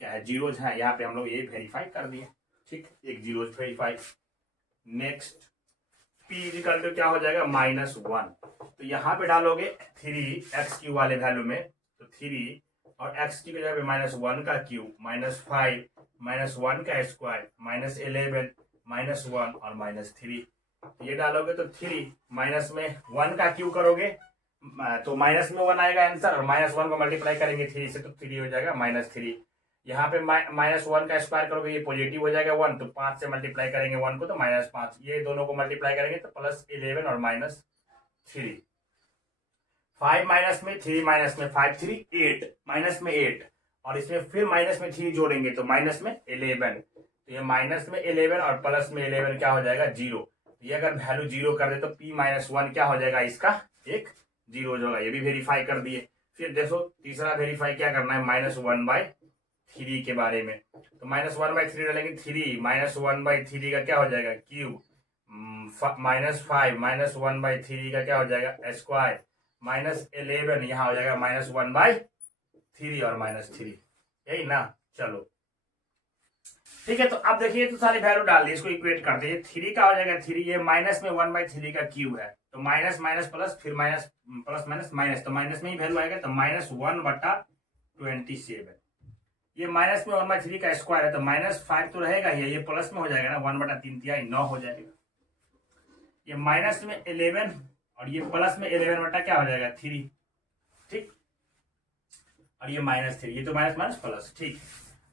क्या है, जीरोज है। यहाँ पे हम लोग ये वेरीफाई कर दिए, ठीक, एक zeros verify. Next p equal to क्या हो जाएगा -1, तो यहाँ पे डालोगे 3x वाले वैल्यू में, तो 3 और x की जगह पे -1 का क्यूब, -5 -1 का स्क्वायर, -11 -1 और -3। ये डालोगे तो 3 माइनस में 1 का क्यू करोगे तो माइनस में 1 आएगा आंसर, और -1 को मल्टीप्लाई करेंगे 3 से तो 3 हो जाएगा -3। यहाँ पे -1 का स्क्वायर करोगे ये पॉजिटिव हो जाएगा 1, तो 5 से मल्टीप्लाई करेंगे 1 को तो -5, ये दोनों को मल्टीप्लाई करेंगे तो +11 और -3। 5 माइनस में 3 माइनस में 5 3 8 माइनस में 8, और इसमें फिर माइनस में 3 जोड़ेंगे तो माइनस में 11, तो ये माइनस में 11 और प्लस में 11 क्या हो जाएगा 0। ये अगर वैल्यू 0 कर दे तो p-1 क्या हो जाएगा, इसका एक जीरो होगा। ये भी वेरीफाई कर दिए। फिर देखो तीसरा वेरीफाई क्या करना है, -1/3 के बारे में। तो -1/3 डालेंगे, 3 -1/3 का क्या हो जाएगा क्यूब, -5 -1/3 का क्या हो जाएगा स्क्वायर, -11 यहाँ हो जाएगा -1/3 और -3, यही ना। चलो ठीक है, तो अब देखिए तो सारे वैल्यू डाल दिए, इसको इक्वेट कर दीजिए। 3 का हो जाएगा 3, ये माइनस में 1/3 का क्यूब है, तो माइनस माइनस प्लस, फिर माइनस प्लस माइनस माइनस, तो माइनस में ही वैल्यू आएगा, तो -1/27। ये माइनस में 1/3 का स्क्वायर है तो -5 तो रहेगा ही, ये प्लस में हो जाएगा ना, 1/3 9 हो जाएगा। ये माइनस में 11 और ये प्लस में 11 क्या हो जाएगा 3, ठीक, और ये -3, ये तो माइनस माइनस प्लस, ठीक।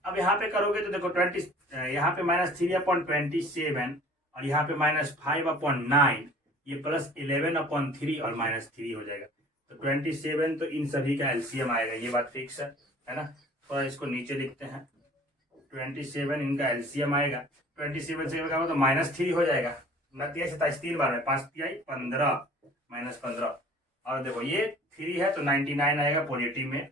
अब यहाँ पे करोगे तो देखो 20, यहाँ पे -3/27 और यहाँ पे -5/9, ये +11/3 और -3 हो जाएगा। तो 27 तो इन सभी का एलसीएम आएगा, ये बात फिक्स है ना। थोड़ा इसको नीचे लिखते हैं, 27 इनका एलसीएम आएगा। 27 से क्या होगा तो -3 हो जाएगा, 29 27 3 बार में 5 3 15 -15, और देखो ये 3 है तो 99 आएगा पॉजिटिव में,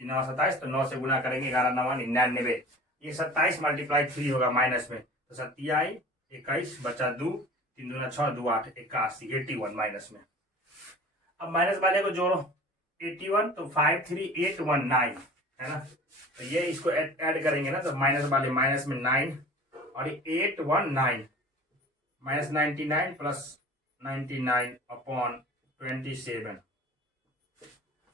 3 27, तो 9 से गुना करेंगे, 11 9 99, ये 27 मल्टीप्लाई 3 होगा माइनस में, तो 27 21 बचा 2, 3 दूना 6 2 8 81 81 माइनस में। अब माइनस वाले को जोड़ो 81, तो 53819 है ना, तो ये इसको ऐड करेंगे ना, तो माइनस वाले माइनस में 9 और 819 माइनस 99 प्लस 99 अपॉन 27।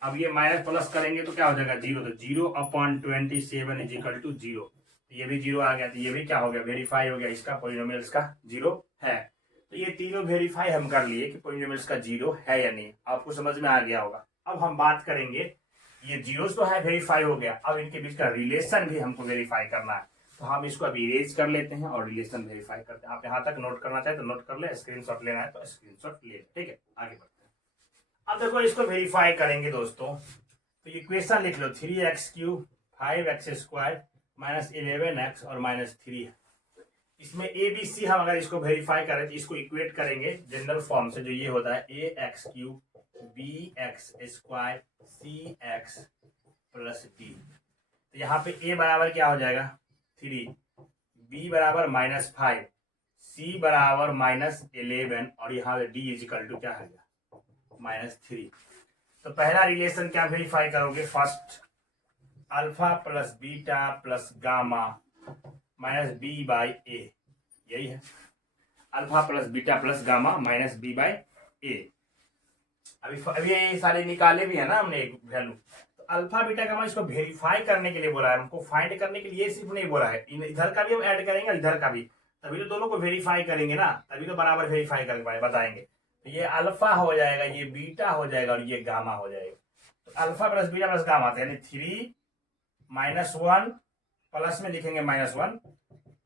अब ये माइनस प्लस करेंगे तो क्या हो जाएगा 0, तो 0 अपॉन 27 इज इक्वल टू 0, ये भी 0 आ गया, तो ये भी क्या हो गया वेरीफाई हो गया, इसका पॉलिनोमियल्स का 0 है। तो ये तीनों वेरीफाई हम कर लिए कि पॉलिनोमियल्स का 0 है या नहीं, आपको समझ में आ गया होगा। अब हम बात करेंगे, ये जीरोस तो है वेरीफाई हो गया, अब इनके बीच का रिलेशन भी हमको वेरीफाई करना है, तो हम इसको अभी इरेज कर लेते हैं और रिलेशन वेरीफाई करते हैं। आप यहाँ तक नोट करना चाहे तो नोट कर ले, स्क्रीनशॉट लेना है तो स्क्रीनशॉट ले, ठीक है, आगे बढ़ते हैं। अब देखो इसको वेरीफाई करेंगे दोस्तों, तो ये क्वेश्चन लिख लो 3x³ 5x² माइनस 11x और माइनस 3 है। इसमें ABC हम अगर इसको वेरीफाई करें तो इसको इक्वेट करेंगे जनरल फॉर्म से, जो ये होता है ax³ bx² cx plus d। तो यहाँ पे a बराबर क्या हो जाएगा 3, b बराबर -5, c बराबर -11 और यहाँ पे d इजिकल टू क्या है -3। तो पहला रिलेशन क्या वेरीफाई करोगे, first alpha plus beta plus gamma minus b by a, यही है alpha plus beta plus gamma minus b by a. अभी ये सारे निकाले भी है ना हमने एक वैल्यू, तो अल्फा बीटा गामा इसको वेरीफाई करने के लिए बोला है हमको, फाइंड करने के लिए सिर्फ नहीं बोला है, इधर का भी हम ऐड करेंगे इधर का भी, तभी तो दोनों को वेरीफाई करेंगे ना, तभी तो बराबर वेरीफाई कर बताएंगे। तो ये अल्फा हो जाएगा, ये बीटा हो जाएगा और ये गामा हो जाएगा। तो alpha plus beta plus gamma यानी 3 -1 प्लस में लिखेंगे -1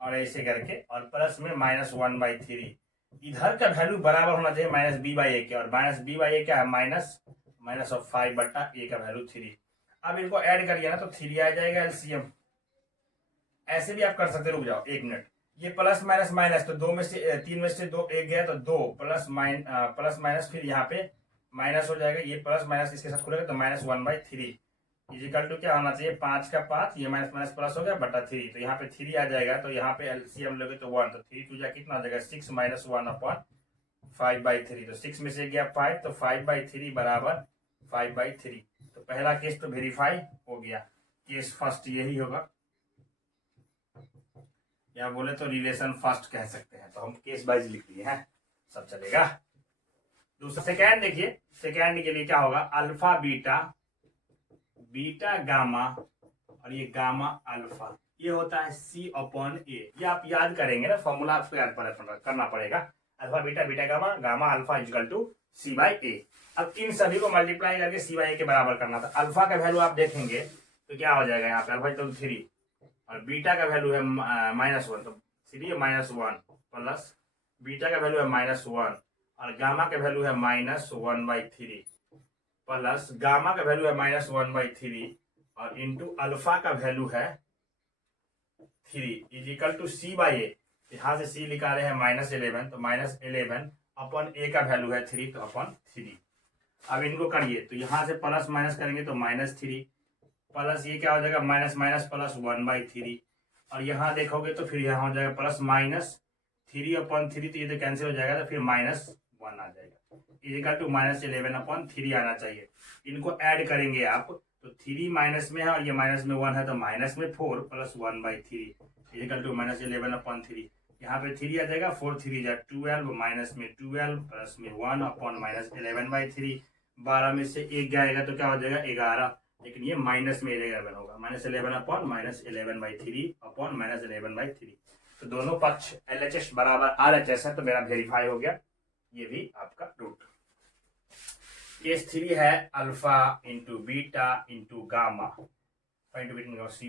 और ऐसे करके, और प्लस में -1/3, इधर का वैल्यू बराबर होना चाहिए -b/a के, और -b/a क्या है माइनस ऑफ 5/a का वैल्यू 3। अब इनको ऐड करिए ना तो 3 आ जाएगा एलसीएम। ऐसे भी आप कर सकते, रुक जाओ 1 मिनट, ये प्लस माइनस माइनस, तो 2 में से 3 में से 2 एक गया तो 2 प्लस माइनस फिर यहाँ पे माइनस हो जाएगा, ये प्लस माइनस इसके साथ खुलेगा तो -1/3 इजिकल टू क्या होना चाहिए 5 का 5, ये माइनस माइनस प्लस हो गया बटा 3, तो यहाँ पे 3 आ जाएगा, तो यहाँ पे एलसीएम लोगे तो 1, तो 3 2 कितना आ जाएगा 6 - 1 अपॉन 5/3, तो 6 में से गया 5, तो 5/3 बराबर 5/3। तो पहला केस तो वेरीफाई हो गया, केस फर्स्ट यही होगा, या बोले तो रिलेशन फर्स्ट कह सकते हैं, तो हम केस वाइज लिख लिए हैं, सब चलेगा। दूसरा सेकेंड देखिए, सेकेंड के लिए क्या होगा अल्फा बीटा बीटा गामा और ये गामा अल्फा, ये होता है C/A। ये आप याद करेंगे ना, फॉर्मूला आपको याद करना पड़ेगा, alpha beta beta gamma gamma alpha equal to C/A। अब इन सभी को मल्टीप्लाई करके C/A के बराबर करना था। अल्फा का वैल्यू आप देखेंगे तो क्या हो जाएगा, यहाँ पे अल्फा इक्वल 3 और बीटा का वैल्यू है -1, तो 3 -1 प्लस बीटा का वैल्यू है -1 और गामा का वैल्यू है -1/3 प्लस गामा का वैल्यू है -1/3 और इंटू अल्फा का वैल्यू है 3 इजिकल टू C/A। यहाँ से C निकाले हैं -11, तो -11 अपॉन A का वैल्यू है 3, तो अपॉन 3। अब इनको करिए तो यहाँ से प्लस माइनस करेंगे तो -3 प्लस ये क्या हो जाएगा माइनस माइनस प्लस 1/3 और यहाँ देखोगे तो फिर यहाँ हो जाएगा प्लस -3 अपॉन 3, तो ये तो कैंसिल हो जाएगा, तो फिर -1 आ जाएगा इजिकल टू -11/3 आना चाहिए। इनको ऐड करेंगे आप तो 3 माइनस में है और ये माइनस में 1 है, तो माइनस में 4 प्लस 1/3 इजिकल टू -11/3। यहाँ पे 3 आ जाएगा, 4 3 जा 12 माइनस में 12 प्लस में 1 अपॉन -11/3। 12 में से 1 जाएगा तो क्या हो जाएगा 11, लेकिन ये माइनस में 11 होगा, -11 अपॉन -11/3 अपॉन -11/3। तो दोनों पक्ष LHS बराबर RHS है, तो मेरा वेरीफाई हो गया, ये भी आपका रूट। केस 3 है alpha into beta into gamma, find between c.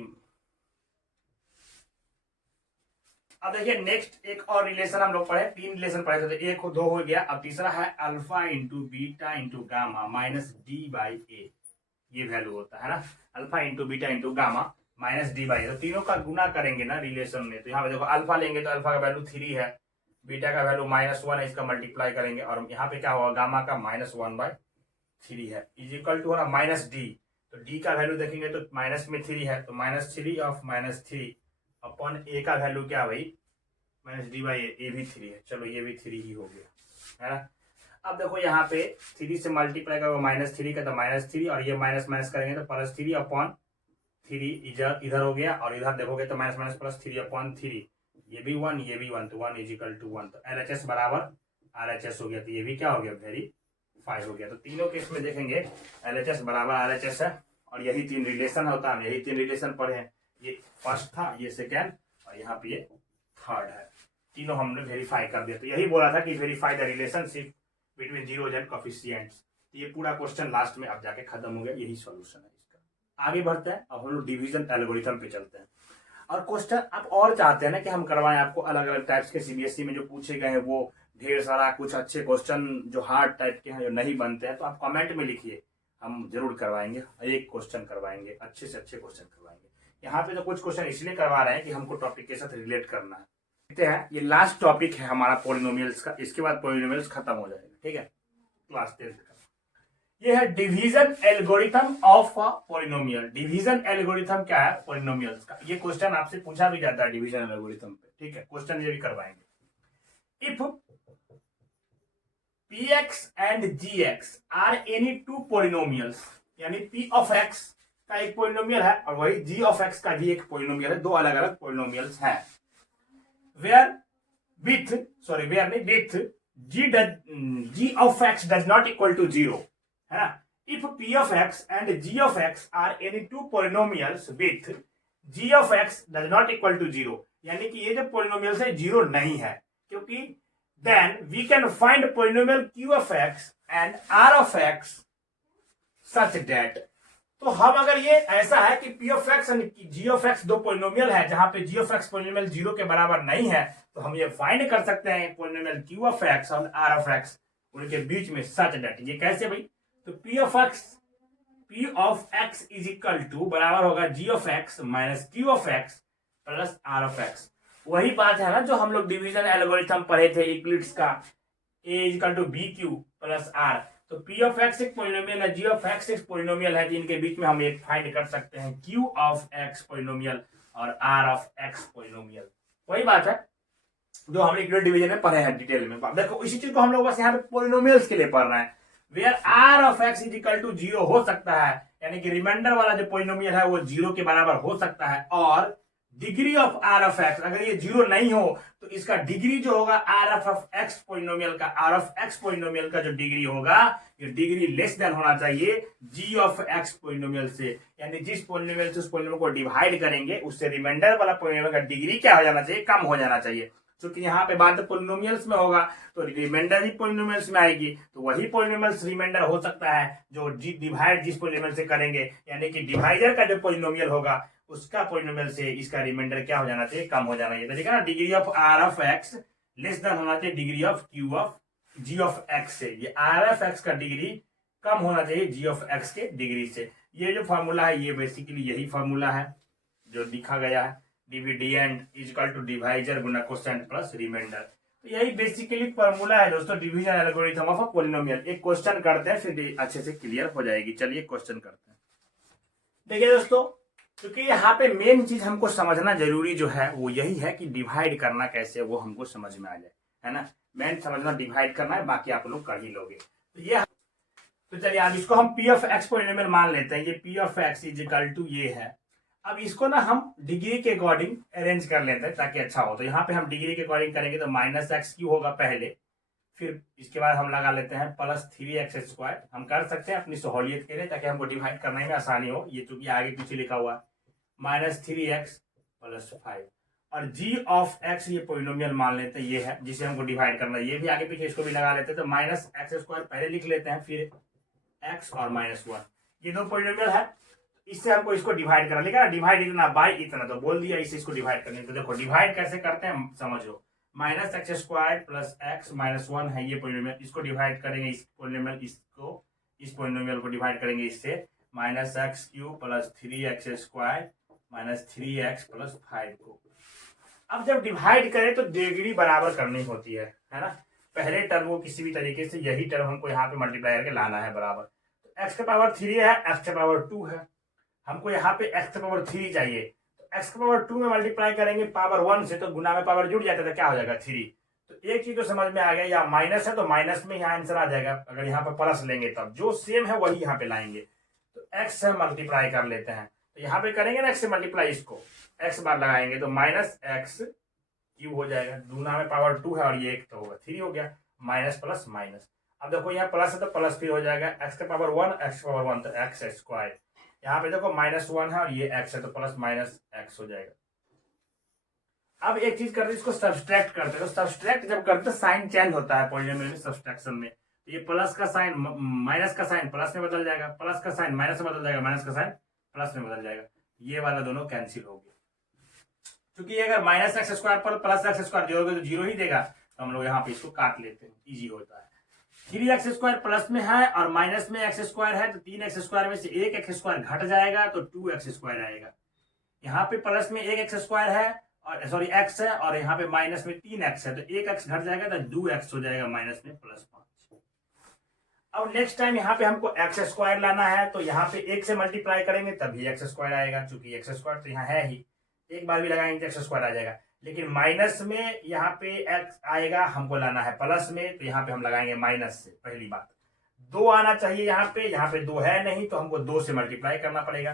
अब देखिए नेक्स्ट एक और रिलेशन हम लोग पढ़े, 3 रिलेशन पढ़े थे, तो 1 2 हो गया, अब तीसरा है alpha into beta into gamma -D/A। ये वैल्यू होता है ना, alpha into beta into gamma -D/A। तो तीनों का गुना करेंगे ना रिलेशन में, तो यहाँ पे देखो अल्फा लेंगे तो अल्फा का वैल्यू 3 है, बीटा का वैल्यू -1 है, इसका मल्टीप्लाई करेंगे और यहाँ पे क्या होगा गामा का -1/3 3 है, is equal to minus d, तो डी का वैल्यू देखेंगे तो माइनस में 3 है, तो -3 ऑफ -3 अपॉन ए का वैल्यू क्या भाई -d/a, ए भी 3 है, चलो ये भी 3 ही हो गया, है ना। अब देखो यहाँ पे 3 से मल्टीप्लाई करोगे -3 का तो -3, और ये माइनस माइनस करेंगे तो +3 अपॉन 3 इधर हो गया, और इधर देखोगे तो माइनस माइनस +3 अपॉन 3, ये भी 1 ये भी 1, तो 1 इज इक्वल टू 1, तो LHS बराबर RHS हो गया, तो ये भी क्या हो गया वेरीफाई हो गया। तो तीनों केस में देखेंगे LHS बराबर RHS है, और यही 3 रिलेशन होता है, यही 3 रिलेशन पढ़े हैं, ये फर्स्ट था, ये सेकेंड, और यहाँ पे ये थर्ड है, तीनों हमने वेरीफाई कर दिया। तो यही बोला था कि verify the relationship between zeros and coefficients, तो ये पूरा क्वेश्चन लास्ट में अब जाके खत्म हो गया, यही सॉल्यूशन है इसका। आगे बढ़ते हैं, अब हम लोग डिवीजन एल्गोरिथम पे चलते हैं, और क्वेश्चन आप और चाहते हैं ना कि हम करवाएं आपको अलग अलग टाइप्स के, सीबीएसई में जो पूछे गए हैं वो ढेर सारा, कुछ अच्छे क्वेश्चन जो हार्ड टाइप के हैं जो नहीं बनते हैं, तो आप कमेंट में लिखिए, हम जरूर करवाएंगे, एक क्वेश्चन करवाएंगे, अच्छे से अच्छे क्वेश्चन करवाएंगे। यहाँ पे तो कुछ क्वेश्चन इसलिए करवा रहे हैं कि हमको टॉपिक के साथ रिलेट करना है। देखते हैं, ये लास्ट टॉपिक है हमारा पॉलिनोमियल्स का, इसके बाद पॉलिनोमियल्स खत्म हो जाएगा, ठीक है, क्लास 10 का। ये है division algorithm of polynomial. Division algorithm क्या है पॉलिनोमियल्स का, ये क्वेश्चन आपसे पूछा भी जाता है डिवीजन एल्गोरिथम पे, ठीक है, क्वेश्चन ये भी करवाएंगे। If px and gx are any two polynomials, यानी p ऑफ x का एक पॉलिनोमियल है और वही g ऑफ x का भी एक पॉलिनोमियल है, दो अलग अलग पॉलिनोमियल्स हैं, where with g of x does not equal to 0, है ना। If p of x and g of x are any two polynomials with g of x does not equal to 0, यानी कि ये जो पॉलिनोमियल्स है 0 नहीं है, क्योंकि then we can find polynomial q of x and r of x such that, तो हम अगर ये ऐसा है कि p of x और g of x दो पॉलिनोमियल है, जहां पे g of x पॉलिनोमियल 0 के बराबर नहीं है, तो हम ये फाइंड कर सकते हैं पॉलिनोमियल q of x और r of x उनके बीच में सच दैट, ये कैसे भाई, तो p of x is equal to बराबर होगा g of x minus q of x plus r of x। वही बात है ना जो हम लोग डिवीजन एल्गोरिथम पढ़े थे यूक्लिड्स का, a is equal to bq plus r, तो p of x एक पॉलिनोमियल है, g of x एक पॉलिनोमियल है, जिनके बीच में हम एक फाइंड कर सकते हैं q of x पॉलिनोमियल और r of x पॉलिनोमियल। वही बात है जो हम यूक्लिड डिवीजन में पढ़े हैं डिटेल में। देखो इसी चीज को हम लोग बस यहाँ पे पॉलिनोमियल्स के लिए पढ़ रहे हैं, where r of x is equal to 0 हो सकता है, यानी कि रिमाइंडर वाला जो पॉलिनोमियल है वो 0 के बराबर हो सकता है, और degree of r of x अगर ये 0 नहीं हो तो इसका डिग्री जो होगा r of x पॉलिनोमियल का, r of x पॉलिनोमियल का जो डिग्री होगा ये डिग्री लेस देन होना चाहिए g of x पॉलिनोमियल से, यानी जिस पॉलिनोमियल से उस पॉलिनोमियल को डिवाइड करेंगे उससे रिमाइंडर वाला पॉलिनोमियल का डिग्री क्या हो जाना चाहिए, कम हो जाना चाहिए। क्योंकि यहाँ पे बात पॉलिनोमियल्स में होगा तो रिमाइंडर ही पॉलिनोमियल्स में आएगी, तो वही पॉलिनोमियल्स रिमाइंडर हो सकता है जो डिवाइड जिस पॉलिनोमियल से करेंगे, यानी कि डिवाइडर का जो पॉलिनोमियल होगा उसका पॉलिनोमियल से इसका रिमाइंडर क्या हो जाना चाहिए, कम हो जाना चाहिए। तो देखा ना, degree of r of x less than होना चाहिए degree of q of g of x से, ये r of x का डिग्री कम होना चाहिए g of x के डिग्री से। ये जो फॉर्मूला है ये बेसिकली यही फॉर्मूला है जो लिखा गया है, dividend is equal to divisor गुना कोसेंट प्लस रिमाइंडर, तो यही बेसिकली फॉर्मूला है दोस्तों division algorithm of a polynomial. एक क्वेश्चन करते हैं फिर अच्छे से क्लियर हो जाएगी। चलिए क्वेश्चन करते हैं। देखिए दोस्तों, क्योंकि यहाँ पे मेन चीज हमको समझना जरूरी जो है वो यही है कि डिवाइड करना कैसे वो हमको समझ में आ जाए, है ना। मेन समझना डिवाइड करना है, बाकी आप लोग कर ही लोगे। तो ये तो चलिए आज इसको हम p of x पॉलिनोमियल मान लेते हैं, ये p of x is equal to ये है। अब इसको ना हम डिग्री के अकॉर्डिंग अरेंज कर लेते हैं ताकि अच्छा हो। तो यहाँ पे हम डिग्री के अकॉर्डिंग करेंगे तो -x क्यू होगा पहले, फिर इसके बाद हम लगा लेते हैं +3x²। हम कर सकते हैं अपनी सहूलियत के लिए ताकि हमको डिवाइड करने में आसानी हो, ये चूंकि आगे पीछे लिखा हुआ -3x + 5, और g of x ये पॉलिनोमियल मान लेते हैं ये है जिसे हमको डिवाइड करना है, ये भी आगे पीछे इसको भी लगा लेते हैं। तो -x² पहले लिख लेते हैं, फिर x और -1, ये दो पॉलिनोमियल है, इससे हमको इसको डिवाइड करना। लेकिन डिवाइड इतना बाय इतना तो बोल दिया, इससे इसको डिवाइड करने। तो देखो डिवाइड कैसे करते हैं समझो, -x² + x -1 है ये पॉलिनोमियल, इसको डिवाइड करेंगे इस पॉलिनोमियल, इसको इस पॉलिनोमियल को डिवाइड करेंगे इससे -x³ + 3x² - 3x + 5 को। अब जब डिवाइड करें तो डिग्री बराबर करनी होती है ना। पहले टर्म को किसी भी तरीके से यही टर्म हमको यहाँ पे मल्टीप्लाई करके लाना है बराबर। x का पावर 3 है, x का पावर 2 है, हमको यहाँ पे x का पावर 3 चाहिए, तो x का पावर 2 में मल्टीप्लाई करेंगे पावर 1 से, तो गुना में पावर जुड़ जाता है, तो क्या हो जाएगा 3। तो एक चीज तो समझ में आ गया, या माइनस है तो माइनस में यहाँ आंसर आ जाएगा, अगर यहाँ पे प्लस लेंगे तब जो सेम है वही यहाँ पे लाएंगे। तो x से मल्टीप्लाई कर लेते हैं, तो यहाँ पे करेंगे ना x से मल्टीप्लाई, इसको x बार लगाएंगे तो माइनस एक्स क्यूब हो जाएगा, दूना में पावर 2 है और ये 1 तो होगा 3 हो गया, माइनस प्लस माइनस। अब देखो यहाँ प्लस है तो प्लस फिर हो जाएगा, x का पावर 1 x का पावर 1 तो x स्क्वायर, यहाँ पे देखो -1 है और ये x है तो प्लस माइनस x हो जाएगा। अब एक चीज करते हैं, इसको सब्सट्रैक्ट करते हैं, तो सब्सट्रैक्ट जब करते हैं साइन चेंज होता है पॉलिनोमियल में सब्सट्रैक्शन में, तो ये प्लस का साइन माइनस का साइन प्लस में बदल जाएगा, प्लस का साइन माइनस में बदल जाएगा, माइनस का साइन प्लस में बदल जाएगा, ये वाला दोनों कैंसिल हो गया। क्योंकि अगर माइनस एक्स स्क्वायर पर प्लस एक्स स्क्वायर जोड़ोगे तो जीरो ही देगा, तो हम लोग यहाँ पे इसको काट लेते हैं, इजी होता है। 3x स्क्वायर प्लस में है और माइनस में एक्स स्क्वायर है, तो 3x स्क्वायर में से एक एक्स स्क्वायर घट जाएगा तो 2x स्क्वायर आएगा। यहाँ पे प्लस में एक एक्स स्क्वायर है और सॉरी एक्स है, और यहाँ पे माइनस में 3x है, तो एक एक्स घट जाएगा तो 2x हो जाएगा, माइनस में +5। अब नेक्स्ट टाइम यहाँ पे हमको एक्स स्क्वायर लाना है, तो यहाँ पे 1 से मल्टीप्लाई करेंगे तभी एक्स स्क्वायर आएगा, चूंकि एक्स स्क्वायर तो यहाँ है ही, एक बार भी लगाएंगे तो एक्स स्क्वायर आ जाएगा। लेकिन माइनस में यहाँ पे एक्स आएगा, हमको लाना है प्लस में, तो यहाँ पे हम लगाएंगे माइनस से। पहली बात 2 आना चाहिए यहाँ पे 2 है नहीं, तो हमको 2 से मल्टीप्लाई करना पड़ेगा,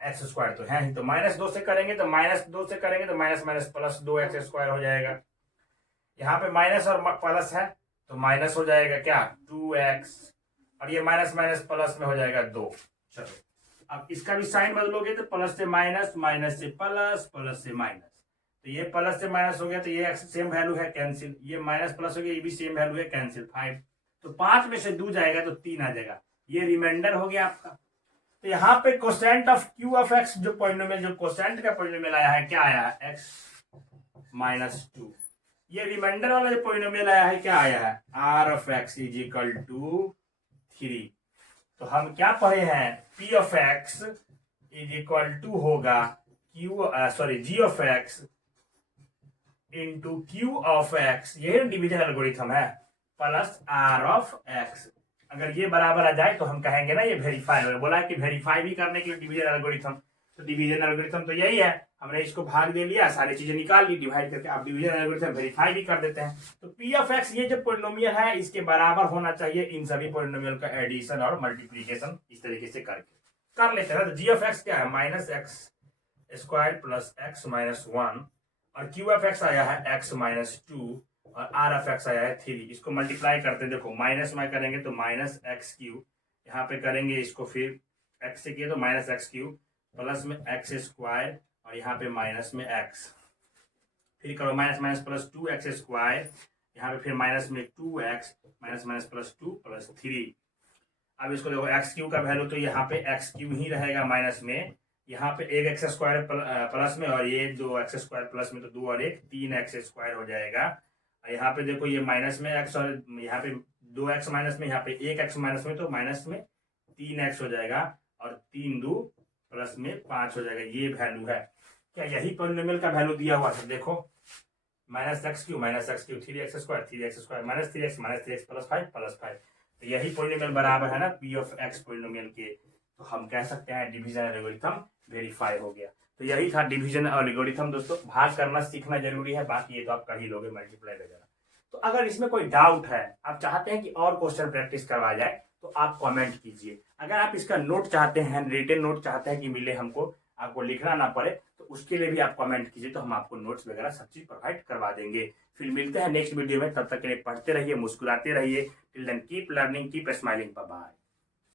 एक्स स्क्वायर तो है ही, तो -2 से करेंगे तो -2 से करेंगे तो minus minus plus 2x square हो जाएगा। यहाँ पे माइनस और प्लस है तो माइनस हो जाएगा क्या 2x, और ये माइनस माइनस प्लस में हो जाएगा 2। चलो अब इसका भी साइन बदलोगे तो प्लस से माइनस, माइनस से प्लस, प्लस से माइनस, तो ये प्लस से माइनस हो गया, तो ये सेम वैल्यू है कैंसिल, ये माइनस प्लस हो गया, ये भी सेम वैल्यू है कैंसिल 5, तो 5 में से 2 जाएगा तो 3 आ जाएगा, ये रिमाइंडर हो गया आपका। तो यहाँ पे quotient of Q of x जो पॉलिनोमियल, जो कोसेंट का पॉलिनोमियल आया है, क्या आया है x-2। ये रिमाइंडर वाला जो पॉलिनोमियल आया है क्या आया है r of x is equal to 3। तो हम क्या पढ़े हैं, p of x is equal to होगा g of x into q of x, ये डिवीजन एल्गोरिथम है, प्लस r ऑफ x। अगर ये बराबर आ जाए तो हम कहेंगे ना ये वेरीफाई हो गया। बोला कि वेरीफाई भी करने के लिए डिवीजन एल्गोरिथम, तो डिवीजन एल्गोरिथम तो यही है, हमने इसको भाग दे लिया, सारी चीजें निकाल ली डिवाइड करके, अब डिवीजन एल्गोरिथम वेरीफाई भी कर देते हैं। तो p ऑफ x ये जो पॉलिनोमियल है इसके बराबर होना चाहिए इन सभी पॉलिनोमियल का एडिशन और मल्टीप्लीकेशन, इस तरीके से करके कर लेते हैं। तो g ऑफ x क्या है -x² प्लस x माइनस 1, और q ऑफ x आया है x माइनस 2, और r ऑफ x आया है 3। इसको मल्टीप्लाई करते हैं, देखो माइनस में करेंगे तो -x3, यहाँ पे करेंगे इसको फिर x से किए तो -x3 प्लस में x² और यहाँ पे माइनस में x, फिर करो माइनस माइनस प्लस 2x², यहाँ पे फिर माइनस में 2x minus minus plus 2 plus 3। अब इसको देखो x³ का वैल्यू तो यहाँ पे x³ ही रहेगा माइनस में, यहाँ पे एक x² प्लस में, और ये 2x² प्लस में, तो 2 और 1 3x² हो जाएगा। यहाँ पे देखो ये माइनस में x, और यहाँ पे 2x माइनस में, यहाँ पे 1x माइनस में, तो माइनस में 3x हो जाएगा, और 3 2 प्लस में 5 हो जाएगा, ये वैल्यू है। क्या यही पॉलिनोमियल का वैल्यू दिया हुआ था, देखो -x³ 3x² minus 3x plus 5, तो यही पॉलिनोमियल बराबर है ना p ऑफ x पॉलिनोमियल के। तो हम कह सकते हैं डिवीजन एल्गोरिथम वेरीफाई हो गया। तो यही था डिवीजन एल्गोरिथम दोस्तों, भाग करना सीखना जरूरी है, बाकी ये तो आप कर ही लोगे मल्टीप्लाई वगैरह। तो अगर इसमें कोई डाउट है, आप चाहते हैं कि और क्वेश्चन प्रैक्टिस करवाया जाए, तो आप कमेंट कीजिए। अगर आप इसका नोट चाहते हैं, रिटन नोट चाहते हैं कि मिले हमको, आपको लिखना ना पड़े, तो उसके लिए भी आप कमेंट कीजिए, तो हम आपको नोट्स वगैरह सब चीज प्रोवाइड करवा देंगे। फिर मिलते हैं नेक्स्ट वीडियो में, तब तक के लिए पढ़ते रहिए, मुस्कुराते रहिए। Till then keep learning, keep smiling, bye bye.